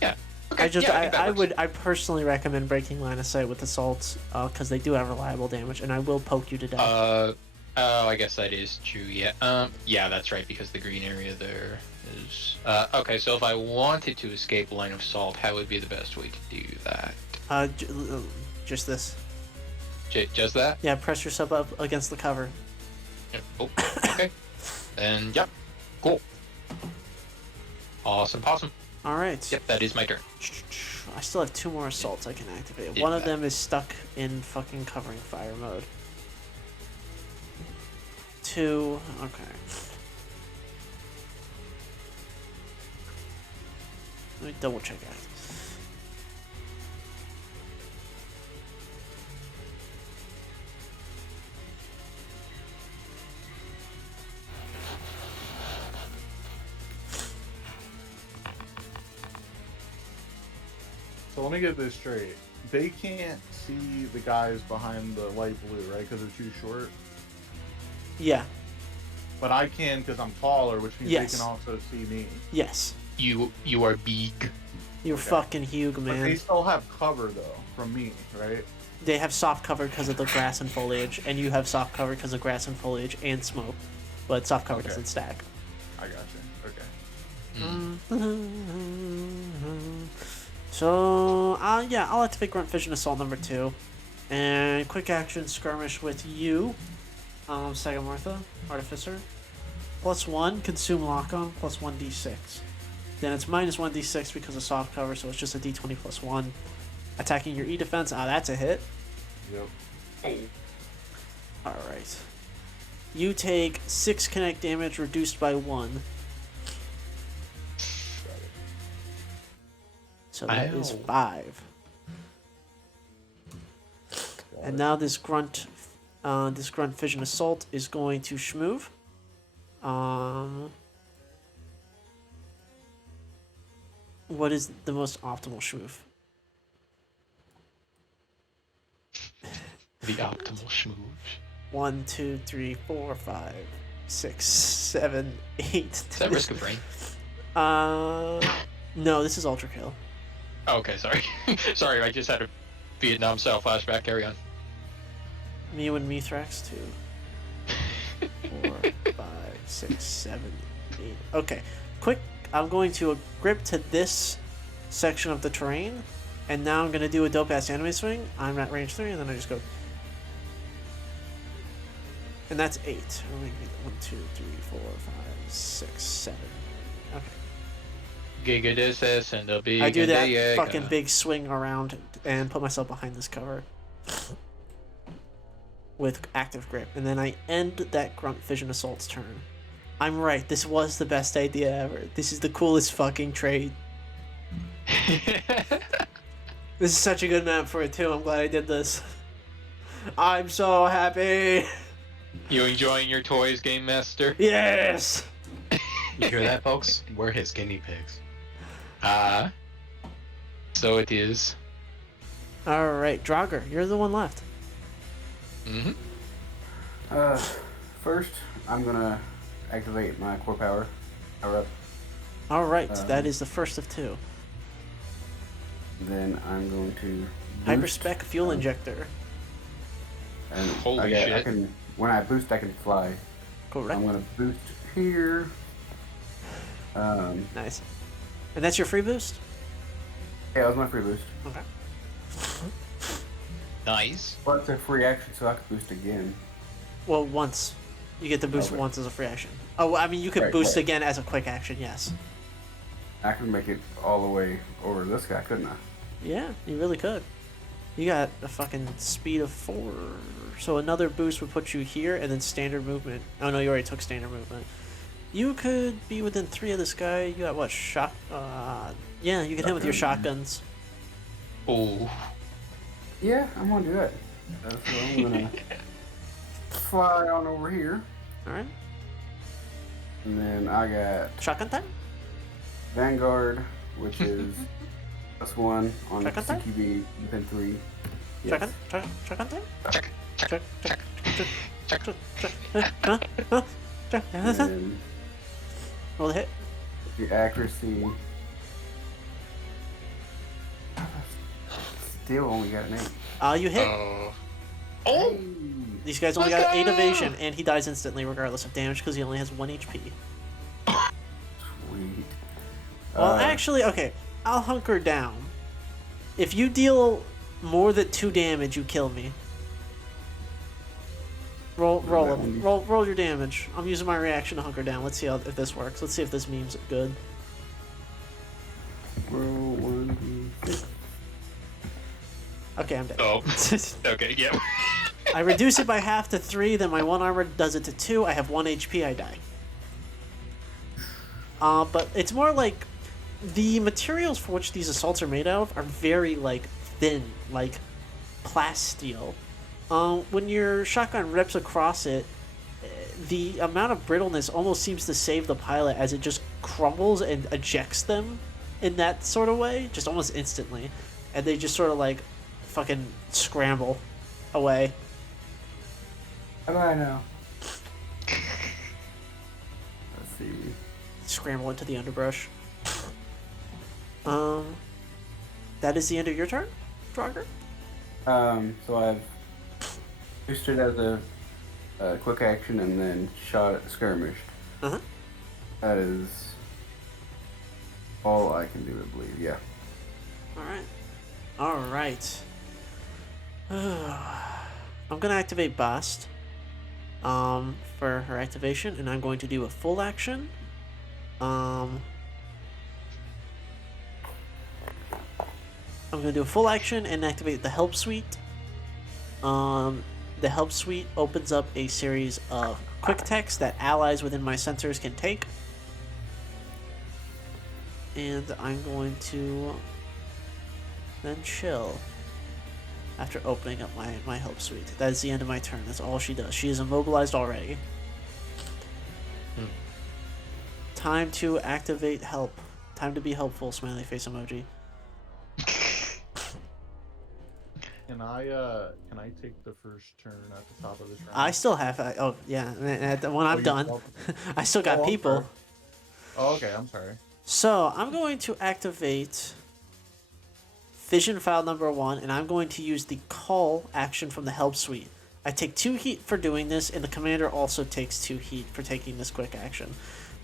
Yeah. Okay. I think that works. I personally recommend breaking line of sight with assaults, because they do have reliable damage, and I will poke you to death. Oh, I guess that is true. Yeah. Yeah, that's right because the green area there is. Okay, so if I wanted to escape line of sight, how would be the best way to do that? Just this. Just that? Yeah, press yourself up against the cover. Yep. Oh, okay. Then yep. Cool. Awesome. All right. Yep, that is my turn. I still have 2 more assaults I can activate. Yeah. One of them is stuck in fucking covering fire mode. 2. Okay. Let me double check out. So let me get this straight. They can't see the guys behind the light blue, right? Because they're too short. Yeah. But I can because I'm taller, which means Yes. they can also see me. Yes. You are big. You're Okay. fucking huge, But man. they still have cover though from me, right? They have soft cover because of the grass and foliage, and you have soft cover because of grass and foliage and smoke. But soft cover Okay. doesn't stack. I got you. Okay. So, yeah, I'll activate Grunt Vision Assault number 2. And quick action skirmish with you, Sagamortha, Artificer. +1, consume lock-on, plus 1d6. Then it's minus 1d6 because of soft cover, so it's just a d20 plus 1. Attacking your E defense, that's a hit. Yep. Alright. You take 6 kinetic damage reduced by 1. So that is Ow. 5. And now this grunt fission assault is going to schmoove. What is the most optimal schmoove? The optimal schmooze. 1, 2, 3, 4, 5, 6, 7, 8. Is that Risk of Rain? No, this is Ultra Kill. Oh, okay, sorry. Sorry, I just had a Vietnam style flashback. Carry on. Mew and Mithrax 2. 4, 5, 6, 7, 8. Okay, quick. I'm going to grip to this section of the terrain, and now I'm going to do a dope ass anime swing. I'm at range 3, and then I just go. And that's 8. 1, 2, 3, 4, 5, 6, 7. Okay. Giga this and the big. I do that Diego. fucking big swing around and put myself behind this cover with active grip, and then I end that Grunt Fission Assault's turn. I'm right, this was the best idea ever. This is the coolest fucking trade. This is such a good map for it too. I'm glad I did this. I'm so happy. You enjoying your toys, Game Master? Yes. You hear that, folks? We're his guinea pigs. So it is. All right, Draugr, you're the one left. Mm-hmm. First, I'm gonna activate my core power. Power up. All right, that is the first of 2. Then I'm going to Hyperspec fuel injector. And Holy I shit. can when I boost, I can fly. Correct. I'm gonna boost here. Nice. And that's your free boost? Yeah, that was my free boost. Okay. Nice. Well, it's a free action, so I can boost again. Well, once. You get to boost Okay. once as a free action. Oh, I mean, you could Right, boost right. again as a quick action, yes. I can make it all the way over to this guy, couldn't I? Yeah, you really could. You got a fucking speed of 4. So another boost would put you here, and then standard movement. Oh no, you already took standard movement. You could be within 3 of this guy. You got what? Yeah, you can hit with your shotguns. Oh. Yeah, I'm gonna do that. So I'm gonna fly on over here, All right. and then I got Shotgun time. Vanguard, which is +1 on Shotgun time? CQB within 3. Yes. Shotgun time. Check. Check. And then Roll the hit. your accuracy. Still only got an 8. You hit. Oh. Oh! These guys only Let's got 8 go! evasion, and he dies instantly regardless of damage because he only has 1 HP. Sweet. Well, actually, okay. I'll hunker down. If you deal more than 2 damage, you kill me. Roll your damage. I'm using my reaction to hunker down. Let's see if this works. Let's see if this meme's good. Roll 1d6. Okay, I'm dead. Oh. Okay. Yeah. I reduce it by half to 3, then my 1 armor does it to 2. I have 1 HP, I die. But it's more like the materials for which these assaults are made out of are very, like, thin, like plasteel. When your shotgun rips across it, the amount of brittleness almost seems to save the pilot as it just crumbles and ejects them in that sort of way, just almost instantly. And they just sort of, like, fucking scramble away. How do I know? Let's see. Scramble into the underbrush. That is the end of your turn, Draugr? So I've boosted as a quick action and then shot at skirmished. Uh-huh. That is all I can do, I believe. Yeah. Alright. I'm gonna activate Bast for her activation, and I'm going to do a full action. I'm going to do a full action and activate the Help Suite. The Help Suite opens up a series of quick text that allies within my sensors can take. And I'm going to then chill after opening up my Help Suite. That is the end of my turn. That's all she does. She is immobilized already. Time to activate help. Time to be helpful, smiley face emoji. Can I take the first turn at the top of this round? I still have. Oh yeah, when I'm you done, still- I still got Oh, I'm people. sorry. Oh, okay. I'm sorry. So I'm going to activate Fission File number 1, and I'm going to use the call action from the Help Suite. I take 2 heat for doing this, and the commander also takes 2 heat for taking this quick action.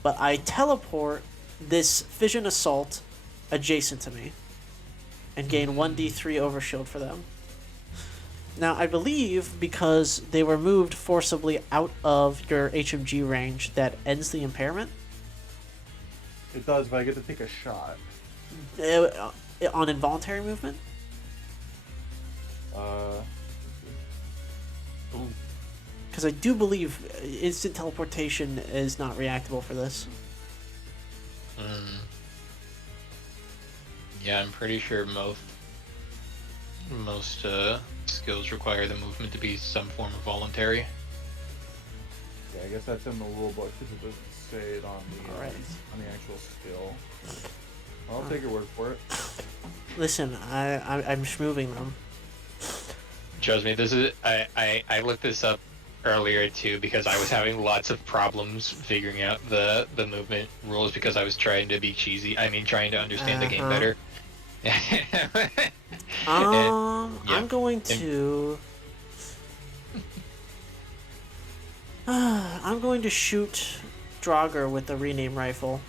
But I teleport this Fission Assault adjacent to me and gain 1d3 overshield for them. Now, I believe because they were moved forcibly out of your HMG range, that ends the impairment. It does, but I get to take a shot. On involuntary movement? Because I do believe instant teleportation is not reactable for this. Yeah, I'm pretty sure most skills require the movement to be some form of voluntary. Yeah, I guess that's in the rule book because it doesn't say it on the Alright. on the actual skill. I'll take your word for it. Listen, I'm schmoving them. Trust me, this is I looked this up earlier too because I was having lots of problems figuring out the movement rules because I was trying to be cheesy. I mean, trying to understand the game better. I'm going to. I'm going to shoot Draugr with the rename rifle.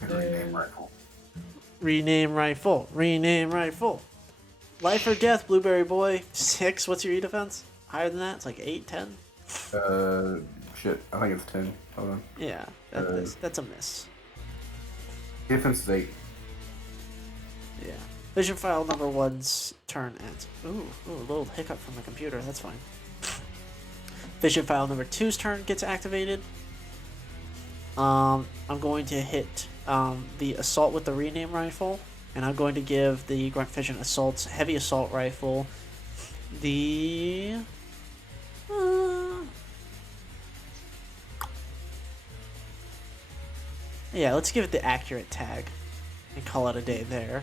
Rename rifle. Rename rifle. Rename rifle. Life or death, Blueberry Boy. 6. What's your E defense? Higher than that? It's like 8, 10? Shit. I think it's 10. Hold on. Yeah, that's a miss. Defense is 8. Yeah. Vision file number 1's turn ends. Ooh, a little hiccup from the computer. That's fine. Vision file number 2's turn gets activated. I'm going to hit the assault with the rename rifle, and I'm going to give the Grunt Fission Assault's heavy assault rifle The yeah, let's give it the accurate tag and call it a day there.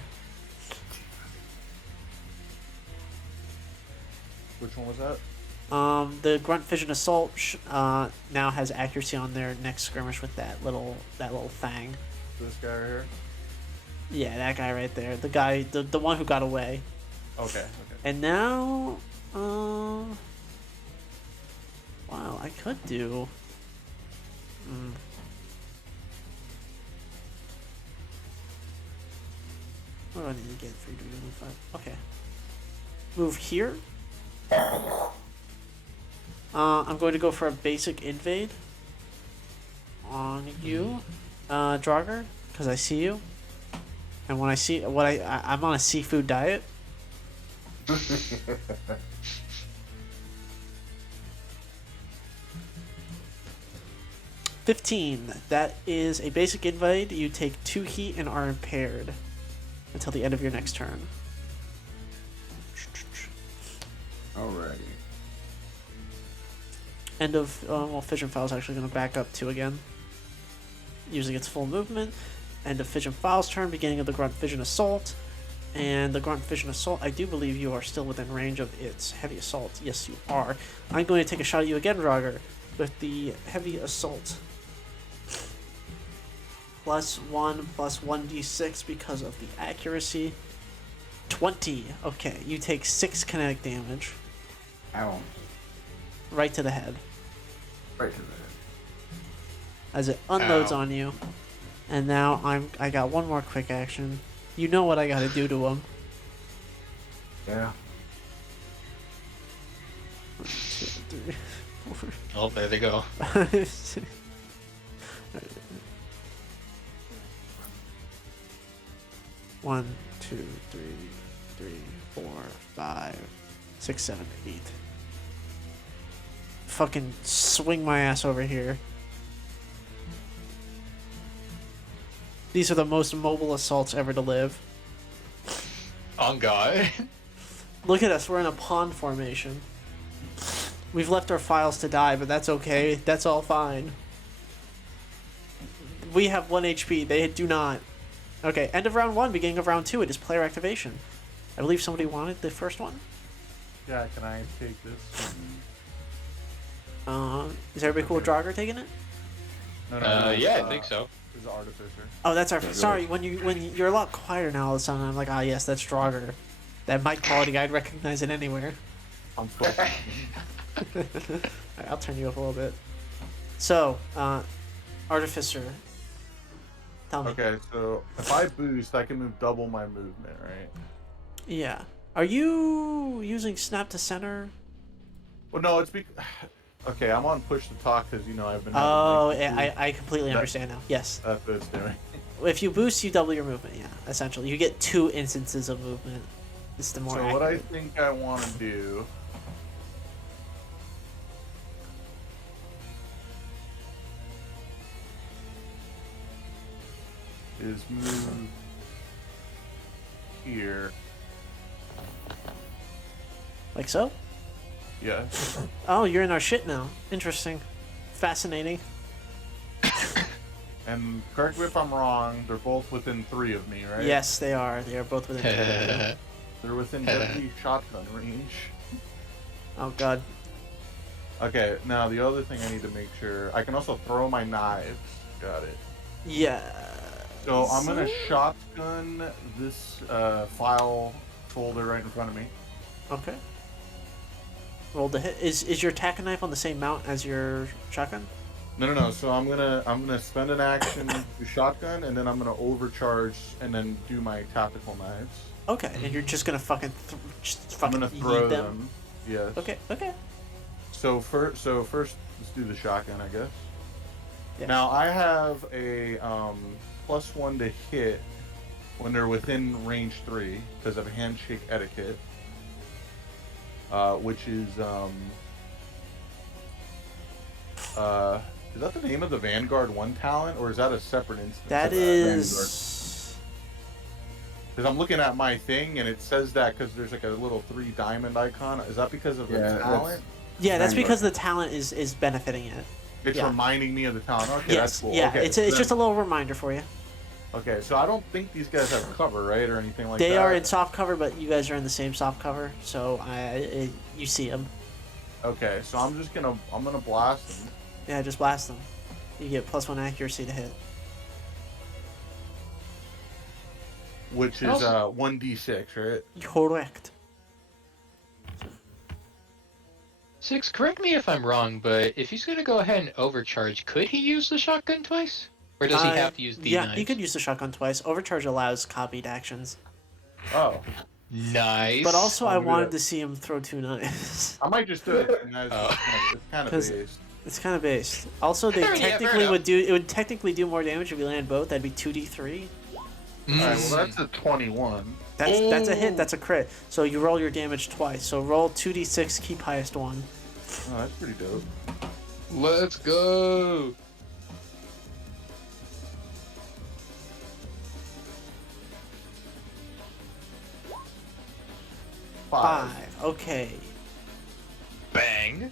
Which one was that? The Grunt Fission Assault now has accuracy on their next skirmish with that little thing. This guy right here? Yeah, that guy right there. The guy, the one who got away. Okay. And now, wow, I could do. What do I need to get for you to move 5? Okay. Move here. I'm going to go for a basic invade on you, Draugr, because I see you. And when I see what I'm on a seafood diet. 15. That is a basic invade. You take 2 heat and are impaired until the end of your next turn. Alrighty. End of well, Fission Foul is actually going to back up 2 again, using its full movement. End of Fission Foul's turn. Beginning of the Grunt Fission Assault. And the Grunt Fission Assault, I do believe you are still within range of its Heavy Assault. Yes, you are. I'm going to take a shot at you again, Draugr, with the Heavy Assault. +1, +1d6 because of the accuracy. 20. Okay, you take 6 kinetic damage. Ow. Right to the head. Right to the head. As it unloads Ow. on you. And now I got one more quick action. You know what I gotta do to him. Yeah. 1, 2, 3, 4, Oh, there they go. 5, 6. 1, 2, 3, 4, 5, 6, 7, 8. Fucking swing my ass over here. These are the most mobile assaults ever to live. On God. Look at us, we're in a pond formation. We've left our files to die, but that's okay. That's all fine. We have 1 HP, they do not. Okay, end of round 1, beginning of round 2, it is player activation. I believe somebody wanted the first one. Yeah, can I take this? Is everybody cool with Draugr taking it? No, Yeah, I think so. He's an artificer. Oh, that's our. Sorry, when you're a lot quieter now all of a sudden, I'm like, ah, yes, that's Draugr. That mic quality, I'd recognize it anywhere. I'm supposed to. Alright, I'll turn you up a little bit. So, Artificer. Tell me. Okay, so if I boost, I can move double my movement, right? Yeah. Are you using Snap to Center? Well, no, it's okay, I'm on push to talk because, I've been... Oh, yeah, I completely understand now. Yes. That's what it's doing. If you boost, you double your movement, yeah, essentially. You get 2 instances of movement. It's the more So accurate. what I think I want to do... is move here. Like so? Yeah. Oh, you're in our shit now. Interesting. Fascinating. And correct me if I'm wrong, they're both within 3 of me, right? Yes, they are. They are both within. They're within deadly shotgun range. Oh god. Okay, now the other thing I need to make sure, I can also throw my knives. Got it. Yeah. So I'm gonna shotgun this file folder right in front of me. Okay. Roll the hit. Is your attack knife on the same mount as your shotgun? No. So I'm gonna spend an action to shotgun, and then I'm gonna overcharge, and then do my tactical knives. Okay, and you're just gonna fucking I'm gonna throw yeet them. Yes. Okay. So first, let's do the shotgun, I guess. Yeah. Now I have a +1 to hit when they're within range 3 because of handshake etiquette, which is that the name of the Vanguard 1 talent, or is that a separate instance? That of is. Because I'm looking at my thing and it says that because there's like a little 3 diamond icon. Is that because of the talent? Yeah, that's Vanguard. because the talent is benefiting it. It's Yeah. reminding me of the talent. Okay, that's Yes, cool. yeah, Okay, it's so just a little reminder for you. okay, so I don't think these guys have cover, right, or anything like They that. are in soft cover, but you guys are in the same soft cover, so you see them. Okay, so I'm gonna blast them. Yeah, just blast them. You get +1 accuracy to hit. Which is 1d6, right? Correct. 6, correct me if I'm wrong, but if he's gonna go ahead and overcharge, could he use the shotgun twice? Or does he have to use the Yeah, knives? he could use the shotgun twice. Overcharge allows copied actions. Oh, Nice. But also, I I'll do wanted that. to see him throw 2 knives. I might just do it. And that's, Oh. it's kind of 'Cause- based. It's kind of based. Also, they Fair enough, fair technically enough. would technically do more damage if you land both. That'd be 2d3. Alright, well that's a 21. That's a hit. Oh. That's a crit. So you roll your damage twice. So roll 2d6, keep highest one. Oh, that's pretty dope. Let's go. Five. 5. Okay. Bang.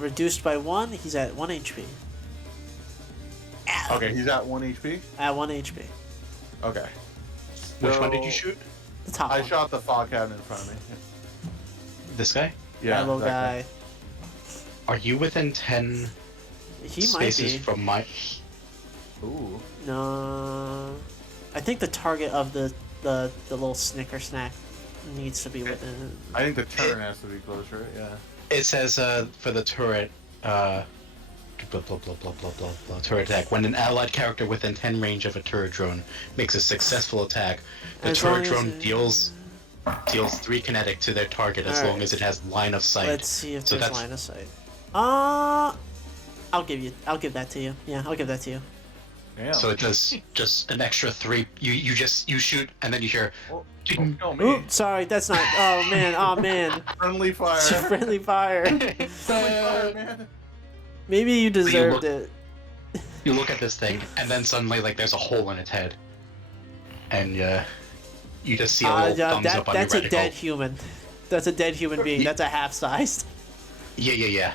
Reduced by 1. He's at 1 HP. Okay, he's at 1 HP. At 1 HP. Okay. Which one did So, you shoot? The top I one. shot the fog cabinet in front of me. This guy? Yeah. That little that guy. Are you within 10 He spaces might be. from my... Ooh. No. I think the target of the little Snicker snack needs to be within. I think the turn has to be close, right? Yeah. It says for the turret, blah, blah, blah, blah, blah, blah, blah, turret attack. When an allied character within 10 range of a turret drone makes a successful attack, the As long turret as drone it- deals 3 kinetic to their target as long Alright. as it has line of sight. Let's see if So there's that's- line of sight. I'll give that to you. Yeah, I'll give that to you. Damn. So it does just an extra 3. You shoot and then you hear. Oh, ding. don't kill me. Ooh, sorry, that's not. Oh man, oh man. Friendly fire. It's a friendly fire. Friendly fire, man. Maybe you deserved look- it. You look at this thing and then suddenly like there's a hole in its head, and you just see a little thumbs up on your that's a reticle. dead human. That's a dead human being. Ye- That's a half-sized. Yeah.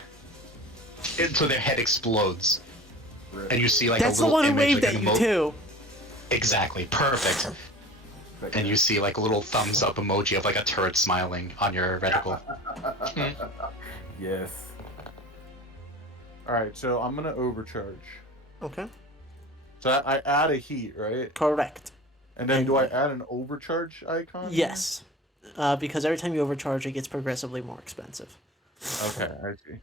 And so their head explodes, and you see like That's a the little one who image, waved like, at an you too. Exactly, perfect. And you see like a little thumbs up emoji of like a turret smiling on your reticle. Yes. Alright, so I'm gonna overcharge. Okay. So I add a heat, right? Correct. And then And- do I add an overcharge icon? Yes. Because every time you overcharge, it gets progressively more expensive. Okay, I see.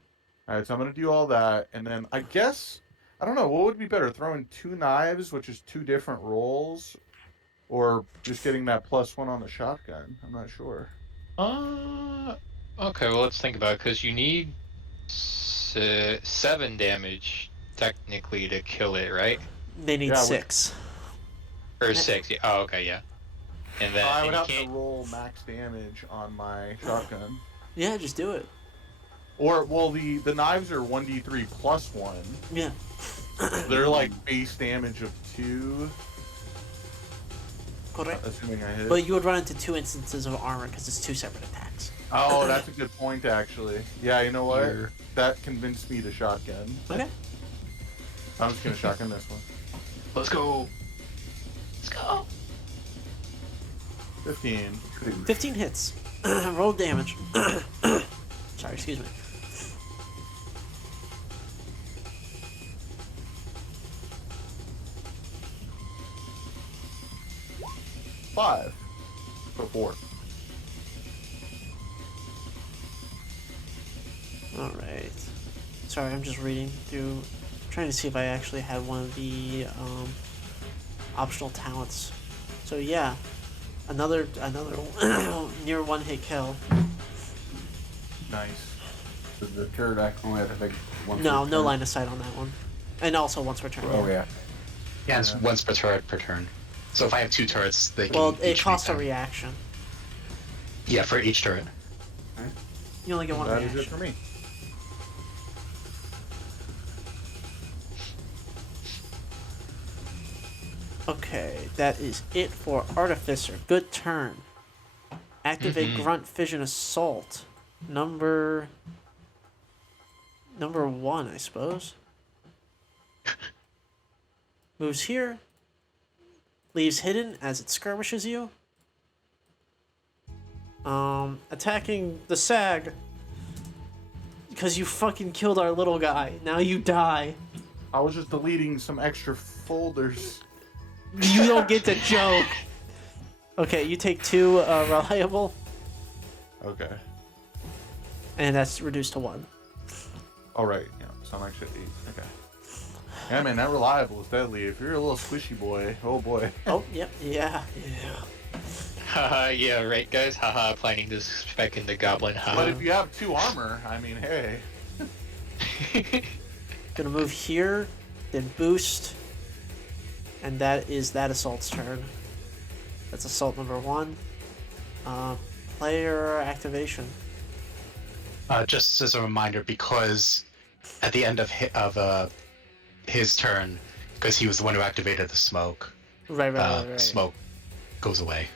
Alright, so I'm gonna do all that, and then I guess I don't know what would be better, throwing 2 knives, which is 2 different rolls, or just getting that +1 on the shotgun. I'm not sure. Okay, well let's think about it, because you need 7 damage technically to kill it, right? They need Yeah, 6. Or 6? Yeah. Oh, okay, yeah. And then I and would you have to can't. roll max damage on my shotgun. Yeah, just do it. Or well, the knives are 1d3 +1. Yeah. They're like base damage of 2, Correct. assuming I hit. But you would run into 2 instances of armor because it's 2 separate attacks. Oh, that's a good point, actually. Yeah, you know what? You're- That convinced me to shotgun. Okay. I'm just gonna shotgun this one. Let's go. 15. 15 hits. Roll damage. Sorry, excuse me. Five. So 4. Alright. Sorry, I'm just reading through, trying to see if I actually had one of the optional talents. So yeah, another near 1-hit kill. Nice. The turret act only has, I think, one. No, per no turn. line of sight on that one, and also once per turn. Oh yeah. Yeah, it's once per turret per turn. So if I have 2 turrets, they can. Well, it each costs a make them. reaction. Yeah, for each turret. You only get one That is reaction. it for me. Okay, that is it for Artificer. Good turn. Activate Grunt Fission Assault. Number 1, I suppose. Moves here. Leaves hidden as it skirmishes you. Attacking the Sag. Because you fucking killed our little guy. Now you die. I was just deleting some extra folders. You don't get to joke. Okay, you take 2 reliable, Okay. and that's reduced to 1. All right. Yeah. So I'm actually at 8. Okay. Yeah, man, that reliable is deadly. If you're a little squishy boy, oh boy. Oh, yep, yeah. Haha, yeah, right, guys? Haha, planning to spec in the goblin. But Haha. if you have 2 armor, I mean, hey. Gonna move here, then boost, and that is that assault's turn. That's assault number 1. Player activation. Just as a reminder, because at the end of his turn, because he was the one who activated the smoke, Right. smoke goes away.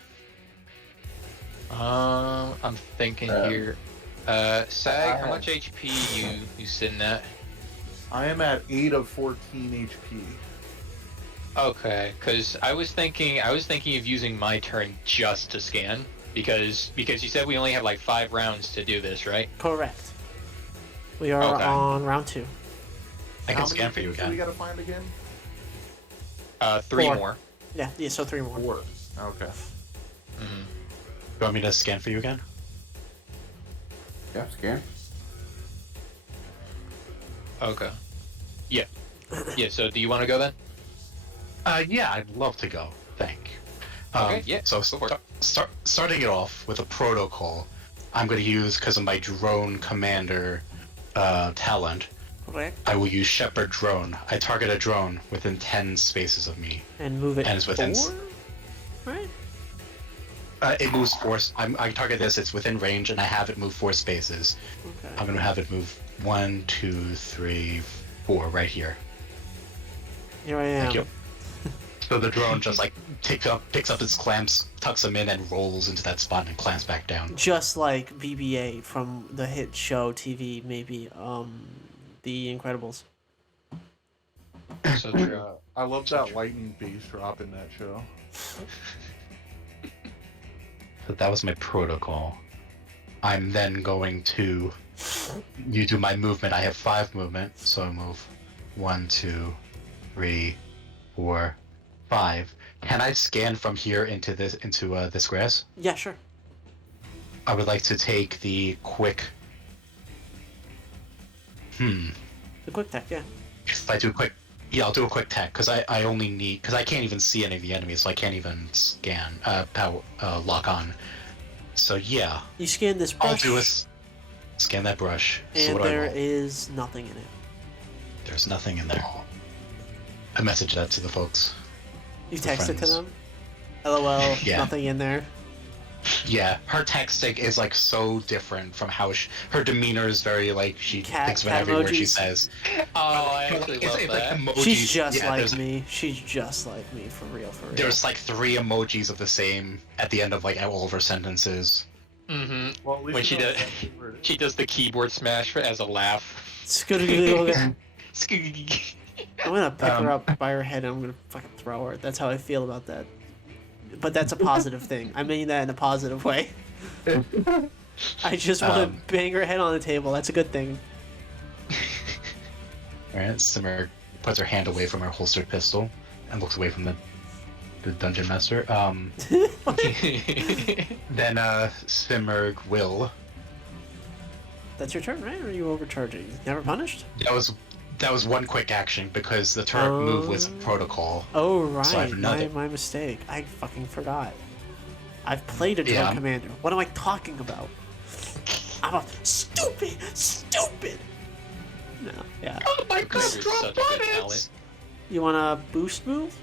I'm thinking here. Sag, how much HP you sitting at? I am at 8 of 14 HP. Okay, because I was thinking of using my turn just to scan, because you said we only have like 5 rounds to do this, right? Correct. We are Okay. on round 2. I How can many scan for you things do we again. gotta find again? 3 4. more. Yeah, so 3 more. 4. Okay. Mhm. You want me to scan for you again? Yeah, scan. Okay. Yeah. Yeah. So do you want to go then? Yeah, I'd love to go. Thank you. Okay, yeah, So go for it. starting it off with a protocol, I'm going to use, because of my drone commander talent, Correct. I will use Shepherd Drone. I target a drone within 10 spaces of me. And move it And it's within 4? Right? It moves 4. I target this, it's within range, and I have it move 4 spaces. Okay. I'm going to have it move 1, 2, 3, 4 right here. Here I am. Thank you. So the drone just like picks up its clamps, tucks them in, and rolls into that spot and clamps back down. Just like BB-8 from the hit show TV, maybe, The Incredibles. So true. I love that lightning base drop in that show. So that was my protocol. I'm then going to you do my movement. I have 5 movement, so I move 1, 2, 3, 4, 5. Can I scan from here into this grass? Yeah, sure. I would like to take the quick. The quick tech, yeah. If I do a quick, yeah, I'll do a quick tech because I only need because I can't even see any of the enemies, so I can't even scan lock on. So yeah, You scan this I'll brush, do is scan that brush. So and what do I there roll? is nothing in it. There's nothing in there. I message that to the folks. You The text it to friends. them? LOL, Yeah. nothing in there. Yeah, her texting is like so different from how her demeanor is very like she Cat- thinks about cat every word she emojis. says. Oh, I But, actually like, love it's that. like emojis. She's just yeah, like there's- me. She's just like me, for real, for real. There's like 3 emojis of the same at the end of like all of her sentences. Mm-hmm. Well, at least When you she know does, that's the word. she does the keyboard smash as a laugh. I'm gonna pick her Um, up by her head and I'm gonna fucking throw her. That's how I feel about that. But that's a positive thing. I mean that in a positive way. I just want Um, to bang her head on the table. That's a good thing. Alright, Simmer puts her hand away from her holstered pistol and looks away from the dungeon master. Then Simmer will. That's your turn, right? Or are you overcharging? Never punished? That was one quick action because the turret move was protocol. Oh, right. So I have another. My mistake. I fucking forgot. I've played a drone Yeah. commander. What am I talking about? I'm a stupid. No, yeah. Oh my god, Commander's drop such a good bullets! talent. You want a boost move?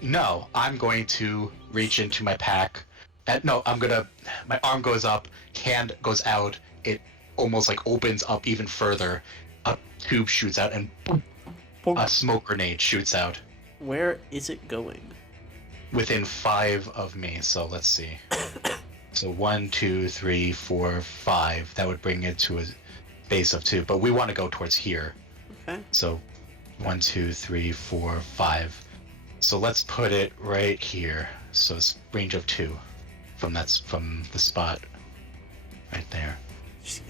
No, I'm going to reach into my pack. My arm goes up, hand goes out, it almost like opens up even further. A tube shoots out and boom, Boom. a smoke grenade shoots out. Where is it going? Within 5 of me, so let's see. So 1, 2, 3, 4, 5. That would bring it to a base of 2. But we want to go towards here. Okay. So 1, 2, 3, 4, 5. So let's put it right here. So it's range of 2 from the spot right there.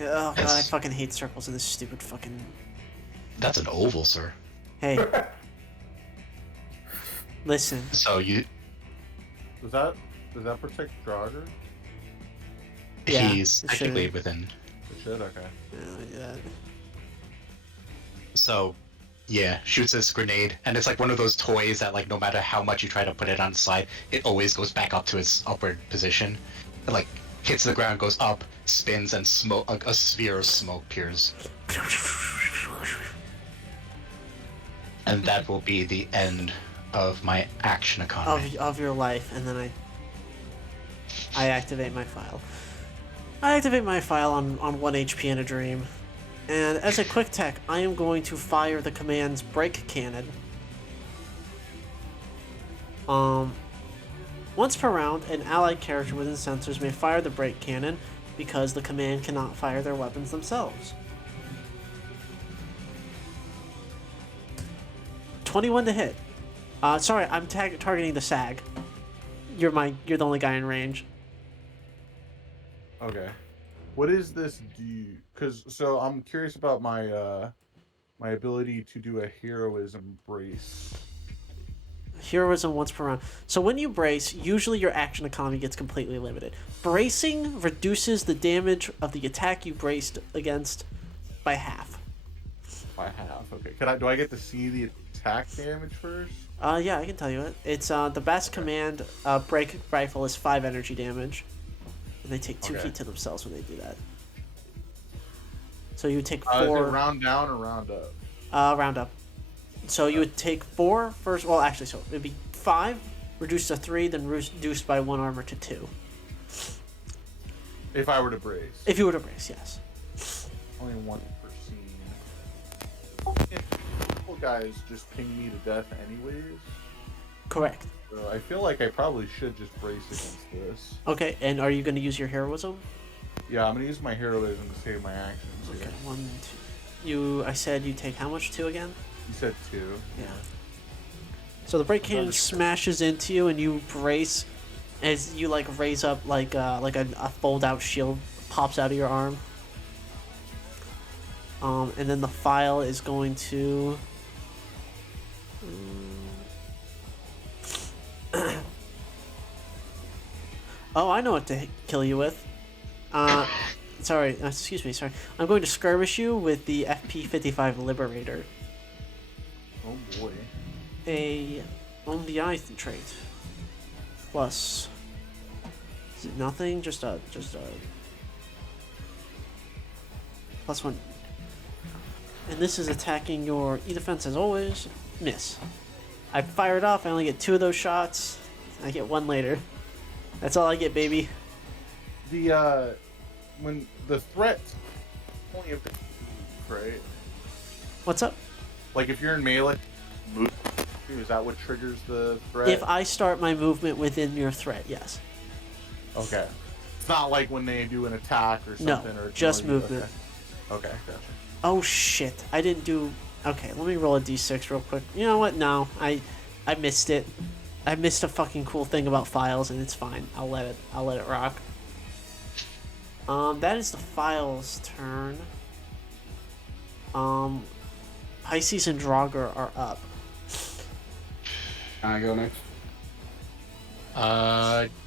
Oh god, I Yes. fucking hate circles in this stupid fucking. That's an oval, sir. Hey. Listen. So Does that protect Draugr? Yeah, he's it technically should. within. It should. Okay. Yeah. So yeah, shoots this grenade, and it's like one of those toys that like no matter how much you try to put it on the side, it always goes back up to its upward position. It, like hits the ground, goes up, spins, and smoke. A sphere of smoke appears. And that will be the end of my action economy. Of your life, and then I activate my file. I activate my file on 1 HP in a dream. And as a quick tech, I am going to fire the command's break cannon. Once per round, an allied character within sensors may fire the break cannon because the command cannot fire their weapons themselves. 21 to hit. Sorry, I'm targeting the SAG. You're the only guy in range. Okay. What is this do? So I'm curious about my my ability to do a heroism brace. Heroism once per round. So when you brace, usually your action economy gets completely limited. Bracing reduces the damage of the attack you braced against by half. By half. Okay. Do I get to see the attack damage first? Yeah, I can tell you it. It's the best command break rifle is 5 energy damage. And they take 2 Okay. feet to themselves when they do that. So you would take Is it 4 round down or round up? round up. So you would take 4 first. Well, actually, so it'd be 5 reduced to 3, then reduced by 1 armor to 2. If I were to brace. If you were to brace, yes. Only 1 per scene. If purple guys just ping me to death anyways. Correct. So I feel like I probably should just brace against this. Okay, and are you going to use your heroism? Yeah, I'm gonna use my heroism to save my actions. Okay, Yeah. 1, 2. I said you take how much? 2 again? You said 2. Yeah. So the break cannon smashes into you, and you brace as you like raise up like a fold out shield pops out of your arm. And then the file is going to. Oh, I know what to kill you with. Sorry, excuse me, sorry. I'm going to skirmish you with the FP-55 Liberator. Oh boy. On the eye trait. Plus. Is it nothing? Just a. +1. And this is attacking your E-defense as always. Miss. I fire it off, I only get 2 of those shots. I get 1 later. That's all I get, baby. The when the threat only have to move, right? What's up? Like if you're in melee, move. Is that what triggers the threat? If I start my movement within your threat, yes. Okay. It's not like when they do an attack or No, something. Or just ignore you. movement. Okay, gotcha. Oh shit! I didn't do. Okay, let me roll a d6 real quick. You know what? No, I missed it. I missed a fucking cool thing about files, and it's fine. I'll let it rock. That is the files' turn. Pisces and Draugr are up. Can I go next?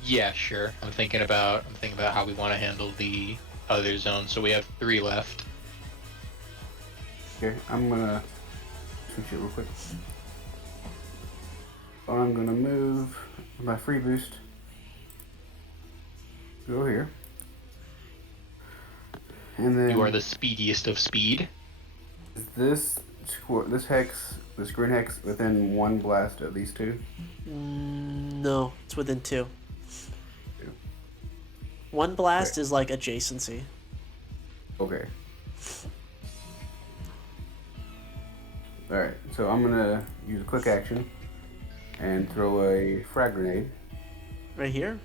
Yeah, sure. I'm thinking about how we want to handle the other zone. So we have 3 left. Okay, I'm gonna switch it real quick. I'm gonna move my free boost. Go here. And then You are the speediest of speed. is this green hex within 1 blast of these 2? No, it's within 2. 1 blast is like adjacency. Okay. Alright, so I'm gonna use a quick action and throw a frag grenade Right here?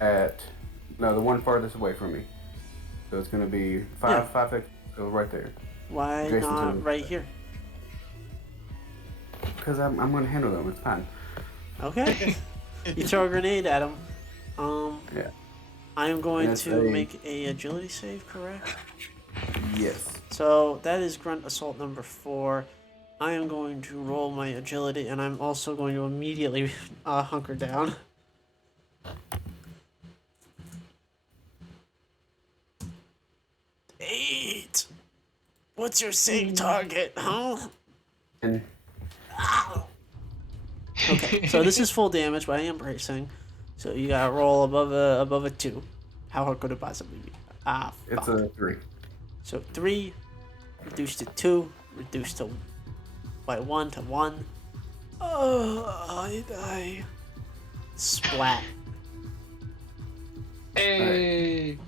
at the one farthest away from me. So it's gonna be Yeah. 5 so right there. Why Adjacent to not the- right here? Because I'm gonna handle them. It's fine. Okay. You throw a grenade at him. Yeah. I am going That's to a- make a agility save, correct? Yes. So that is grunt assault number 4. I am going to roll my agility, and I'm also going to immediately hunker down. Eight. What's your save target, huh? And Okay, so this is full damage, but I am bracing. So you gotta roll above a 2. How hard could it possibly be? it's Fuck. a 3. So 3, reduced to 2, reduced to by 1 to 1. Oh, I die. Splat. Hey.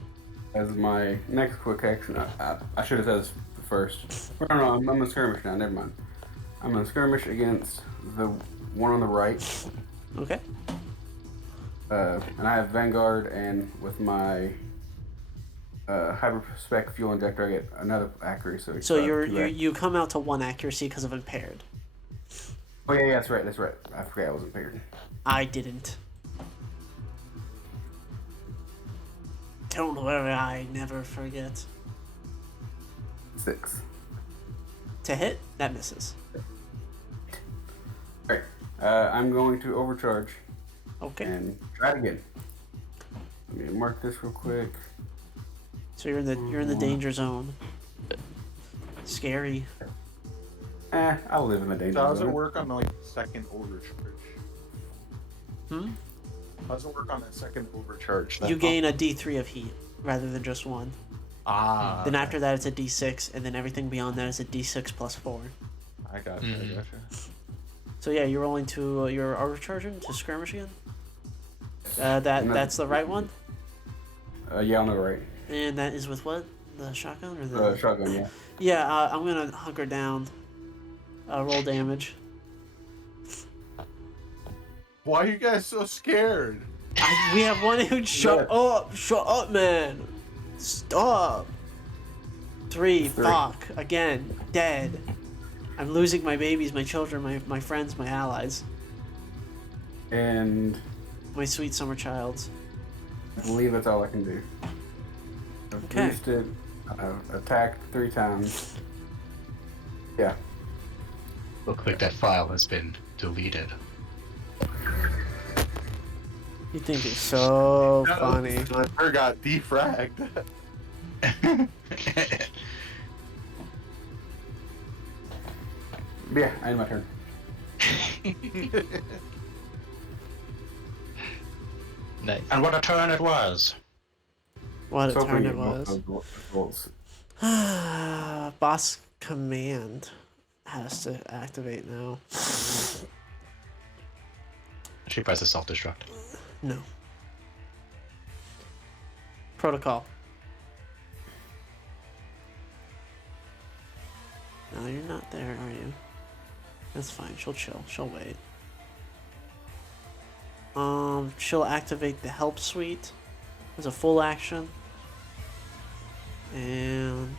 As my next quick action, I should have said this first. No, I'm gonna skirmish now. Never mind. I'm gonna skirmish against the one on the right, Okay. and I have Vanguard, and with my hyperspec fuel injector, I get another accuracy. So two you come out to 1 accuracy because of impaired. Oh yeah, that's right. I forgot I was impaired. I didn't. Don't worry, I never forget. 6. To hit, that misses. Alright. I'm going to overcharge Okay. and try it again. Let me mark this real quick. So you're in the danger zone. Scary. I'll live in the danger So how does it zone. work on like second overcharge? Hmm? How does it work on that second overcharge? You gain a D3 of heat rather than just 1. Ah. Then after that it's a D6, and then everything beyond that is a D6 plus 4. I gotcha. Mhm. I gotcha. So yeah, you're rolling to you're overcharging to skirmish again. That's the right one, Yeah, on the right. and that is with what? The shotgun or the? Shotgun, yeah. Yeah, I'm gonna hunker down. Roll damage. Why are you guys so scared? We have one who shut up, man. Stop. 3, fuck, again, dead. I'm losing my babies, my children, my friends, my allies, And my sweet summer childs. I believe that's all I can do. I've Okay. boosted, attacked 3 times. Yeah. Looks like that file has been deleted. You think it's so funny. I got defragged. Yeah, I end my turn. Nice. And what a turn it was. What a So turn for it you, was. rolls. Boss command has to activate now. She presses self-destruct. No. Protocol. No, you're not there, are you? That's fine. She'll chill. She'll wait. She'll activate the help suite as a full action. And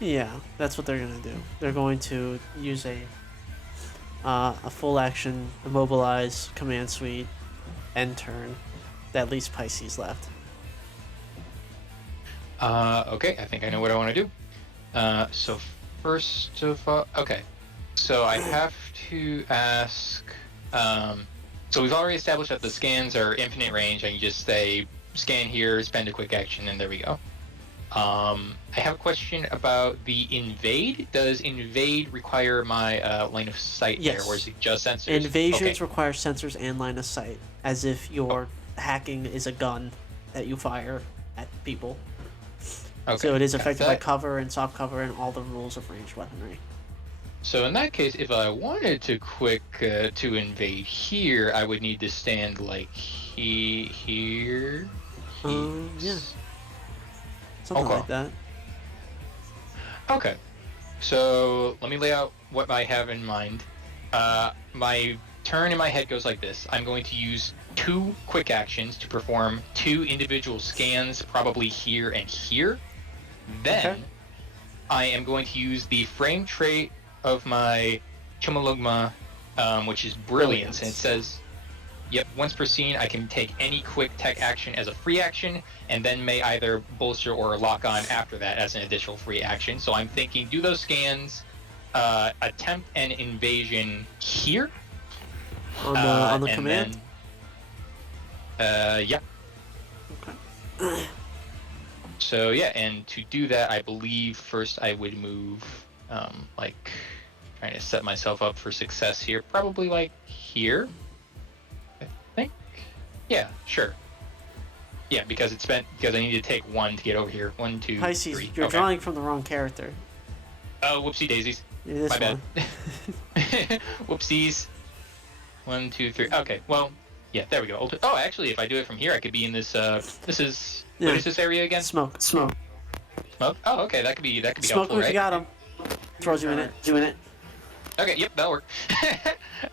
yeah, that's what they're gonna do. They're going to use a full action immobilize command suite end turn that leaves Pisces left. Okay, I think I know what I want to do. So first of all, okay. So I have to ask. So we've already established that the scans are infinite range, and you just say scan here, spend a quick action, and there we go. I have a question about the invade. Does invade require my line of sight Yes. there, or is it just sensors? Invasions Okay. require sensors and line of sight, as if your hacking is a gun that you fire at people. Okay. So it is got affected by that. cover and soft cover and all the rules of ranged weaponry. So in that case, if I wanted to to invade here, I would need to stand like here, Yeah. Something Okay. like that. Okay. So let me lay out what I have in mind. My turn in my head goes like this. I'm going to use 2 quick actions to perform 2 individual scans, probably here and here. Then Okay. I am going to use the frame trait of my Chumulugma, which is Brilliance. And it says, yep, once per scene, I can take any quick tech action as a free action, and then may either bolster or lock on after that as an additional free action. So I'm thinking, do those scans, attempt an invasion here. On the and command? Then, yeah. Okay. So yeah, and to do that, I believe first I would move, like, trying to set myself up for success here. Probably like here, I think. Yeah, sure. Yeah, because I need to take 1 to get over here. 1, 2, Pisces, 3. you're Okay. drawing from the wrong character. Oh, whoopsie daisies. You're this My one. bad. Whoopsies. 1, 2, 3. Okay, well, yeah, there we go. Oh, actually, if I do it from here, I could be in this. This is Yeah. what is this area again? Smoke. Smoke. Oh, okay, that could be Smoke helpful, if right? you got him. Throws you in it. Okay, yep, that'll work.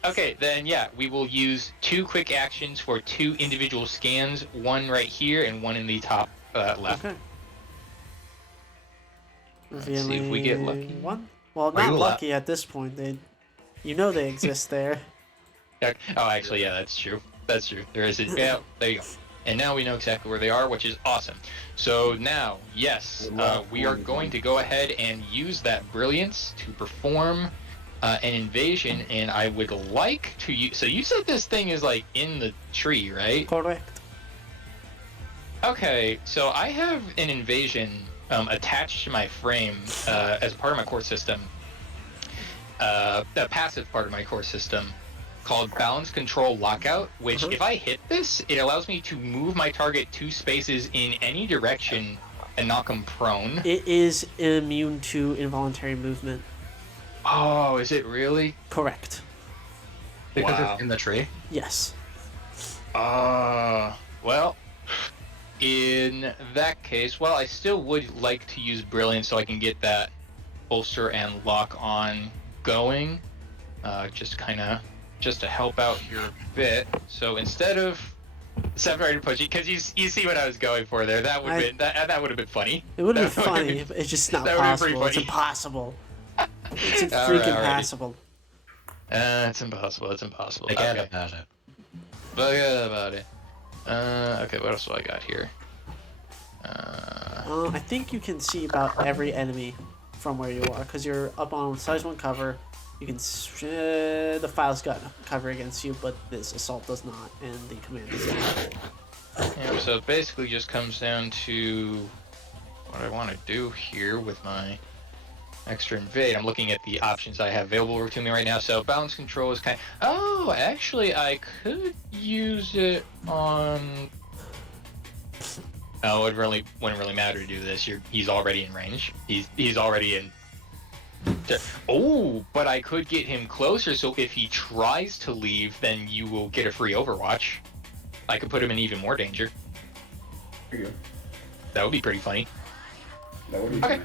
Okay, then yeah, we will use 2 quick actions for 2 individual scans, 1 right here and 1 in the top left. Okay. Let's see if we get lucky. Revealing 1? Well, Are you not la- lucky at this point. They exist there. Oh, actually, yeah, that's true. That's true. There is a yeah. There you go. And now we know exactly where they are, which is awesome. So now, yes, we are going to go ahead and use that brilliance to perform an invasion, and I would like to use. So you said this thing is like in the tree, right? Correct. Okay, so I have an invasion attached to my frame as part of my core system. A passive part of my core system called Balance Control Lockout, which if I hit this, it allows me to move my target 2 spaces in any direction and knock them prone. It is immune to involuntary movement. Oh, is it really? Correct. Because Wow. it's in the tree. Yes. Well, in that case, well, I still would like to use Brilliance so I can get that bolster and lock on going. Just to help out here a bit. So instead of separated pushing, because you see what I was going for there. That would have been that would have been funny. It would have That been would've funny, but it's just not that would've been possible. pretty It's funny. impossible. It's All freaking right, alrighty. impossible. It's impossible. It's impossible. Forget Okay. about it. Forget about it. Okay, what else do I got here? I think you can see about every enemy from where you are, because you're up on size 1 cover. You can the file's got cover against you, but this assault does not, and the command does not. Yeah, so it basically just comes down to what I want to do here with my extra invade. I'm looking at the options I have available to me right now. So balance control is kind of... Oh, actually, I could use it on... Oh, it wouldn't really matter to do this. He's already in range. He's already in... Oh, but I could get him closer, so if he tries to leave, then you will get a free Overwatch. I could put him in even more danger. There you go. That would be pretty funny. That would be Okay. fine.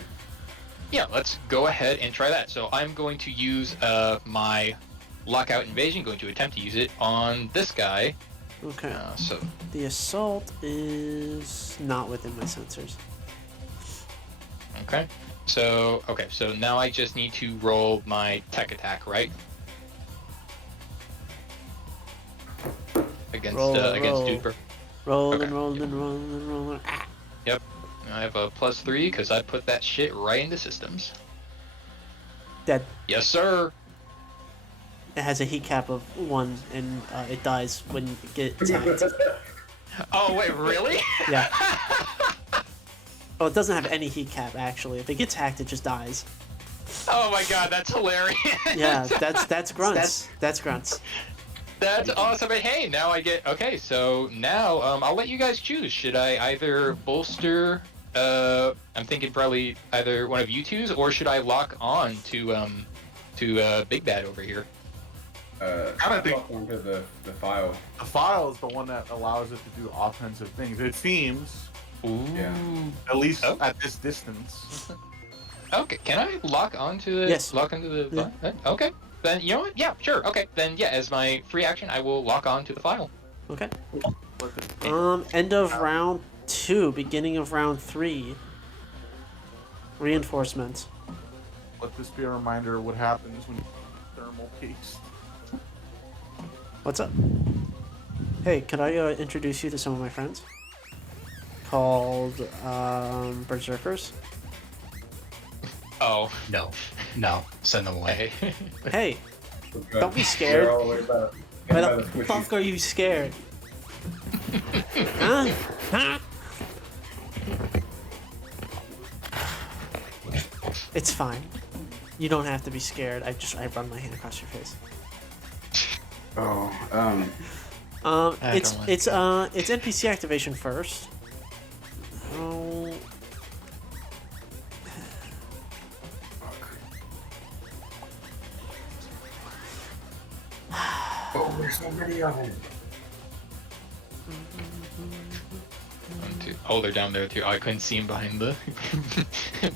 Yeah, let's go ahead and try that. So I'm going to use my Lockout Invasion, going to attempt to use it on this guy. Okay. So The assault is not within my sensors. okay. So now I just need to roll my tech attack, right? Against Roll, against roll. Duper. Rolling, Okay. rolling. Ah! I have a +3 because I put that shit right into systems. Dead. Yes, sir. It has a heat cap of 1, and it dies when you get attacked. Oh wait, really? Yeah. Oh, it doesn't have any heat cap, actually. If it gets hacked, it just dies. Oh my god, that's hilarious. Yeah, that's grunts. That's grunts. That's awesome. And hey, now I get... Okay, so now I'll let you guys choose. Should I either bolster... I'm thinking probably either one of you twos, or should I lock on to Big Bad over here? I think- Talk onto the file. The file is the one that allows it to do offensive things. It seems, Ooh. Yeah. at least Oh. at this distance. Okay, can I lock onto the Yes. lock into the Yeah. Okay. Then you know what? Yeah, sure. Okay. Then yeah, as my free action, I will lock onto the file. Okay. Let the- End of round 2, beginning of round 3. Reinforcements. Let this be a reminder of what happens when you thermal paste. What's up? Hey, could I introduce you to some of my friends? Called Berserkers. Oh. No, send them away. Hey. Hey, Okay. don't be scared. They're all the way by why by the squishies. fuck are you scared? Huh? Huh? It's fine. You don't have to be scared. I run my hand across your face. Oh, I It's don't it's NPC activation first. Oh, oh, there's so many of them. 1, 2. Oh, they're down there too. Oh, I couldn't see them behind the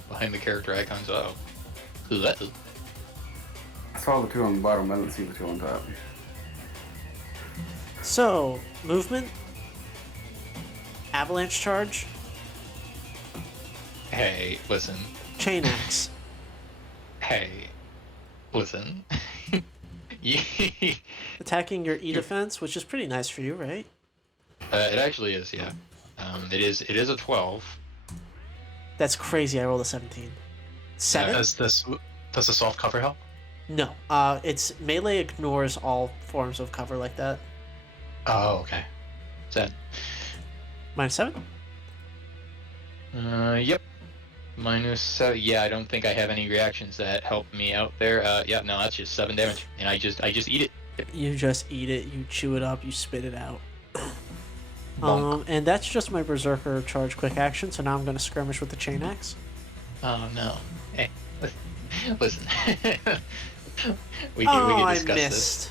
behind the character icons. Uh-oh. Uh-oh. I saw the two on the bottom. I didn't see the two on top. so movement, avalanche charge, Hey, listen. chain axe. Hey, listen. Yeah. Attacking your E defense, which is pretty nice for you, right? It actually is, yeah. It is a 12. That's crazy. I rolled a 17. 7? Does the soft cover help? No. It's melee ignores all forms of cover like that. Oh, okay. Set. -7? Yep. -7. Yeah, I don't think I have any reactions that help me out there. Yeah, no, that's just 7 damage, and I just eat it. You just eat it. You chew it up. You spit it out. Bonk. And that's just my berserker charge quick action. So now I'm gonna skirmish with the chain axe. Oh no. Hey, listen. we Oh, can I discuss this. missed.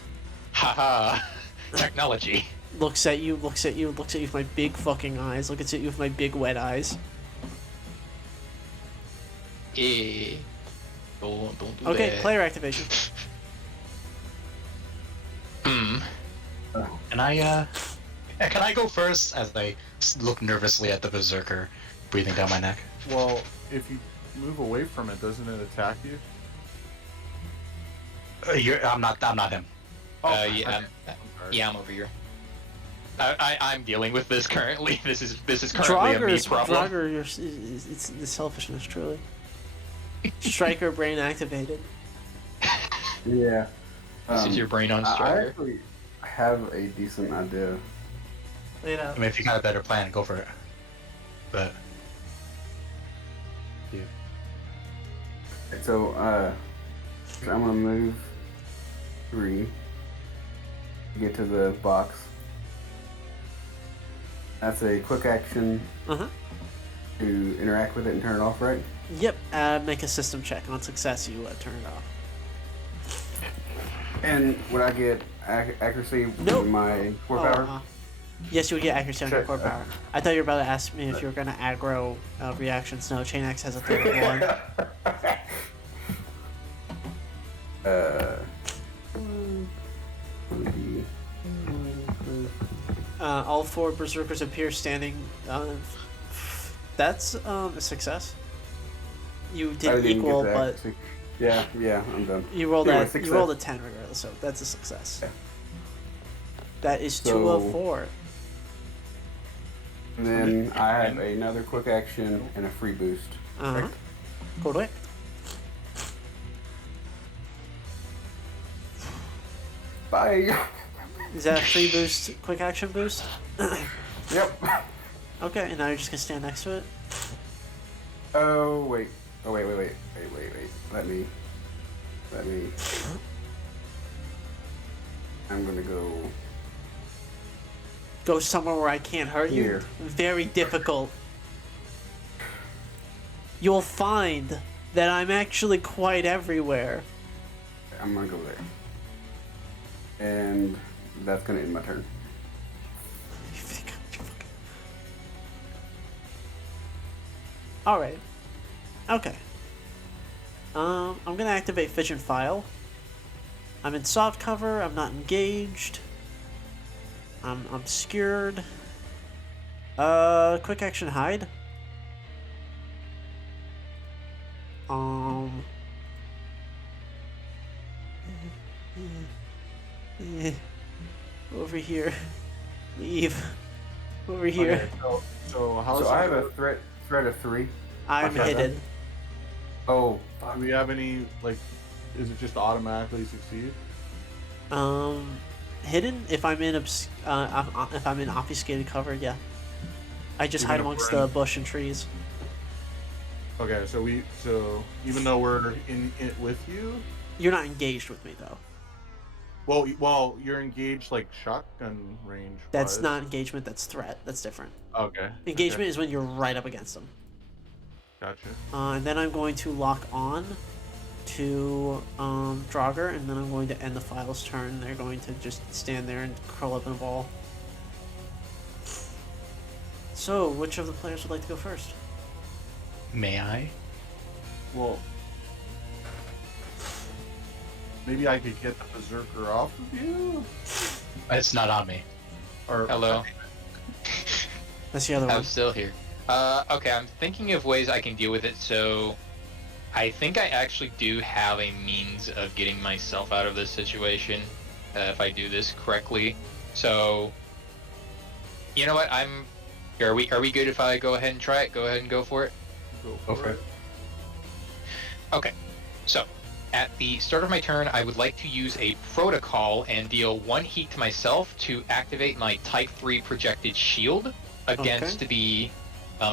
Haha. Technology. Looks at you. Looks at you. Looks at you with my big fucking eyes. Looks at you with my big wet eyes. Yeah. Don't do Okay, that. player activation. Hmm. Can I go first as I look nervously at the berserker breathing down my neck? Well, if you move away from it, doesn't it attack you? I'm not him. Yeah, sorry. yeah, I'm over here. I'm dealing with this currently. This is currently a me problem. Draugr, it's the selfishness, truly. Striker brain activated. Yeah. This is your brain on I striker. actually have a decent idea. Lay it I out. mean, if you got a better plan, go for it. But So, I'm gonna move 3 to get to the box. That's a quick action Uh-huh. to interact with it and turn it off, right? Yep. Make a system check. On success, you turn it off. And would I get accuracy Nope. with my core Oh, power? yes, you would get accuracy on your Shit. core power. I thought you were about to ask me if you were going to aggro reactions. No, Chain Axe has a 31. All 4 berserkers appear standing. That's a success. You I didn't didn't equal, get the but accuracy. Yeah, I'm done. you rolled Anyway, you success. rolled a 10 regardless, so that's a success. Yeah. That is 2 of So- 4. And then I have another quick action and a free boost. Uh-huh. Go away. Bye. Is that a free boost, quick action boost? Yep. Okay, and now you're just gonna stand next to it? Oh wait. Wait. Let me. I'm gonna go Go somewhere where I can't hurt you? here. Very difficult. You'll find that I'm actually quite everywhere. I'm gonna go there. And that's gonna end my turn. Alright. Okay. I'm gonna activate Fission File. I'm in soft cover, I'm not engaged. I'm obscured. Quick action hide. Over here. Leave. Over here. Okay, so how's So I have a threat of 3. I'm Okay, hidden. Oh, do we have any, like, is it just automatically succeed? Hidden. If I'm in if I'm in obfuscated cover, yeah. I just Even hide if amongst we're the in- bush and trees. Okay, so even though we're in it with you, You're not engaged with me though. well, you're engaged like shotgun range. That's not engagement. That's threat. That's different. Okay. Engagement is when you're right up against them. Gotcha. And then I'm going to lock on to Draugr, and then I'm going to end the file's turn. They're going to just stand there and curl up in a ball. So, which of the players would like to go first? May I? Well, maybe I could get the berserker off of you. It's not on me. Or Hello. That's the other one. I'm still here. Okay, I'm thinking of ways I can deal with it. So, I think I actually do have a means of getting myself out of this situation if I do this correctly. So, you know what? Are we good if I go ahead and try it? Go ahead and go for it. Go for it. Okay, so at the start of my turn, I would like to use a protocol and deal 1 heat to myself to activate my Type 3 projected shield against the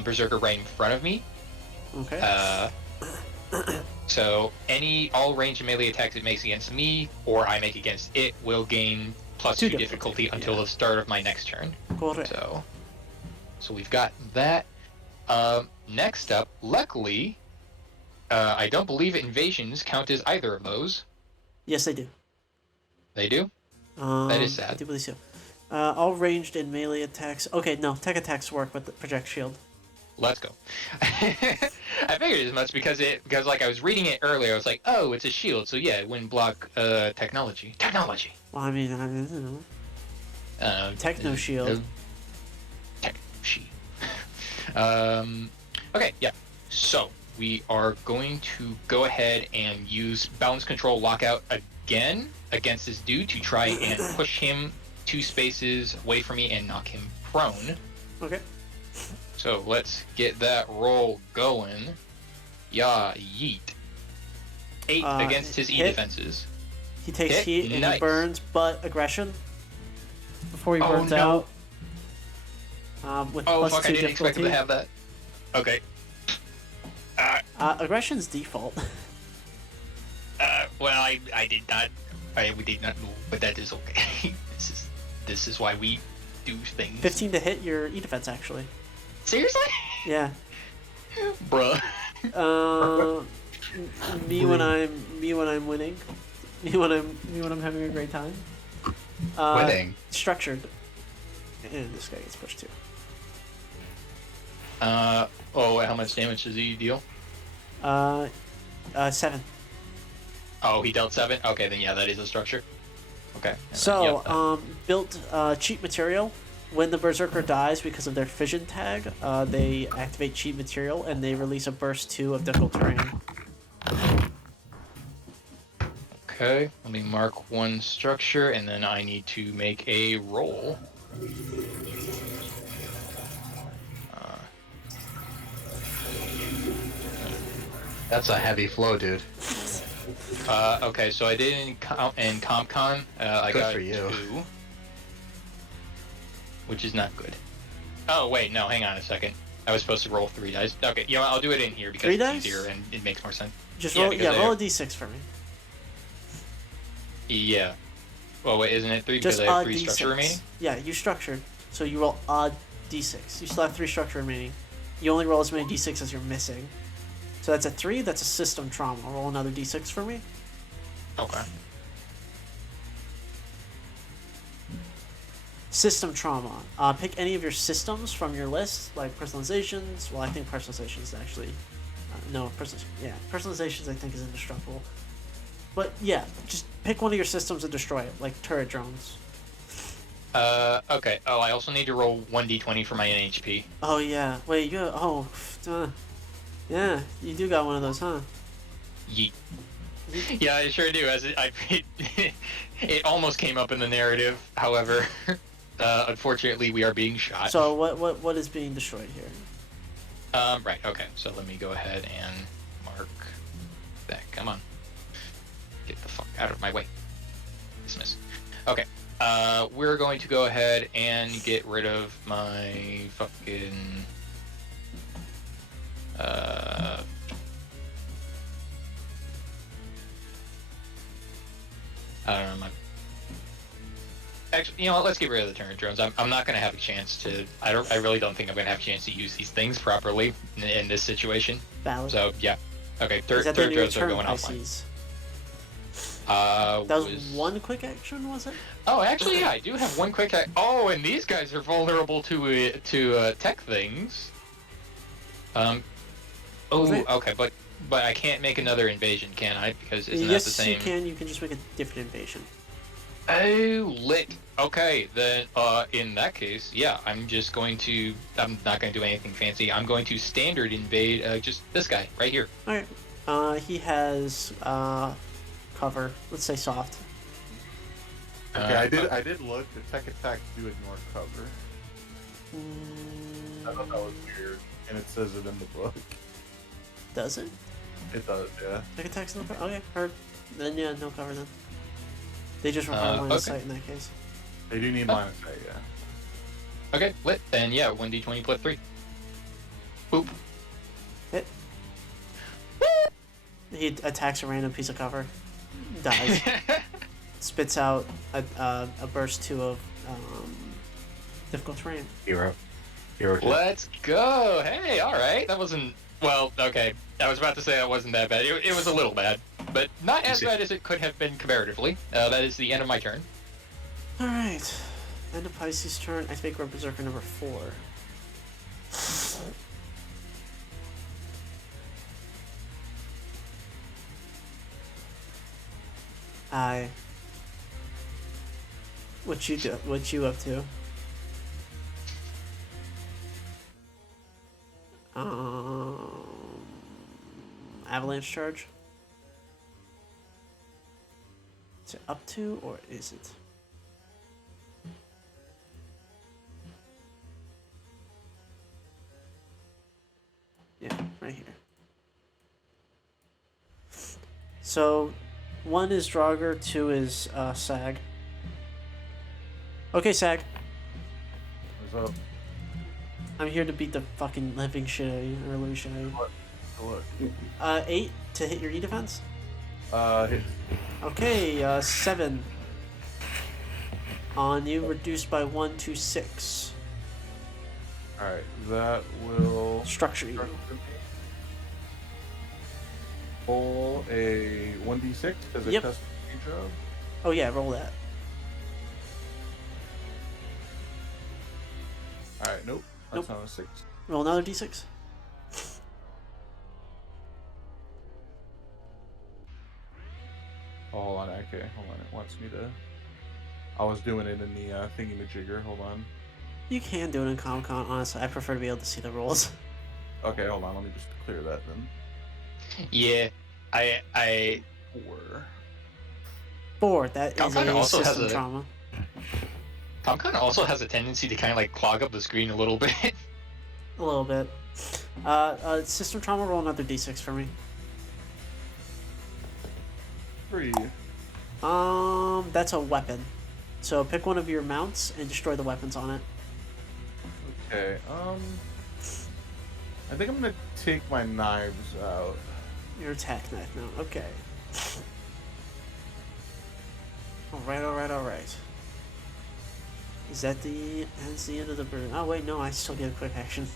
berserker right in front of me. Okay. So all range and melee attacks it makes against me or I make against it will gain +2 2 difficulty until the start of my next turn. Correct. So we've got that. Next up, luckily, I don't believe invasions count as either of those. Yes, they do. They do? That is sad. I do believe so. All ranged and melee attacks. Okay, no, tech attacks work with the project shield. Let's go. I figured as much because like I was reading it earlier, I was like, oh, it's a shield, so yeah, it wouldn't block technology. Technology. Well, I mean, I don't know. Techno shield. Techno shield. Okay, yeah. So we are going to go ahead and use balance control lockout again against this dude to try and push him 2 spaces away from me and knock him prone. Okay. So let's get that roll going. Yeah, yeet. 8 against his E hit. defenses. He takes Hit? heat and Nice. he burns, but aggression before he Oh, burns no. out. With Oh +2 fuck! I didn't expect him difficulty. to have that. Okay. Aggression's default. Well, I did not. We did not move, but that is okay. This is why we do things. 15 to hit your E defense, actually. Seriously? Yeah. Bruh. Me when I'm winning. Me when I'm having a great time. Winning. Structured. And this guy gets pushed too. Oh, how much damage does he deal? 7. Oh, he dealt 7? Okay, then yeah, that is a structure. Okay. So, Yep. built cheat material. When the Berserker dies because of their fission tag, they activate cheat material and they release a burst 2 of difficult terrain. Okay, let me mark 1 structure, and then I need to make a roll. That's a heavy flow, dude. Okay, so I did in CompCon. I Good got for you. 2, which is not good. Oh wait, no, hang on a second. I was supposed to roll 3 dice. Okay, you know what, I'll do it in here because 3 it's dice? easier and it makes more sense. Just Yeah, roll, because roll I- a d6 for me. Yeah. Well, wait, isn't it 3 Just because I have a 3 d6. structure remaining? Yeah, you structured, so you roll a d6. You still have 3 structure remaining. You only roll as many d6 as you're missing. So that's a 3. That's a system trauma. Roll another d6 for me. Okay. System trauma. Pick any of your systems from your list, like personalizations. Well, I think personalizations actually. No, personalizations I think is indestructible. But yeah, just pick one of your systems and destroy it, like turret drones. Okay. Oh, I also need to roll 1d20 for my NHP. Oh yeah. Wait, yeah, you do got one of those, huh? Yeet. Yeah, I sure do. It almost came up in the narrative. However, unfortunately, we are being shot. So what is being destroyed here? Right. Okay. So let me go ahead and mark that. Come on. Get the fuck out of my way. Dismiss. Okay. We're going to go ahead and get rid of my fucking. I don't know. Actually, you know what? Let's get rid of the turret drones. I'm not going to have a chance to. I really don't think I'm going to have a chance to use these things properly in this situation. Valid. So yeah. Okay. Is Turret that the new drones are turn, going offline. Pisces? That That was one quick action, was it? Oh, actually, yeah, I do have one quick. Oh, and these guys are vulnerable to tech things. Oh, okay, but I can't make another invasion, can I? Because isn't that the same? Yes, you can. You can just make a different invasion. Oh, lit. Okay, then in that case, yeah, I'm not going to do anything fancy. I'm going to standard invade just this guy right here. All right. He has cover. Let's say soft. Okay, I did look. The tech attacks do ignore cover. I thought that was weird, and it says it in the book. Does it? It does, yeah. Tech attacks no cover. Okay, heard. Then yeah, no cover then. They just require line of sight in that case. They do need line of sight, yeah. Okay, lit. Then yeah, 1d20 plus 3. Boop. Hit. He attacks a random piece of cover. Dies. Spits out a burst 2 of difficult terrain. Hero. Two. Let's go. Hey, all right. That wasn't well. Okay, I was about to say that wasn't that bad. It was a little bad, but not as bad as it could have been comparatively. That is the end of my turn. All right. End of Pisces' turn. I think we're Berserker number 4. Hi. What you up to? Avalanche charge? Is it up to, or is it? Yeah, right here. So, 1 is Draugr, 2 is Sag. Okay, Sag. What's up? I'm here to beat the fucking living shit out of you, or lose shit out of you. Look. 8 to hit your E defense? Hit. Okay, 7. On you, reduced by 1 to 6. Alright, that will Structure you. Roll a 1d6 as a Yep. custom job. Oh yeah, roll that. Alright, nope. That's not a 6. Roll another d6. Oh, hold on, okay, hold on. It wants me to. I was doing it in the thingy-majigger. Hold on. You can do it in Comic-Con, honestly. I prefer to be able to see the rolls. Okay, hold on. Let me just clear that then. Yeah, I 4. 4, that is Comic-Con a also has system a- trauma. Comic-Con also has a tendency to kind of like clog up the screen a little bit. A little bit. System trauma, roll another d6 for me. 3. That's a weapon. So pick one of your mounts and destroy the weapons on it. Okay, I think I'm gonna take my knives out. Your attack knife now. Okay. Alright. Is that that's the end of the burn? Oh wait, no, I still get a quick action.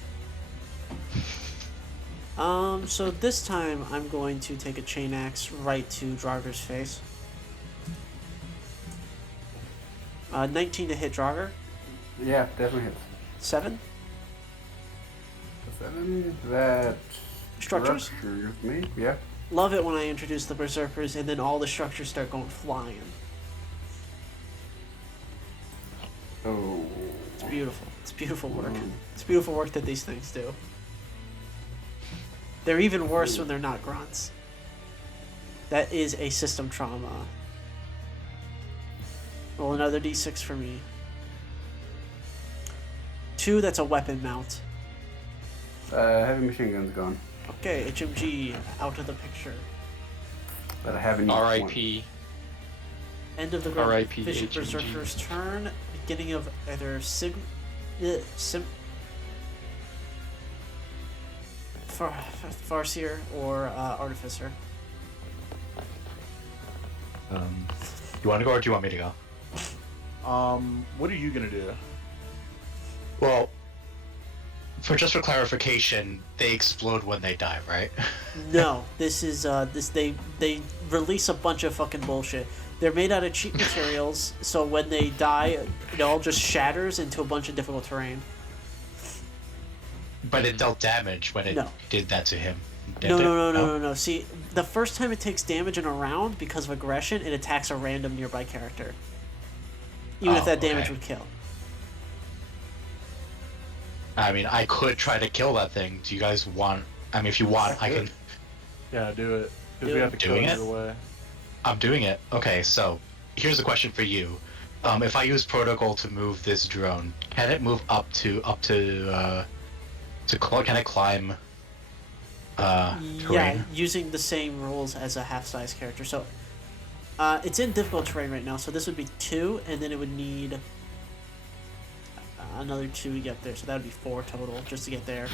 So this time I'm going to take a chain axe right to Draugr's face. 19 to hit Draugr. Yeah, definitely hits. 7 7. That structures. structures me. Yeah. Love it when I introduce the berserkers and then all the structures start going flying. Oh. It's beautiful. It's beautiful work. It's beautiful work that these things do. They're even worse when they're not grunts. That is a system trauma. Roll another d6 for me. 2, that's a weapon mount. Heavy machine gun's gone. Okay, HMG out of the picture. But I haven't used one. R.I.P. End of the R.I.P. Vision HMG. Berserker's turn. Beginning of either Farseer or Artificer. You want to go or do you want me to go? What are you gonna do? Well, for clarification, they explode when they die, right? No, this is they release a bunch of fucking bullshit. They're made out of cheap materials, so when they die, it all just shatters into a bunch of difficult terrain. But it dealt damage when it No. did that to him. No. See, the first time it takes damage in a round because of aggression, it attacks a random nearby character. Even if that damage okay. would kill. I mean, I could try to kill that thing. Do you guys want? I mean, if you want, I can. Yeah, do it. Because Do we it. have to kill Doing it it? either way. I'm doing it. Okay, so here's a question for you. If I use protocol to move this drone, can it move can it climb terrain? Yeah, using the same rules as a half-size character. So, it's in difficult terrain right now. So this would be 2, and then it would need another 2 to get there. So that would be 4 total just to get there.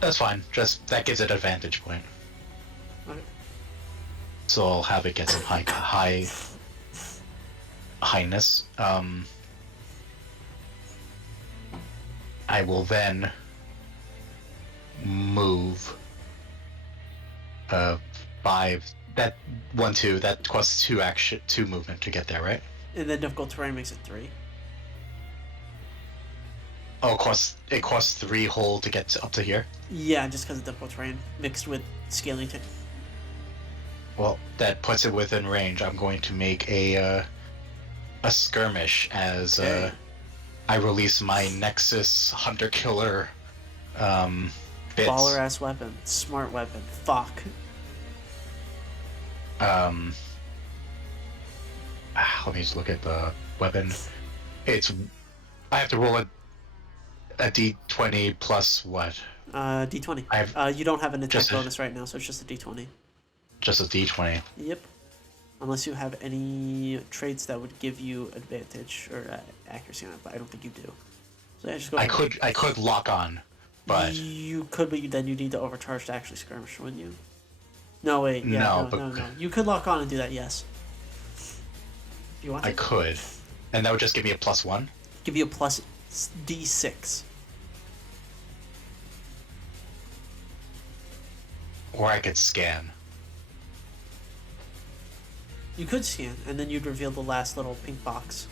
That's fine. Just that gives it a vantage point. Okay. So I'll have it get some highness. I will then move 5. That 1 2 that costs 2 movement to get there, right? And then difficult terrain makes it 3. Oh, it costs 3 whole to get up to here. Yeah, just because of difficult terrain mixed with scaling. Well, that puts it within range. I'm going to make a skirmish as Okay. I release my Nexus Hunter Killer bits. Baller ass weapon, smart weapon. Fuck. Let me just look at the weapon. I have to roll a d20 plus what? D20. You don't have an attack just a- bonus right now, so it's just a D20. Just a d20. Yep. Unless you have any traits that would give you advantage or accuracy on it, but I don't think you do. So yeah, just go. I for it. could lock on, but You could, but then you need to overcharge to actually skirmish, wouldn't you? No, wait. Yeah, No, no, but- no. You could lock on and do that, yes. You want to? I could, and that would just give me a +1. Give you a plus D6. Or I could scan. You could scan, and then you'd reveal the last little pink box.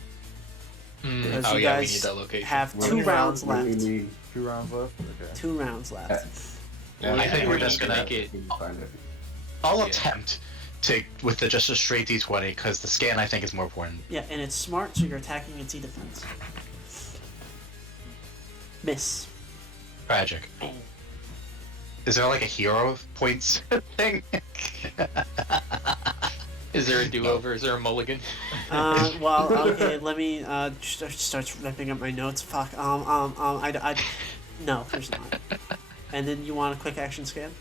Because Oh you yeah, we guys need that location. have What 2 do rounds what do left. we need? 2 rounds left? Okay. 2 rounds left. Yeah, I think we we're need just to gonna. make it. We can find it. I'll Yeah. attempt to with just a straight d20 because the scan I think is more important. Yeah, and it's smart, so you're attacking its E-defense. Miss. Tragic. Is there like a hero points thing? Is there a do-over? Is there a mulligan? Well, okay, let me, start ripping up my notes. Fuck, no, there's not. And then you want a quick action scan?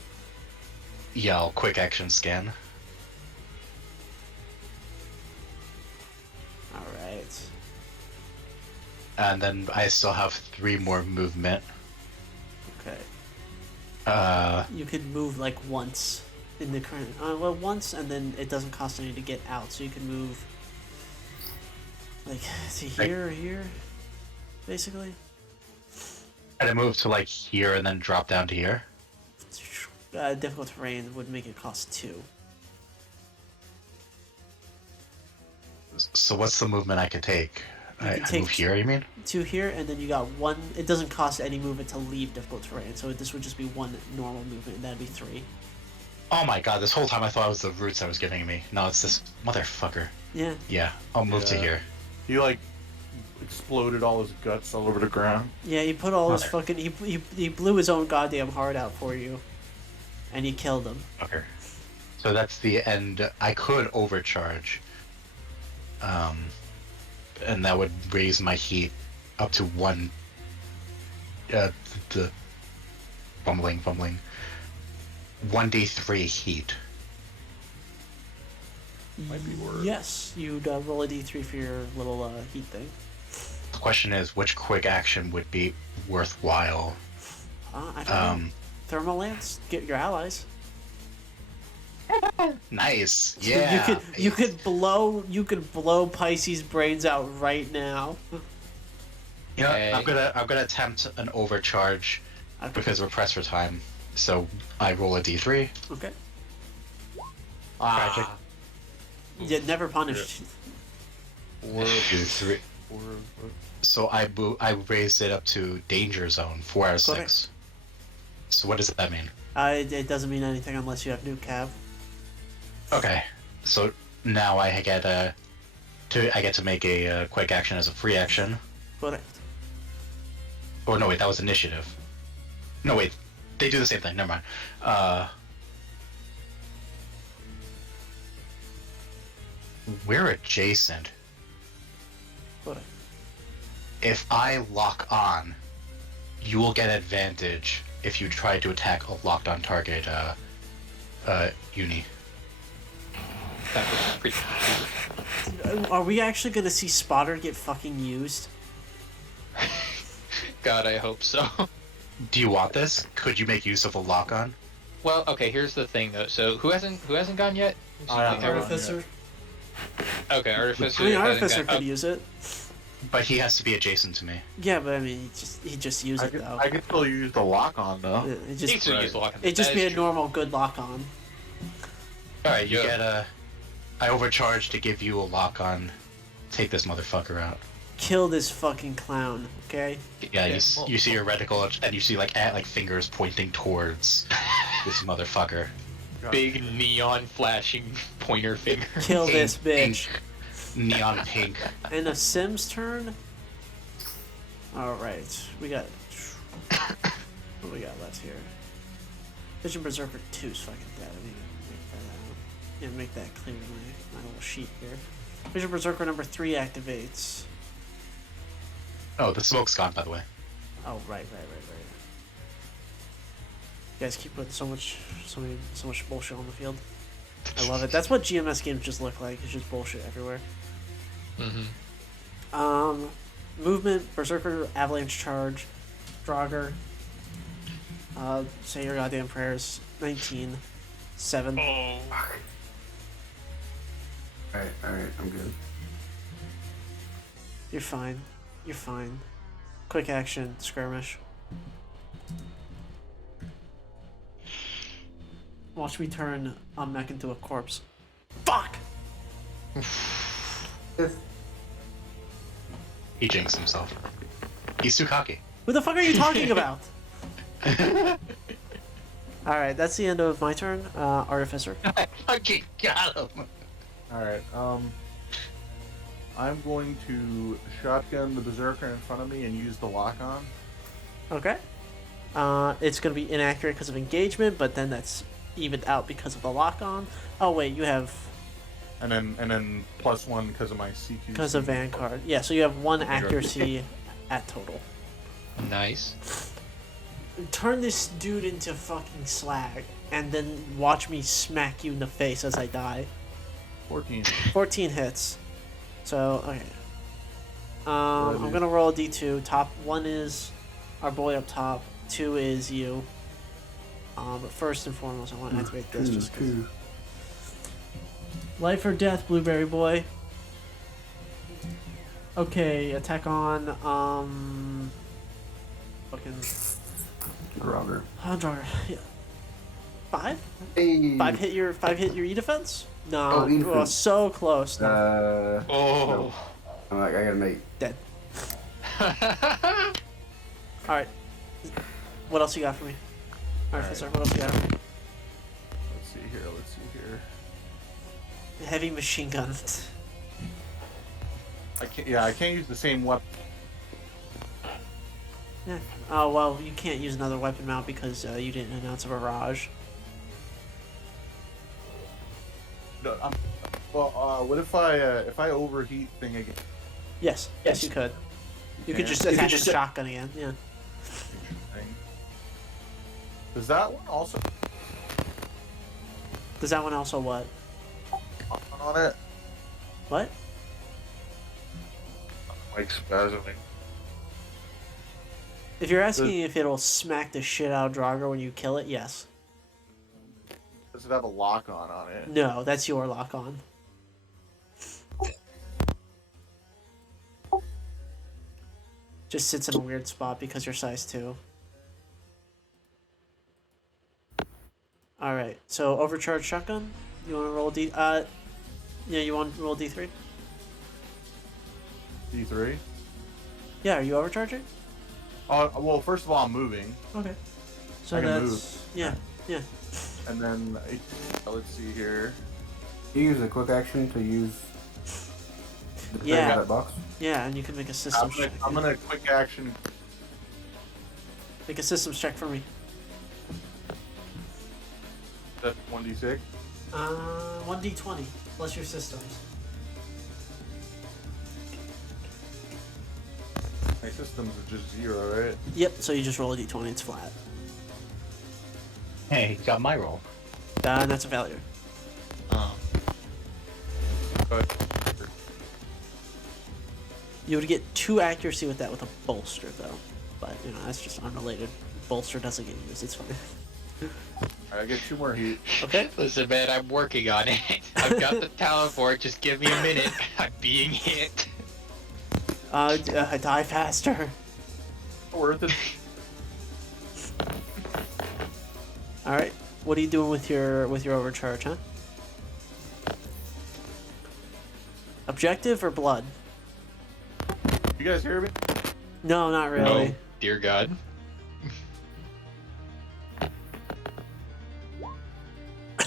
Yeah, I'll quick action scan. Alright. And then I still have 3 more movement. Okay. Uh, You could move, like, once in the current... well, once, and then it doesn't cost any to get out, so you can move... Like, to here or here, basically. and I move to like here and then drop down to here. Difficult terrain would make it cost 2. So what's the movement I could take? I can take move here, you mean? 2 here, and then you got 1. It doesn't cost any movement to leave difficult terrain, so this would just be 1 normal movement, and that'd be 3. Oh my god, this whole time I thought it was the roots that was giving me. No, it's this motherfucker. Yeah. Yeah, I'll move to Yeah. here. He like exploded all his guts all over the ground. Yeah, he put all his Mother. fucking. He blew his own goddamn heart out for you, and he killed him. Okay. So that's the end. I could overcharge. And that would raise my heat up to 1. The fumbling. 1d3 heat. Might be worse. Yes, you'd roll a d3 for your little heat thing. The question is, which quick action would be worthwhile? I don't know. Thermal lance, get your allies. Nice. Yeah. You could blow Pisces' brains out right now. You know, Okay. I'm gonna attempt an overcharge Okay. because we're pressed for time. So I roll a d3. Okay. Tragic. Yeah, never punished. 2, 3. So I raised it up to danger zone 4 out of 6. Correct. So what does that mean? It doesn't mean anything unless you have new cav. Okay. So now I get to make a quick action as a free action. Correct. Or no, wait, that was initiative. No, wait, they do the same thing. Never mind. We're adjacent. Correct. If I lock on, you will get advantage if you try to attack a locked on target, uni. That was pretty. Are we actually gonna see Spotter get fucking used? God, I hope so. Do you want this? Could you make use of a lock on? Well, okay. Here's the thing, though. So who hasn't gone yet? I haven't. Artificer. Okay, Artificer. I mean, hasn't Artificer gone- could use it. But he has to be adjacent to me. Yeah, but I mean, he just used I it could, though. I could still use the lock on though. It He just still used lock. it just That be is a true. normal good lock on. Alright, you Yeah. get a... I overcharge to give you a lock on. Take this motherfucker out. Kill this fucking clown, okay? Yeah, Yeah, you, well- you see your reticle and you see like fingers pointing towards this motherfucker. Big neon flashing pointer finger. Kill Pink, this bitch. pink, neon pink. And a Sim's turn. All right, we got. What do we got left here? Vision Berserker 2 is fucking dead. I need to make that clear in my little sheet here. Vision Berserker number 3 activates. Oh, the smoke's gone, by the way. Oh right. You guys keep putting so much bullshit on the field. I love it. That's what GMS games just look like. It's just bullshit everywhere. Mm-hmm. Movement, Berserker, Avalanche Charge, Draugr. Say your goddamn prayers. 19, 7. Oh. Alright, I'm good. You're fine. Quick action, skirmish. Watch me turn mech into a corpse. Fuck! He jinxed himself. He's too cocky. Who the fuck are you talking about? Alright, that's the end of my turn. Artificer. I fucking got him. Alright, I'm going to shotgun the Berserker in front of me and use the lock on. Okay. It's gonna be inaccurate because of engagement, but then that's evened out because of the lock on. Oh wait, you have And then +1 because of my CQ. because of Vanguard. Yeah, so you have 1 accuracy at total. Nice. Turn this dude into fucking slag, and then watch me smack you in the face as I die. 14. 14 hits. So, okay. I'm gonna roll a d2. Top 1 is our boy up top. 2 is you. But first and foremost, I want to activate this just 'cause. Life or death, Blueberry Boy. Okay, attack on, fucking... Draugr. Draugr, yeah. 5? Hey. 5 hit your E defense? No, Oh, E oh, defense. so close. No. Oh. I'm like, I got an 8. Dead. All right. What else you got for me? Artificer, what else you got for me? Let's see here. Heavy machine gun. I can't use the same weapon. Yeah. Oh, well, you can't use another weapon mount because you didn't announce a barrage. No, what if I overheat thing again? Yes, you could. You could just attach a shotgun again, yeah. Does that one also Does that one also what? on it? What? Like spasming. If you're asking if it'll smack the shit out of Draugr when you kill it, yes. Does it have a lock on it? No, that's your lock on. Just sits in a weird spot because you're size 2. Alright, so overcharged shotgun? You wanna roll yeah, you want to roll D3? D3? Yeah, are you overcharging? Well, first of all, I'm moving. Okay. So I can that's move. yeah. And then let's see here. You use a quick action to use the Yeah. that box. Yeah, and you can make a systems check. I'm gonna quick action. Make a systems check for me. That's 1d6. 1d20 plus your systems. My systems are just 0, right? Yep, so you just roll a d20, it's flat. Hey, got my roll. And that's a failure. But You would get 2 accuracy with that with a bolster, though. But, you know, that's just unrelated. Bolster doesn't get used, it's fine. I get 2 more heat. Okay. Listen, man, I'm working on it. I've got the talent for it. Just give me a minute. I'm being hit. Die faster. Worth it. Alright, what are you doing with your overcharge, huh? Objective or blood? You guys hear me? No, not really. Oh, dear God.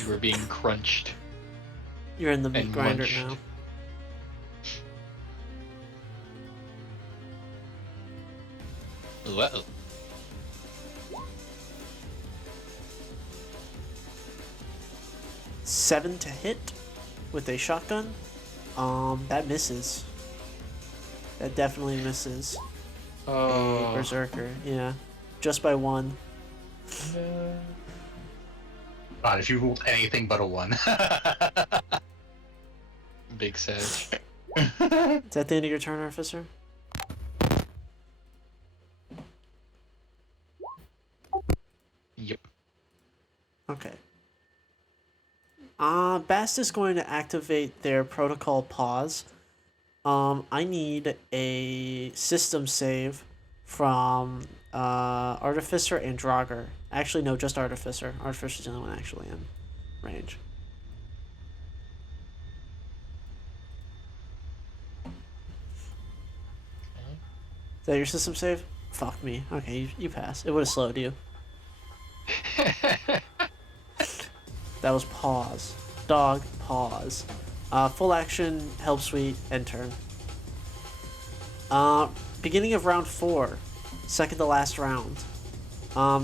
You are being crunched. You're in the meat And grinder munched. now. Uh-oh. Seven to hit with a shotgun. That misses. That definitely misses. Oh. Berserker, yeah. Just by 1. God, if you rolled anything but a 1. Big sad. Is that the end of your turn, Artificer? Yep. Okay. Bast is going to activate their protocol pause. I need a system save from Artificer and Draugr. Actually, no, just Artificer. Artificer's the only one actually in range. Is that your system save? Fuck me. Okay, you pass. It would have slowed you. That was pause. Dog, pause. Full action, help suite, end turn. Beginning of round 4. Second to last round.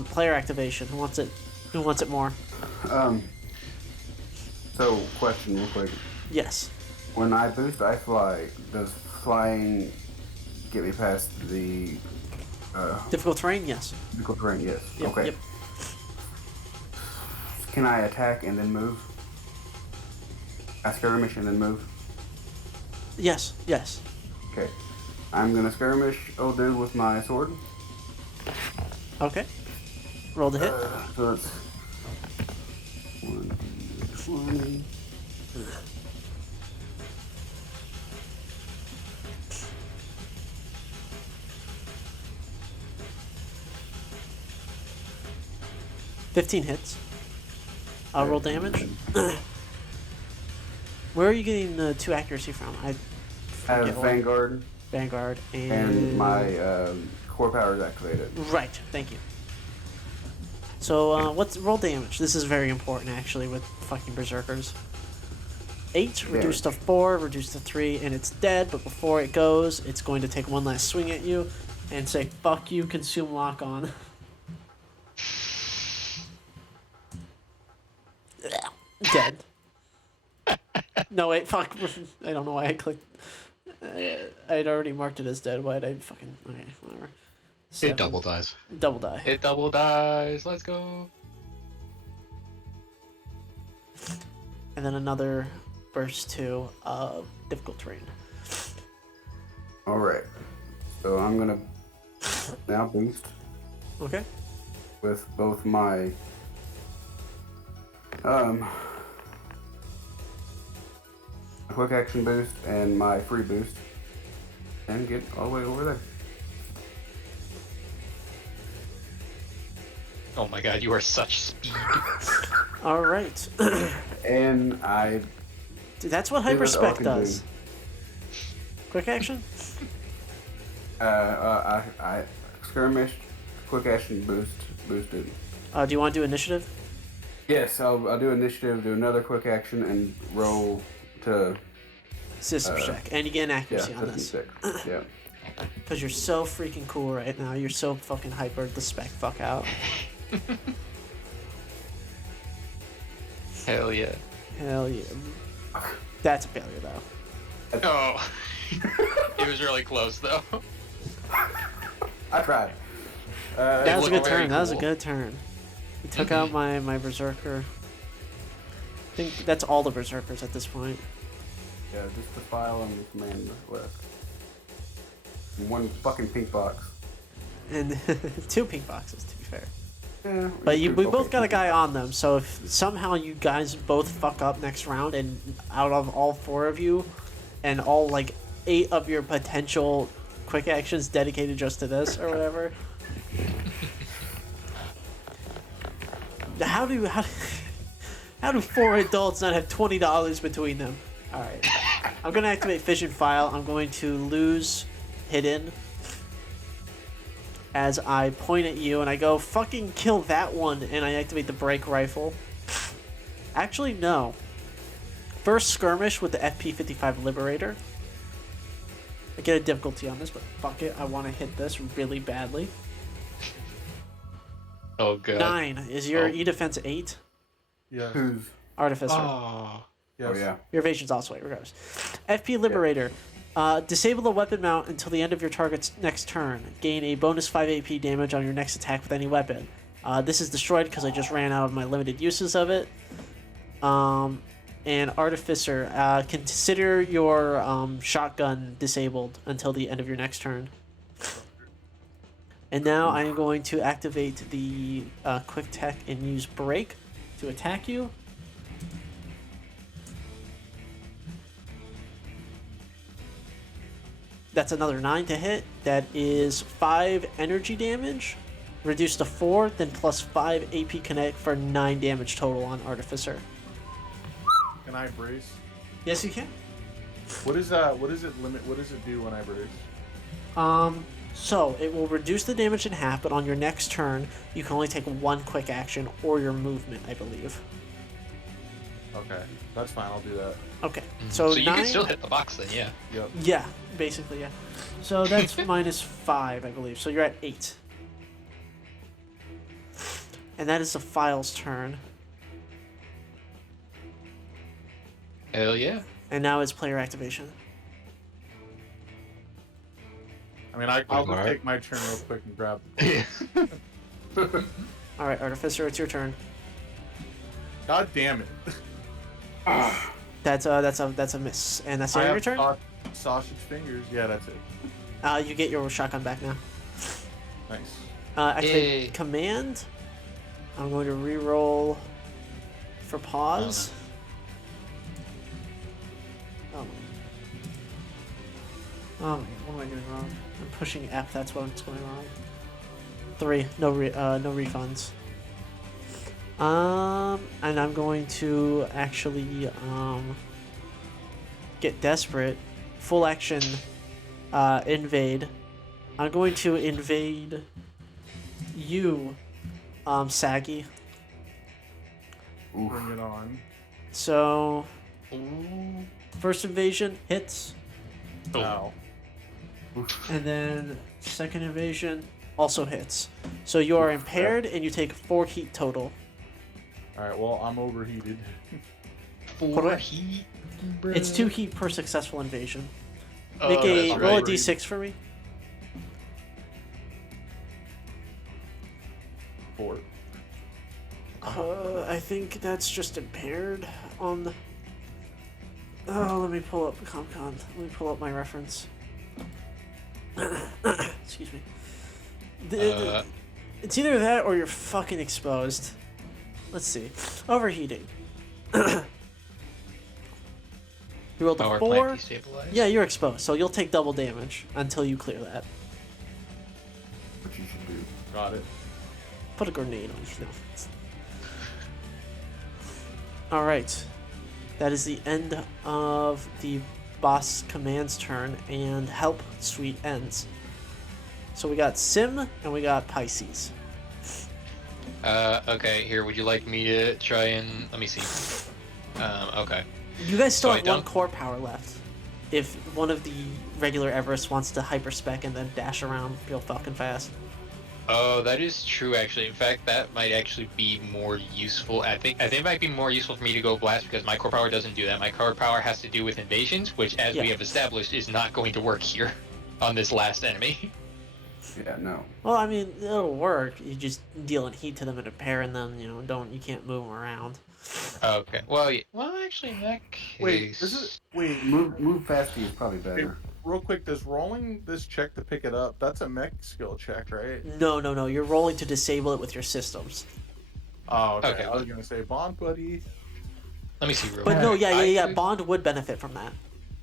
Player activation. Who wants it? Who wants it more? So, question real quick. Yes. When I boost I fly, does flying get me past the Difficult terrain? Yes. difficult terrain? Yes. Yep, Okay. Yep. Can I attack and then move? I skirmish and then move? Yes. Yes. Okay. I'm gonna skirmish old dude with my sword. Okay. Roll the hit. So that's 1d20. $15 hits. I'll roll damage. Where are you getting the 2 accuracy from? I I have forget what. Vanguard, Vanguard and my core power is activated. Right, thank you. So, what's roll damage? This is very important, actually, with fucking berserkers. 8, reduced to 4, reduced to 3, and it's dead, but before it goes, it's going to take one last swing at you and say, fuck you, consume lock on. Dead. No, wait, fuck. I don't know why I clicked. I'd already marked it as dead. Why'd I fucking. Okay, whatever. It double dies. Double die. It double dies. Let's go. And then another burst 2 of difficult terrain. Alright. So I'm gonna now boost Okay. with both my quick action boost and my free boost and get all the way over there. Oh my god, you are such speed. Alright. And I Dude, that's what do what Hyperspec Alkin does. do. Quick action? I skirmished, quick action boosted. Do you want to do initiative? Yes, I'll do initiative, do another quick action, and roll to System check. And you get an accuracy yeah, on this. 56. Yeah. Because you're so freaking cool right now. You're so fucking hyper the spec fuck out. Hell yeah. Hell yeah. That's a failure, though. Oh. It was really close, though. I tried. That was a looked good very turn. That was a cool. good turn. You took out my berserker. I think that's all the berserkers at this point. Yeah, just the file and the command left. And one fucking pink box. And 2 pink boxes, to be fair. Yeah, But we both got a guy on them, so if somehow you guys both fuck up next round, and out of all 4 of you, and all like 8 of your potential quick actions dedicated just to this or whatever. How do 4 adults not have $20 between them? All right, I'm gonna activate Fission File. I'm going to lose Hidden as I point at you and I go, fucking kill that one, and I activate the Break Rifle. Actually, no. First skirmish with the FP55 Liberator. I get a difficulty on this, but fuck it, I want to hit this really badly. Oh god. 9. Is your Oh. E-Defense 8? Yeah. Who's? Artificer. Oh. Yes. Oh yeah. Your evasion's also 8, regardless. FP Liberator. Disable the weapon mount until the end of your target's next turn. Gain a bonus 5 AP damage on your next attack with any weapon. This is destroyed because I just ran out of my limited uses of it. And Artificer. Consider your shotgun disabled until the end of your next turn. And now I am going to activate the Quick Tech and use Break to attack you. That's another 9 to hit. That is 5 energy damage, reduced to 4, then plus 5 AP kinetic for 9 damage total on Artificer. Can I brace? Yes, you can. What is that? What does it limit? What does it do when I brace? So it will reduce the damage in half, but on your next turn, you can only take 1 quick action or your movement, I believe. Okay, that's fine. I'll do that. Okay, so, So you 9, can still hit the box then, yeah. Yep. Yeah, basically, yeah. So that's minus 5, I believe. So you're at 8. And that is the file's turn. Hell yeah. And now it's player activation. I mean, I'll just Alright. take my turn real quick and grab. All right, Artificer, it's your turn. God damn it! That's a miss, and that's the I end have of your turn. sausage fingers. Yeah, that's it. You get your shotgun back now. Nice. Activate Yay. command. I'm going to re-roll for pause. Oh. Oh, what am I doing wrong? I'm pushing F. That's what's going wrong. 3. No refunds. And I'm going to actually get desperate full action invade. I'm going to invade you, Saggy. Bring it on. So, first invasion hits, Ow. and then second invasion also hits. So you are impaired, and you take 4 heat total. Alright, well, I'm overheated. 4 heat. It's 2 heat per successful invasion. Oh, Make a that's roll a right. d6 for me. 4. I think that's just impaired on the... Oh, let me pull up ComCon. Let me pull up my reference. Excuse me. It's either that or you're fucking exposed. Let's see. Overheating. You rolled a Power 4. plant destabilized. Yeah, you're exposed, so you'll take double damage until you clear that. What you should do. Got it. Put a grenade on you. Alright. That is the end of the boss command's turn, and help suite ends. So we got Sim, and we got Pisces. Okay, here, would you like me to try and... Let me see. Okay. You guys still So I have 1 don't- core power left. If one of the regular Everest wants to hyperspec and then dash around real fucking fast. Oh, that is true, actually. In fact, that might actually be more useful. I think it might be more useful for me to go blast because my core power doesn't do that. My core power has to do with invasions, which, as we Yeah. have established, is not going to work here on this last enemy. Yeah, no. Well, I mean, it'll work. You just dealing heat to them and impairing them, you can't move them around. Okay. Well, yeah. Well, actually, in that case... Wait, wait, Move fasty is probably better. real quick, does rolling this check to pick it up, that's a mech skill check, right? No. You're rolling to disable it with your systems. Oh, okay. Okay. I was gonna say bond buddy. Let me see real But quick. no, yeah. I- Bond would benefit from that.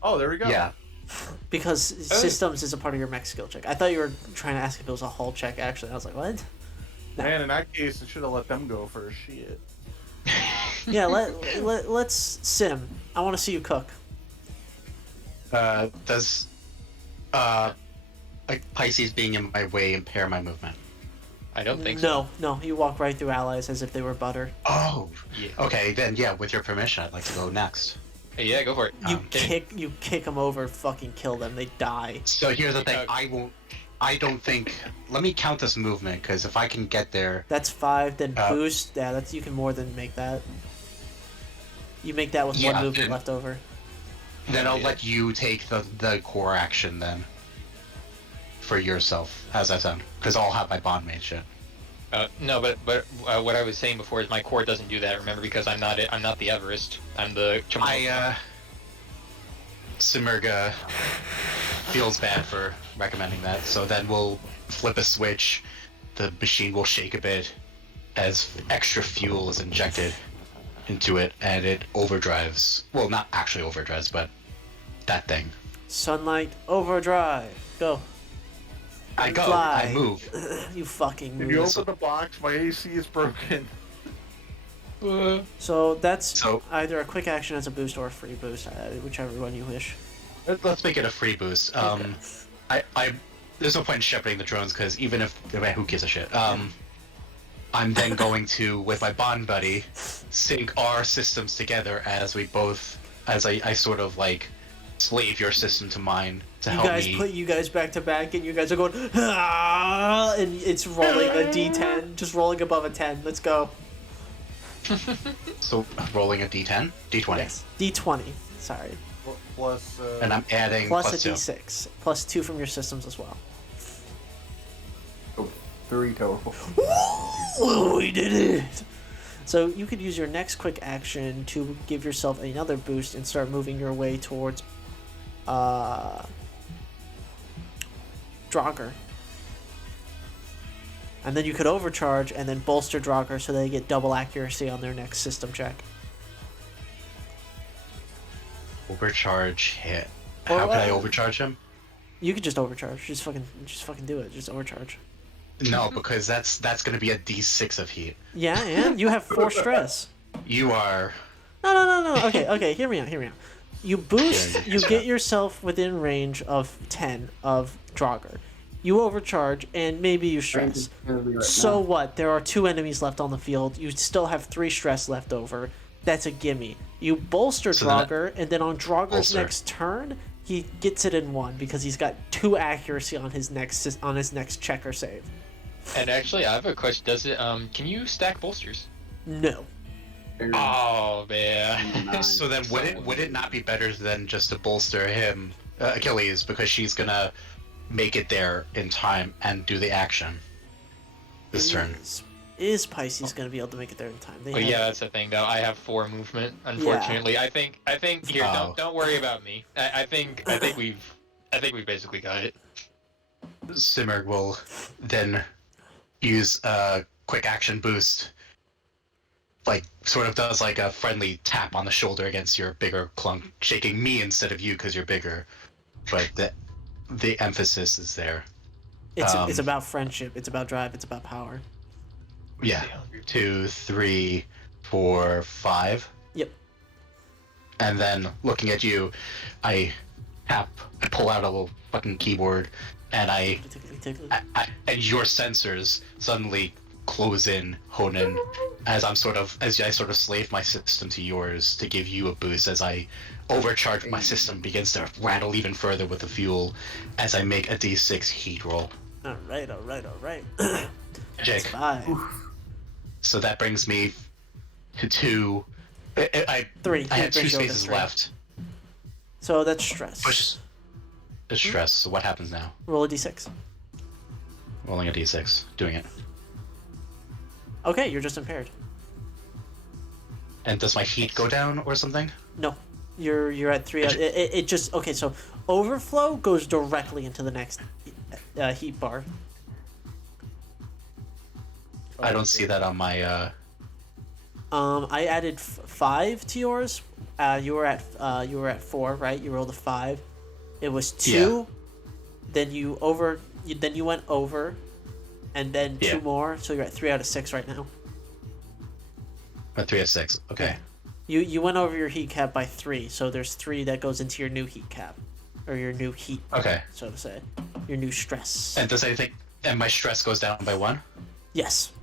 Oh, there we go. Yeah. Because systems is a part of your mech skill check. I thought you were trying to ask if it was a hull check, actually. I was like, what? No. Man, in that case, I should have let them go first. Shit. Yeah, let's Sim. I want to see you cook. Does like Pisces being in my way impair my movement? I don't think so. No, you walk right through allies as if they were butter. Oh, Yeah. okay. Then yeah, with your permission, I'd like to go next. Hey, yeah, go for it. You Okay. kick them over, fucking kill them. They die. So here's the thing. Okay. I don't think. Let me count this movement because if I can get there, That's 5. Then Uh, boost. Yeah, that's you can more than make that. You make that with Yeah, 1 movement and- left over. then I'll Yeah. let you take the core action then. For yourself, as I said, because I'll have my bond made shit. No, but what I was saying before is my core doesn't do that. Remember, because I'm not the Everest. I'm the. Simirga feels bad for recommending that, so then we'll flip a switch, the machine will shake a bit as extra fuel is injected into it, and it overdrives. Well, not actually overdrives, but that thing. Sunlight overdrive. Go. I go, Fly. I move. You fucking If you move. open the box, my AC is broken. So that's So- either a quick action as a boost or a free boost, whichever one you wish. Let's make it a free boost. Okay. I there's no point in shepherding the drones because even if who gives a shit. I'm then going to, with my bond buddy, sync our systems together as I sort of like slave your system to mine to You help guys me. put you guys back to back, and you guys are going, "Ah," and it's rolling a d10, just rolling above a 10. Let's go. So rolling a d10, d20, Yes, d20. Sorry, Plus, and I'm adding plus a two. d6, plus 2 from your systems as well. 3 total. Ooh, we did it! So you could use your next quick action to give yourself another boost and start moving your way towards Draugr. And then you could overcharge and then bolster Draugr so they get double accuracy on their next system check. Overcharge hit. Or, How can I uh, overcharge him? You could just overcharge. Just fucking do it. Just overcharge. No, because that's going to be a d6 of heat. Yeah, and you have 4 stress. You are. No. Okay. Hear me out. You boost, Yeah, you yeah. get yourself within range of 10 of Draugr. You overcharge, and maybe you stress. So what? There are 2 enemies left on the field. You still have 3 stress left over. That's a gimme. You bolster So then Draugr, and then on Draugur's bolster. next turn, he gets it in 1 because he's got 2 accuracy on his next check or save. And actually, I have a question. Does it can you stack bolsters? No. Oh man. So then, would it not be better than just to bolster him, Achilles, because she's gonna make it there in time and do the action this turn? Is Pisces going to be able to make it there in time? They But have- yeah, that's the thing though. I have 4 movement. Unfortunately, I think here. Oh. Don't worry about me. I think we've basically got it. Simmer will then use a quick action boost, like sort of does like a friendly tap on the shoulder against your bigger clunk, shaking me instead of you because you're bigger. But the emphasis is there. It's about friendship. It's about drive. It's about power. Yeah. 2, 3, 4, 5. Yep. And then looking at you, I pull out a little fucking keyboard, and I and your sensors suddenly close in, hone in, as I sort of slave my system to yours to give you a boost as I overcharge. My system begins to rattle even further with the fuel as I make a D6 heat roll. All right. Jake. 5. So that brings me to 2. I 3. I had 2 Brings you over to spaces 3. left. So that's stress. Push. The stress. So what happens now? Roll a d6. Rolling a d6. Doing it. Okay, you're just impaired. And does my heat go down or something? No, you're at 3. It just okay. So overflow goes directly into the next heat bar. I don't see that on my. I added 5 to yours. You were at 4, right? You rolled a 5. It was 2. Yeah. Then you went over, and then 2 Yeah. more. So you're at 3 out of 6 right now. 3 of 6. Okay. You went over your heat cap by 3. So there's 3 that goes into your new heat cap, or your new heat, Okay. so to say, your new stress. And does anything? And my stress goes down by 1. Yes.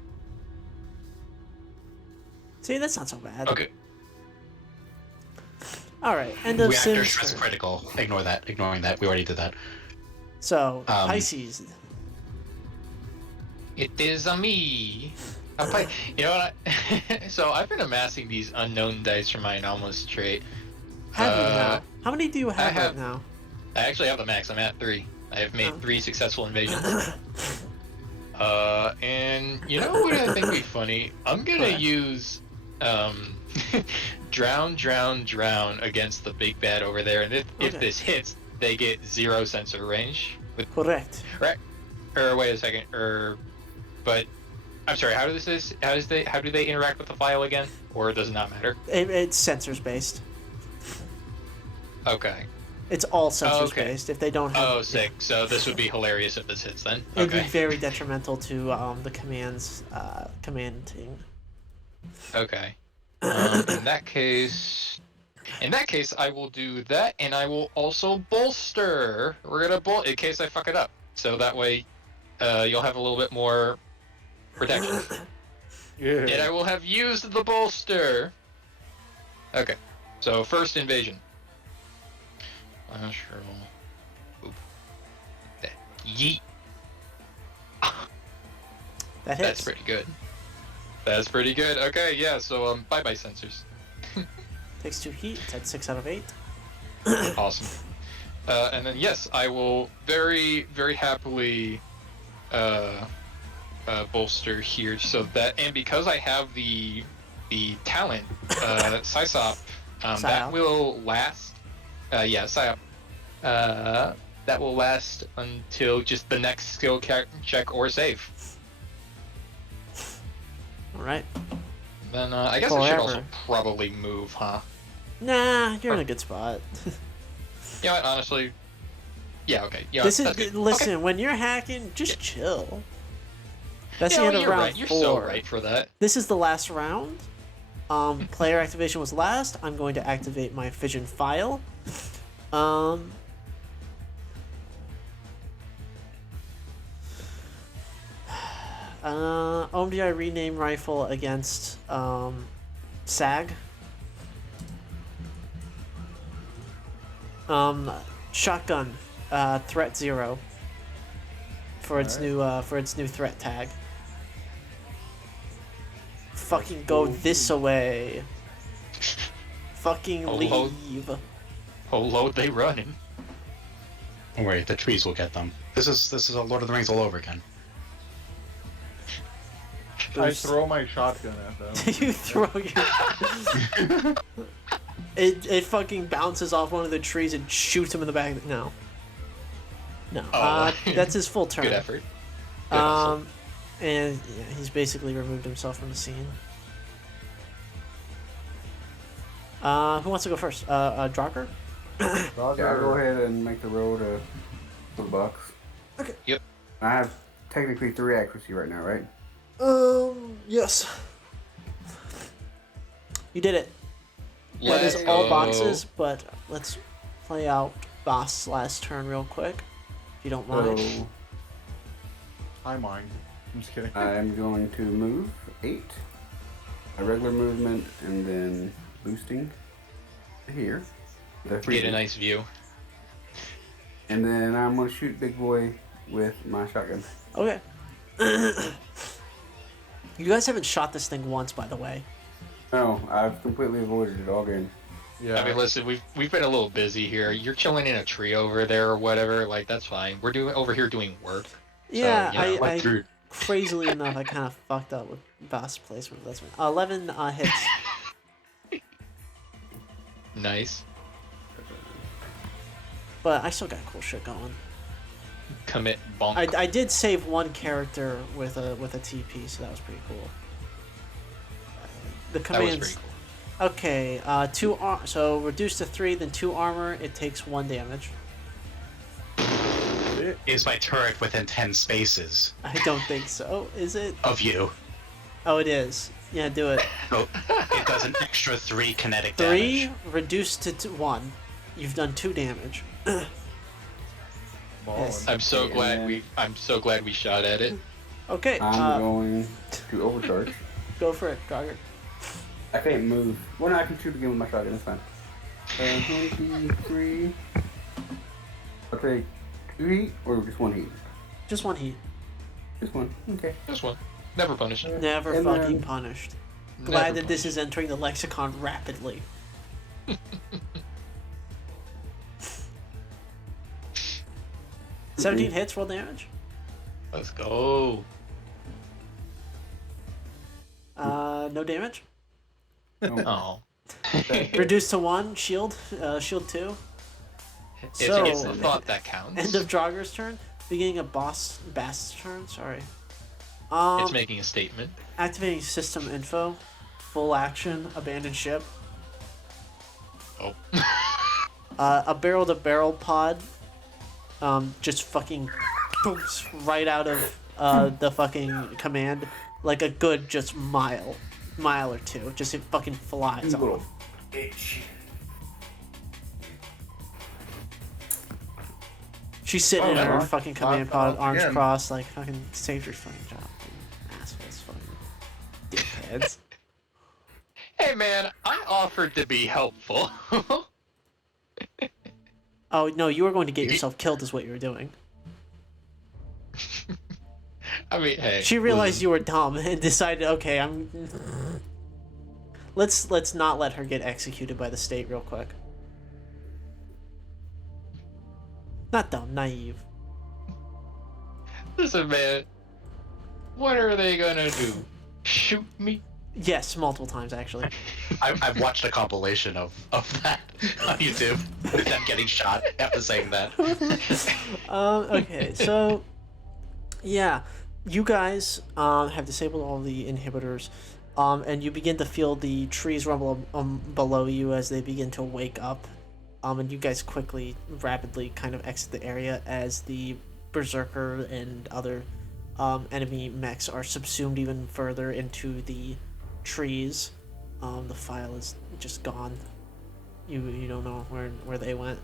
See, that's not so bad. Okay. All right, end of Reactor Sim's stress turn. critical. Ignoring that. We already did that. So Pisces. It is a me. You know what? So I've been amassing these unknown dice for my anomalous trait. Have you now? How many do you have right have- now? I actually have the max. I'm at 3. I have made 3 successful invasions. And you know what I think would be funny? I'm gonna use drown against the big bad over there, and if Okay. this hits, they get 0 sensor range. Correct. Or wait a second, but I'm sorry. How do they interact with the file again? Or does it not matter? It's sensors based. Okay. It's all sensors Okay. based. If they don't have, Oh, sick. So this would be hilarious if this hits then. it'd be Okay. very detrimental to the commands commanding. Okay. In that case, I will do that, and I will also bolster. We're gonna in case I fuck it up, so that way, you'll have a little bit more protection. And I will have used the bolster. Okay. So first invasion. Flash roll. Oop. Yeet. That hits. That's pretty good. That's pretty good. Okay, yeah. So bye bye sensors. Takes 2 heat. It's at 6 out of 8. Awesome. And then yes, I will very, very happily bolster here, so that, and because I have the talent Psysop, that Psyop. will last. Yeah, Psyop. That will last until just the next skill check or save. All right. Then I guess I should also Forever. probably move, huh? Nah, you're in a good spot. You know what, honestly. Yeah, okay. Yeah, This that's is good. listen. Okay. When you're hacking, just chill. That's Yeah, the end well, of you're round right. You're 4. so right for that. This is the last round. Player activation was last. I'm going to activate my fission file. OMDI rename rifle against SAG. Shotgun, threat 0 for its new threat tag. Fucking go this away. Fucking leave. Oh, load they running. Don't worry, the trees will get them. This is a Lord of the Rings all over again. I throw my shotgun at them. You throw your. It fucking bounces off one of the trees and shoots him in the back. No. That's his full turn. Good effort. Good hustle. And yeah, he's basically removed himself from the scene. Who wants to go first? Drocker? Yeah, I'll go ahead and make the roll to the box. Okay. Yep. I have technically 3 accuracy right now, right? Yes. You did it. That Let's is all go. boxes, but let's play out boss last turn real quick, if you don't mind. So I mind. I'm just kidding. I'm going to move 8, a regular movement, and then boosting here. Get a nice view. And then I'm going to shoot Big Boy with my shotgun. Okay. You guys haven't shot this thing once, by the way. No, I've completely avoided it all game. Yeah. I mean, listen, we've been a little busy here. You're chilling in a tree over there or whatever. Like, that's fine. We're over here doing work. Yeah, So, you know, I crazily enough, I kind of fucked up with boss placement. That's 11 hits. Nice. But I still got cool shit going. Commit bonk. I did save one character with a TP, so that was pretty cool. The That was commands. pretty cool. Okay, so reduced to 3, then 2 armor. It takes 1 damage. Is my turret within 10 spaces I don't think so. Is it? of you? Oh, it is. Yeah, do it. So it does an extra 3 kinetic 3 damage. reduced to 1. You've done 2 damage. Yes. I'm so glad And we shot at it. Okay, I'm going to overcharge. go for it, Gogger. I can't move. Well, no, I can shoot again with my shotgun. That's fine. 23. I'll take 2 heat or just 1 heat. Just 1 heat. Just 1. Okay. This one. Never punished. Never And fucking then- punished. Never Glad that this punished. is entering the lexicon rapidly. 17 hits, roll damage. Let's go. No damage. Oh. Reduced to 1, shield. Shield 2. If So- it gets the thought, that counts. End of Draugur's turn. Beginning of Bast's turn, sorry. It's making a statement. Activating system info. Full action, abandoned ship. Oh. A barrel-to-barrel pod. Just fucking booms right out of the fucking command. Like a good just mile or 2. Just it fucking flies You little off. bitch. She's sitting in Oh, her yeah. fucking command Off pod, arms again. crossed, like fucking saved your fucking job. Assholes, fucking dickheads. Hey man, I offered to be helpful. Oh no, you were going to get yourself killed, is what you were doing. I mean, hey. She realized listen, you were dumb and decided, okay, I'm. Let's not let her get executed by the state real quick. Not dumb, naive. Listen, man. What are they gonna do? Shoot me? Yes, multiple times actually. I've watched a compilation of that on YouTube with them getting shot after saying that. Okay, so yeah, you guys have disabled all the inhibitors, and you begin to feel the trees rumble below you as they begin to wake up, and you guys rapidly kind of exit the area as the berserker and other enemy mechs are subsumed even further into the trees. The file is just gone. You don't know where they went.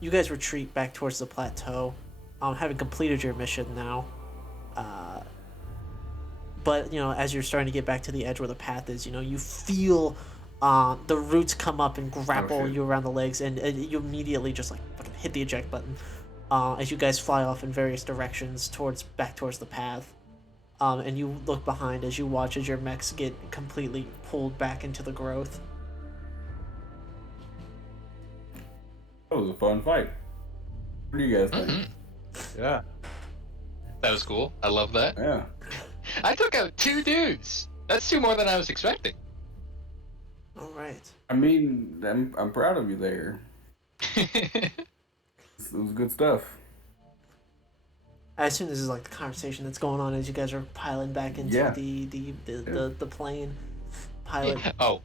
You guys retreat back towards the plateau, having completed your mission now. But as you're starting to get back to the edge where the path is, you feel the roots come up and grapple you around the legs, and you immediately just like fucking hit the eject button as you guys fly off in various directions back towards the path. And you look behind as you watch as your mechs get completely pulled back into the growth. That was a fun fight. What do you guys think? Mm-hmm. Yeah. That was cool. I love that. Yeah. I took out 2 dudes. That's 2 more than I was expecting. All right. I mean, I'm proud of you there. It was good stuff. I assume this is like the conversation that's going on as you guys are piling back into the plane. Pilot. Oh,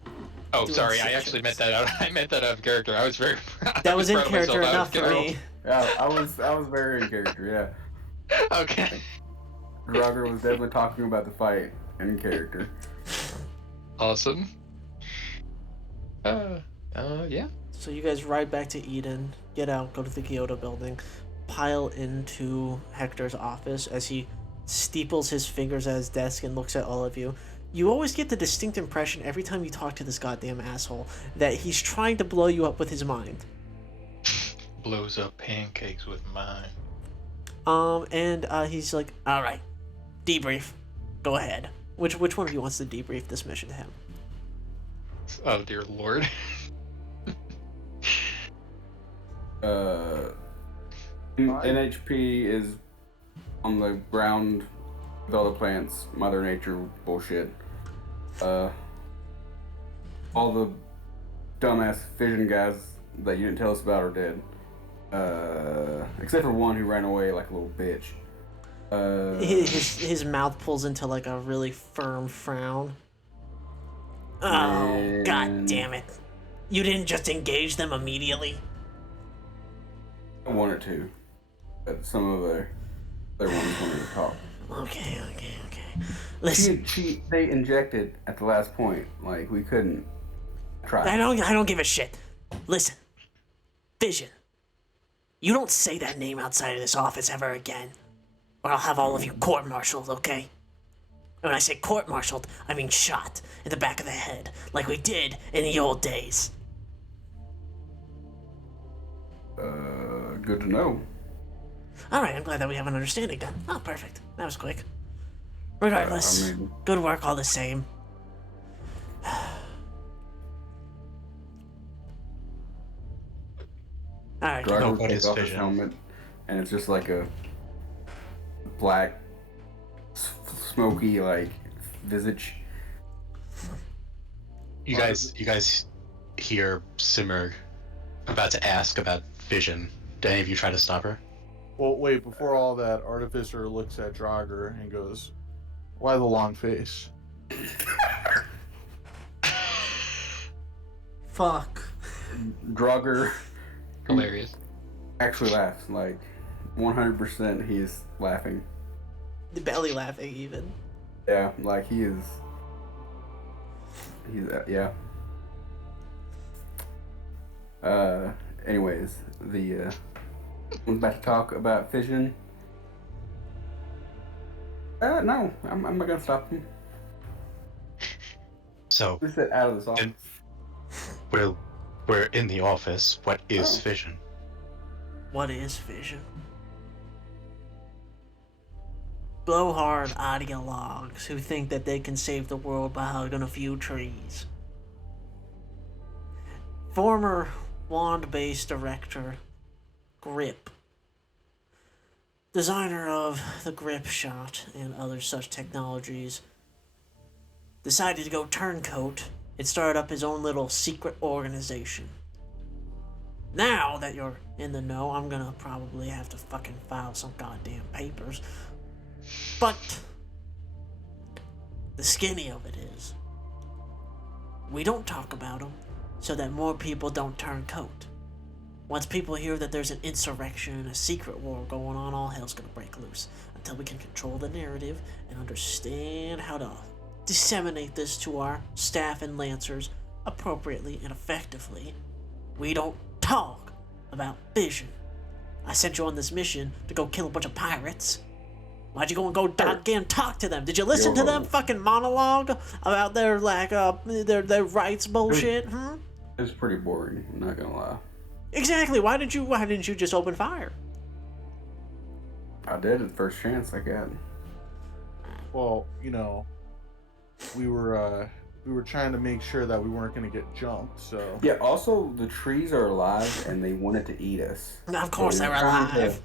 doing sorry. I actually meant that out. I meant that out of character. I was very. That was in proud of character myself. enough for me. Yeah, I was very in character. Yeah. Okay. Roger was definitely talking about the fight in character. Awesome. Yeah. So you guys ride back to Eden, get out, go to the Kyoto building, pile into Hector's office as he steeples his fingers at his desk and looks at all of you. You always get the distinct impression every time you talk to this goddamn asshole that he's trying to blow you up with his mind. Blows up pancakes with mine. And he's like, all right, debrief. Go ahead. Which one of you wants to debrief this mission to him? Oh dear lord. NHP is on the ground with all the plants, Mother Nature bullshit. All the dumbass fission guys that you didn't tell us about are dead. Except for one who ran away like a little bitch. His mouth pulls into like a really firm frown. Oh, god damn it. You didn't just engage them immediately? I wanted to, but some of their ones wanted to talk. Okay. Listen, They injected at the last point. Like, we couldn't try. I don't give a shit. Listen, Vision, you don't say that name outside of this office ever again, or I'll have all of you court-martialed, okay? And when I say court-martialed, I mean shot in the back of the head, like we did in the old days. Good to know. Alright, I'm glad that we have an understanding then. Oh, perfect. That was quick. Regardless, good work all the same. Alright. Drago what takes is off his Vision? helmet, and it's just like a black, smoky, like, visage. You guys hear Simmer about to ask about Vision. Did any of you try to stop her? Well, wait, before all that, Artificer looks at Draugr and goes, why the long face? Fuck. Draugr Hilarious. actually laughs, like, 100% he's laughing. The belly laughing, even. Yeah, like, he's, yeah. Anyways, we're about to talk about fission. No, I'm not gonna stop him. So We said out of this office. And- we're in the office. What is Vision? What is Vision? Blowhard ideologues who think that they can save the world by hugging a few trees. Former wand-based director, Grip. Designer of the Grip Shot and other such technologies. Decided to go turncoat and started up his own little secret organization. Now that you're in the know, I'm gonna probably have to fucking file some goddamn papers. But the skinny of it is, we don't talk about them so that more people don't turn coat. Once people hear that there's an insurrection, a secret war going on, all hell's gonna break loose until we can control the narrative and understand how to disseminate this to our staff and lancers appropriately and effectively. We don't talk about vision. I sent you on this mission to go kill a bunch of pirates. Why'd you go and again talk to them? Did you listen to them fucking monologue about their their rights bullshit? It was pretty boring, I'm not gonna lie. Exactly. Why didn't you just open fire? I did at the first chance I got. Well, you know, we were trying to make sure that we weren't gonna get jumped, so. Yeah, also the trees are alive and they wanted to eat us. Of course So they're we're trying alive.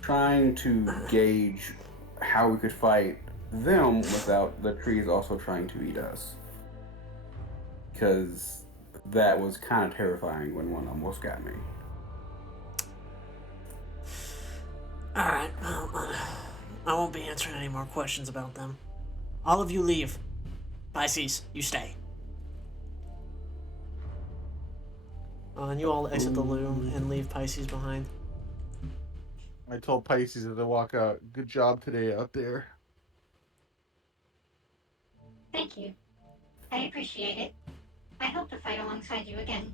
Trying to gauge how we could fight them without the trees also trying to eat us. Because that was kind of terrifying when one almost got me. Alright, well, I won't be answering any more questions about them. All of you leave. Pisces, you stay. And you all exit the loom and leave Pisces behind. I told Pisces as I walk out, good job today out there. Thank you. I appreciate it. I hope to fight alongside you again.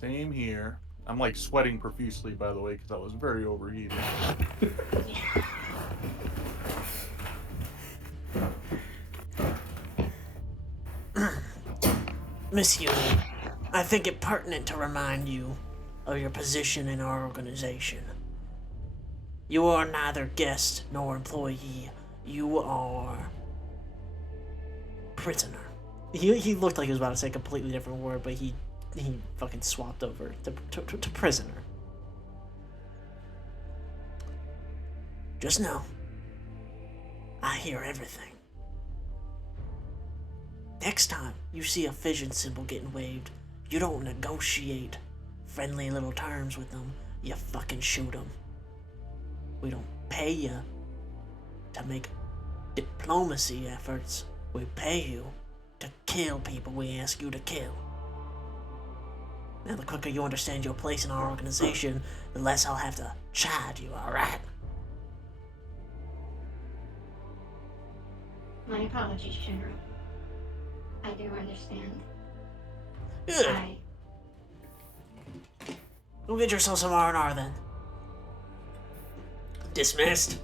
Same here. I'm like sweating profusely, by the way, because I was very overheated. Miss Yui, I think it pertinent to remind you of your position in our organization. You are neither guest nor employee. You are prisoner. He looked like he was about to say a completely different word, but he fucking swapped over to prisoner. Just know, I hear everything. Next time you see a fission symbol getting waved, you don't negotiate friendly little terms with them, you fucking shoot them. We don't pay you to make diplomacy efforts. We pay you to kill people we ask you to kill. Now the quicker you understand your place in our organization, the less I'll have to chide you, alright? My apologies, Shinro. I do understand. Good. Go get yourself some R&R then. Dismissed.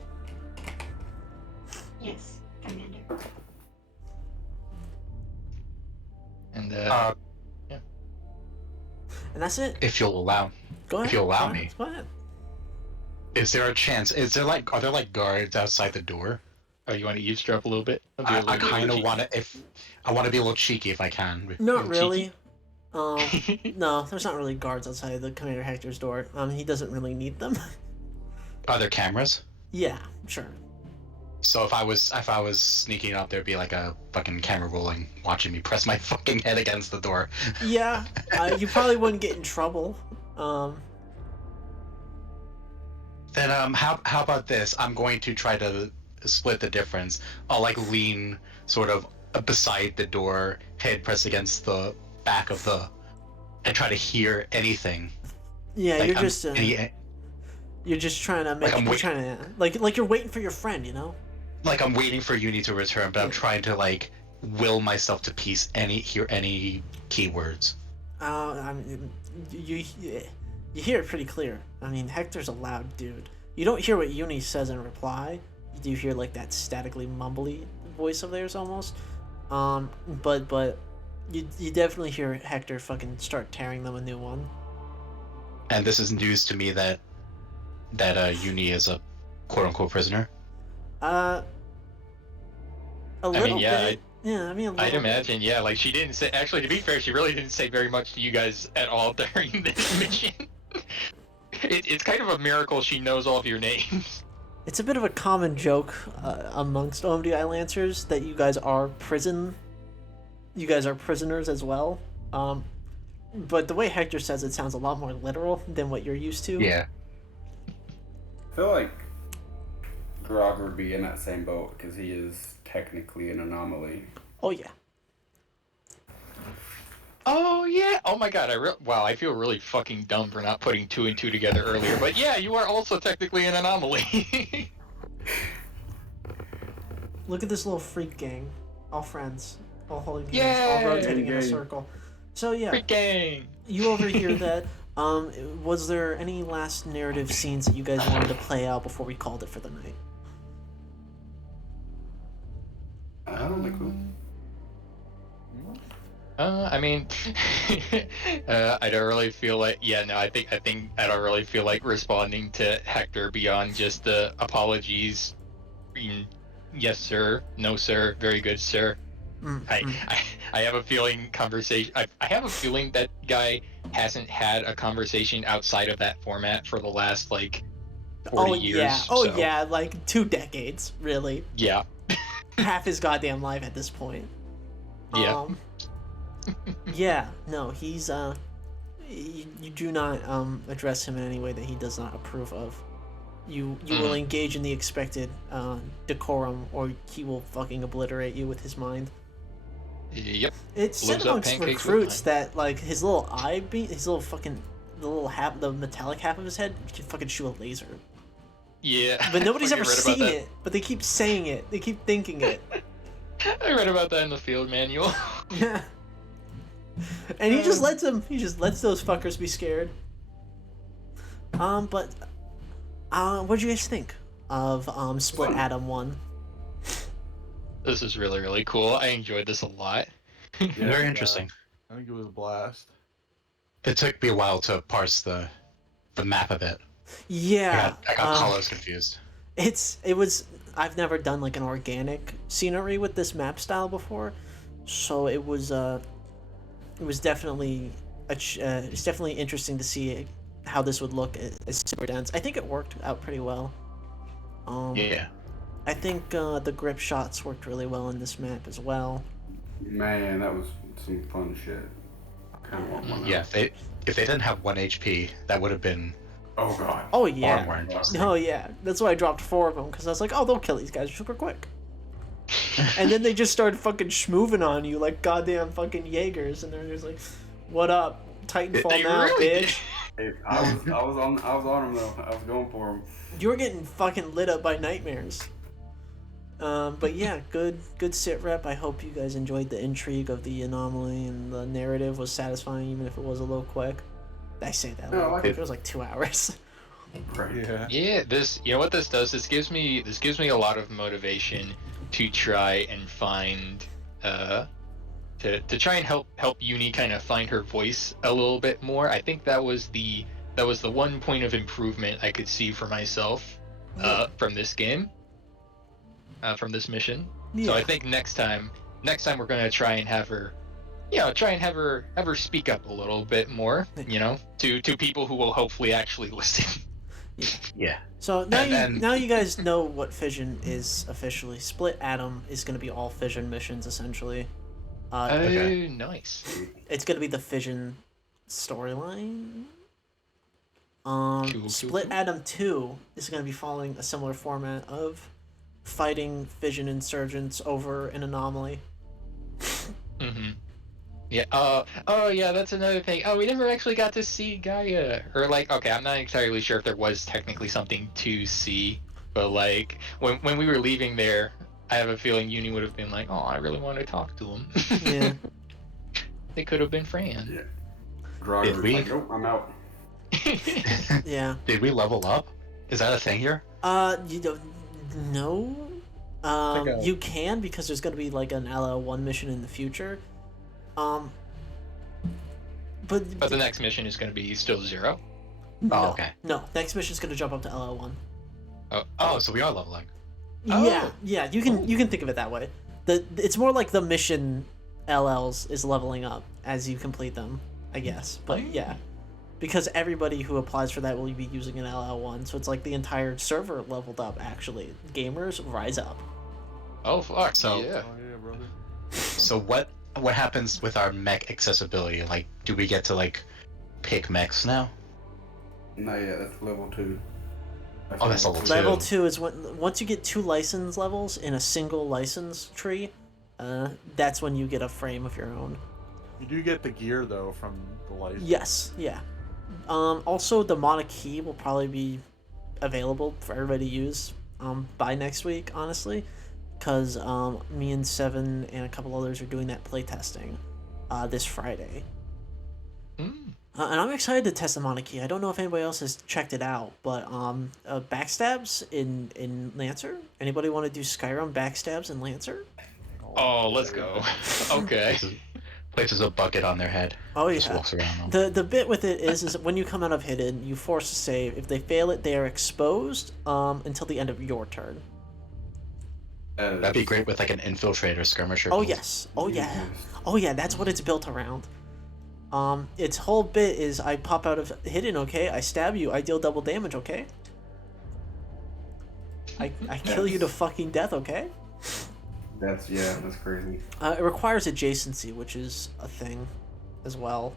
Yes, Commander. And And that's it. If you'll allow, Go ahead. if you'll allow me, Go ahead. is there a chance? Are there like guards outside the door? oh, you want to eavesdrop a little bit? I kind of want to. I want to be a little cheeky if I can. Not really. No, there's not really guards outside the Commander Hector's door. He doesn't really need them. Are there cameras? Yeah, sure. So if I was sneaking up, there'd be like a fucking camera rolling, watching me press my fucking head against the door. Yeah, you probably wouldn't get in trouble. Then how about this? I'm going to try to split the difference. I'll like lean sort of beside the door, head pressed against the back of and try to hear anything. Yeah, like, you're just trying to make. Like you're waiting for your friend, you know. Like I'm waiting for Uni to return, but I'm trying to like will myself to hear any keywords. You hear it pretty clear. I mean, Hector's a loud dude. You don't hear what Uni says in reply. You do hear like that statically mumbly voice of theirs almost. But you definitely hear Hector fucking start tearing them a new one. And this is news to me that Uni is a quote unquote prisoner. A little bit. Yeah, I mean, I'd imagine, yeah. Like, she didn't say... Actually, to be fair, she really didn't say very much to you guys at all during this mission. It's kind of a miracle she knows all of your names. It's a bit of a common joke amongst OMDI Lancers that you guys are prisoners as well. But the way Hector says it sounds a lot more literal than what you're used to. Yeah. I feel like Grog would be in that same boat because he is technically an anomaly. Oh yeah. Oh yeah. Oh my god. Wow. I feel really fucking dumb for not putting 2 and 2 together earlier. But yeah, you are also technically an anomaly. Look at this little freak gang, all friends, all holding hands, all rotating in a Yay. circle. So yeah, Freaking. you overhear that. Was there any last narrative scenes that you guys wanted to play out before we called it for the night? I don't think so. I mean, I don't really feel like. Yeah, no, I think I don't really feel like responding to Hector beyond just the apologies. Yes, sir. No, sir. Very good, sir. I have a feeling conversation. I have a feeling that guy hasn't had a conversation outside of that format for the last like 40 years. Yeah. so, Yeah, like 2 decades, really. Yeah. Half his goddamn life at this point. Yeah. Yeah, no, he's you do not address him in any way that he does not approve of. You will engage in the expected decorum, or he will fucking obliterate you with his mind. Yep. It's said Blows up amongst pancakes with recruits that like his little eye beam, his little fucking the metallic half of his head can fucking shoot a laser. Yeah. But nobody's I ever read about seen that. it. But they keep saying it. They keep thinking it. I read about that in the field manual. Yeah. And he just lets those fuckers be scared. But what'd you guys think of Split Atom 1? This is really, really cool. I enjoyed this a lot. Very interesting. I think it was a blast. It took me a while to parse the map of it. Yeah. I got colors confused. I've never done like an organic scenery with this map style before, so it was definitely it's definitely interesting to see how this would look as super dense. I think it worked out pretty well. Yeah. I think the grip shots worked really well in this map as well. Man, that was some fun shit. I kind of want one. Yeah, if they didn't have 1 HP, that would have been Oh god. Oh far yeah. more interesting. Oh yeah. That's why I dropped 4 of them, because I was like, oh, they'll kill these guys super quick. And then they just started fucking schmooving on you like goddamn fucking Jaegers, and they're just like, "What up, Titanfall They now, really bitch?" Hey, I was on him though. I was going for him. You were getting fucking lit up by nightmares. But yeah, good sit rep. I hope you guys enjoyed the intrigue of the anomaly, and the narrative was satisfying, even if it was a little quick. I say that. No, I Like, like it it. feels like 2 hours. Right. Yeah. Yeah, you know what this does? This gives me a lot of motivation to try and find to try and help Uni kind of find her voice a little bit more. I think that was the one point of improvement I could see for myself from this game, from this mission. Yeah. So I think next time we're gonna try and have her, have her speak up a little bit more, to people who will hopefully actually listen. Yeah. So now And- now you guys know what Fission is officially. Split Atom is going to be all Fission missions essentially. Okay. Nice. It's going to be the Fission storyline. Cool, Split cool. Atom 2 is going to be following a similar format of fighting Fission insurgents over an anomaly. Mm-hmm. Yeah. Oh, yeah. That's another thing. Oh, we never actually got to see Gaia, or like, okay, I'm not entirely sure if there was technically something to see, but like when we were leaving there, I have a feeling Uni would have been like, oh, I really want to talk to him. Yeah. They could have been Fran. Yeah. Drago Did was we? like, nope, I'm out. Yeah. Did we level up? Is that a thing here? You don't no. Like You can, because there's going to be like an LL1 mission in the future. But But the next mission is going to be still 0. no, Oh, okay. No, next mission's going to jump up to LL1. Oh, so we are leveling. Yeah, you can think of it that way. It's more like the mission LLs is leveling up as you complete them, I guess. But yeah, because everybody who applies for that will be using an LL1, so it's like the entire server leveled up. Actually, gamers rise up. Oh fuck. So- yeah. Oh yeah, brother. So what happens with our mech accessibility? Like, do we get to like pick mechs now? No, yeah, that's level 2. Oh, that's level 2. Level 2 is once you get 2 license levels in a single license tree, that's when you get a frame of your own. You do get the gear though from the license. Yes, yeah. Also, the Mana Key will probably be available for everybody to use by next week, honestly. because me and Seven and a couple others are doing that playtesting this Friday. Mm. And I'm excited to test the Monarchy. I don't know if anybody else has checked it out, but backstabs in Lancer. Anybody want to do Skyrim backstabs in Lancer? Oh, let's go. Okay. Places a bucket on their head. Oh Just yeah. walks around them. The bit with it is when you come out of hidden, you force a save. If they fail it, they are exposed until the end of your turn. That'd be great with like an infiltrator skirmisher. Oh build. yes. Oh yeah. Oh yeah. That's what it's built around. Its whole bit is I pop out of hidden. Okay, I stab you. I deal double damage. Okay. I kill you to fucking death. Okay. That's crazy. It requires adjacency, which is a thing, as well.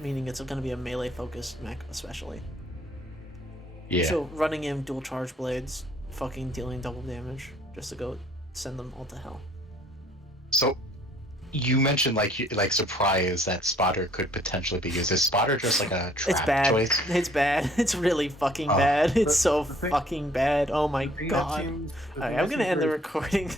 Meaning it's going to be a melee focused mech, especially. Yeah. So running in dual charge blades, fucking dealing double damage, just to go send them all to hell. So, you mentioned like surprise that spotter could potentially be used. Is spotter just like a trap It's bad. choice? It's bad. It's really fucking Oh. bad. It's The- so the thing- fucking bad. Oh my The thing that god. seems- the Alright, thing I'm that gonna seems end the very- recording.